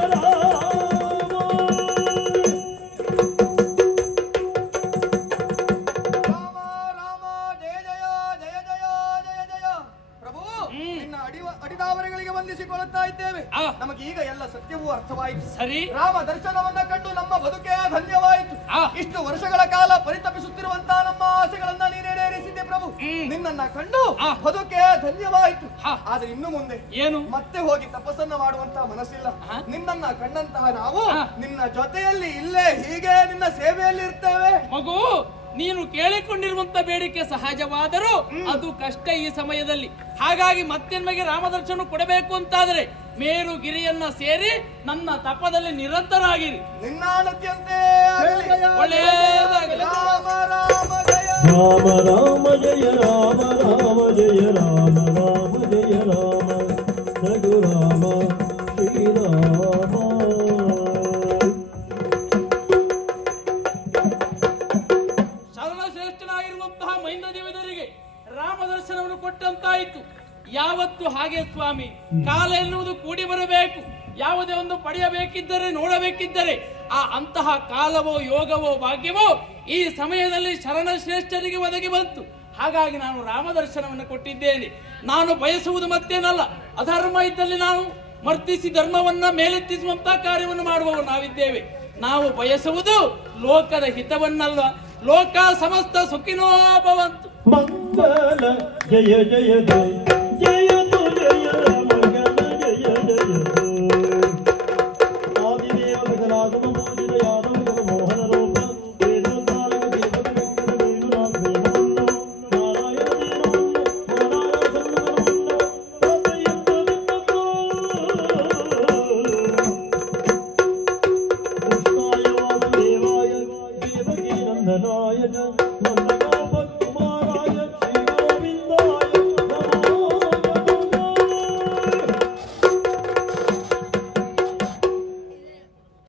ಅಡಿದಾವರೆಗಳಿಗೆ ವಂದಿಸಿಕೊಳ್ಳುತ್ತಾ ಇದ್ದೇವೆ. ನಮಗೆ ಈಗ ಎಲ್ಲ ಸತ್ಯವೂ ಅರ್ಥವಾಯಿತು. ಸರಿ. ರಾಮ ದರ್ಶನವನ್ನ ಕಂಡು ನಮ್ಮ ಬದುಕೇ ಧನ್ಯವಾಯಿತು. ಇಷ್ಟು ವರ್ಷಗಳ ಕಾಲ ಪರಿತಪಿಸುತ್ತಿರುವಂತಹ ನಮ್ಮ ಆಸೆಗಳನ್ನ ನೀನೇರಿಸಿದ್ದೆ ಪ್ರಭು. ನಿನ್ನನ್ನ ಕಂಡು ಬದುಕೇ ಧನ್ಯವಾಯಿತು. ಆದ್ರೆ ಇನ್ನು ಮುಂದೆ ಏನು? ಮತ್ತೆ ಹೋಗಿ ತಪಸ್ಸನ್ನ ಮಾಡುವಂತಹ ಮನಸ್ಸಿಲ್ಲ. ನಿನ್ನನ್ನ ಕಂಡಂತಹ ನಾವು ನಿನ್ನ ಜೊತೆಯಲ್ಲಿ ಇಲ್ಲೇ ಹೀಗೆ ನಿನ್ನ ಸೇವೆಯಲ್ಲಿ ಇರ್ತೇವೆ. ಮಗು, ನೀನು ಕೇಳಿಕೊಂಡಿರುವಂತ ಬೇಡಿಕೆ ಸಹಜವಾದರೂ ಅದು ಕಷ್ಟ ಈ ಸಮಯದಲ್ಲಿ. ಹಾಗಾಗಿ ಮತ್ತೆ ನಿಮಗೆ ರಾಮದರ್ಶನ ಕೊಡಬೇಕು ಅಂತಾದ್ರೆ ಮೇರು ಗಿರಿಯನ್ನ ಸೇರಿ ನನ್ನ ತಪದಲ್ಲಿ ನಿರಂತರಾಗಿರಿ. ನಿನ್ನ ಅಣತಿಯಂತೆ ಒಳ್ಳೆಯದಾಗಲಿ. ರಾಮ ರಾಮ ಜಯ ರಾಮ ರಾಮ ಜಯ ರಾಮ ರಾಮ ಜಯ ರಾಮ ರಾಮ ಜಯ ರಾಮ ರಘುರಾಮ ಶ್ರೀರಾಮ. ಶ್ರೇಷ್ಠನಾಗಿರುವಂತಹ ಮೈಂದ ದೇವರಿಗೆ ರಾಮ ದರ್ಶನವನ್ನು ಕೊಟ್ಟಂತಾಯಿತು. ಯಾವತ್ತು ಹಾಗೆ ಸ್ವಾಮಿ, ಕಾಲ ಎನ್ನುವುದು ಕೂಡಿ ಬರಬೇಕು. ಯಾವುದೇ ಒಂದು ಪಡೆಯಬೇಕಿದ್ದರೆ ನೋಡಬೇಕಿದ್ದರೆ ಅಂತಹ ಕಾಲವೋ ಯೋಗವೋ ಭಾಗ್ಯವೋ ಈ ಸಮಯದಲ್ಲಿ ಶರಣ ಶ್ರೇಷ್ಠರಿಗೆ ಒದಗಿ ಬಂತು. ಹಾಗಾಗಿ ನಾನು ರಾಮದರ್ಶನವನ್ನು ಕೊಟ್ಟಿದ್ದೇನೆ. ನಾನು ಬಯಸುವುದು ಮತ್ತೇನಲ್ಲ, ಅಧರ್ಮ ಇದ್ದಲ್ಲಿ ನಾವು ಮರ್ತಿಸಿ ಧರ್ಮವನ್ನ ಮೇಲೆತ್ತಿಸುವಂತ ಕಾರ್ಯವನ್ನು ಮಾಡುವವರು ನಾವಿದ್ದೇವೆ. ನಾವು ಬಯಸುವುದು ಲೋಕದ ಹಿತವನ್ನಲ್ಲ. ಲೋಕ ಸಮಸ್ತ ಸುಖಿನೋ ಭವಂತು. ಮಂಗಲ ಜಯ ಜಯ ಜಯ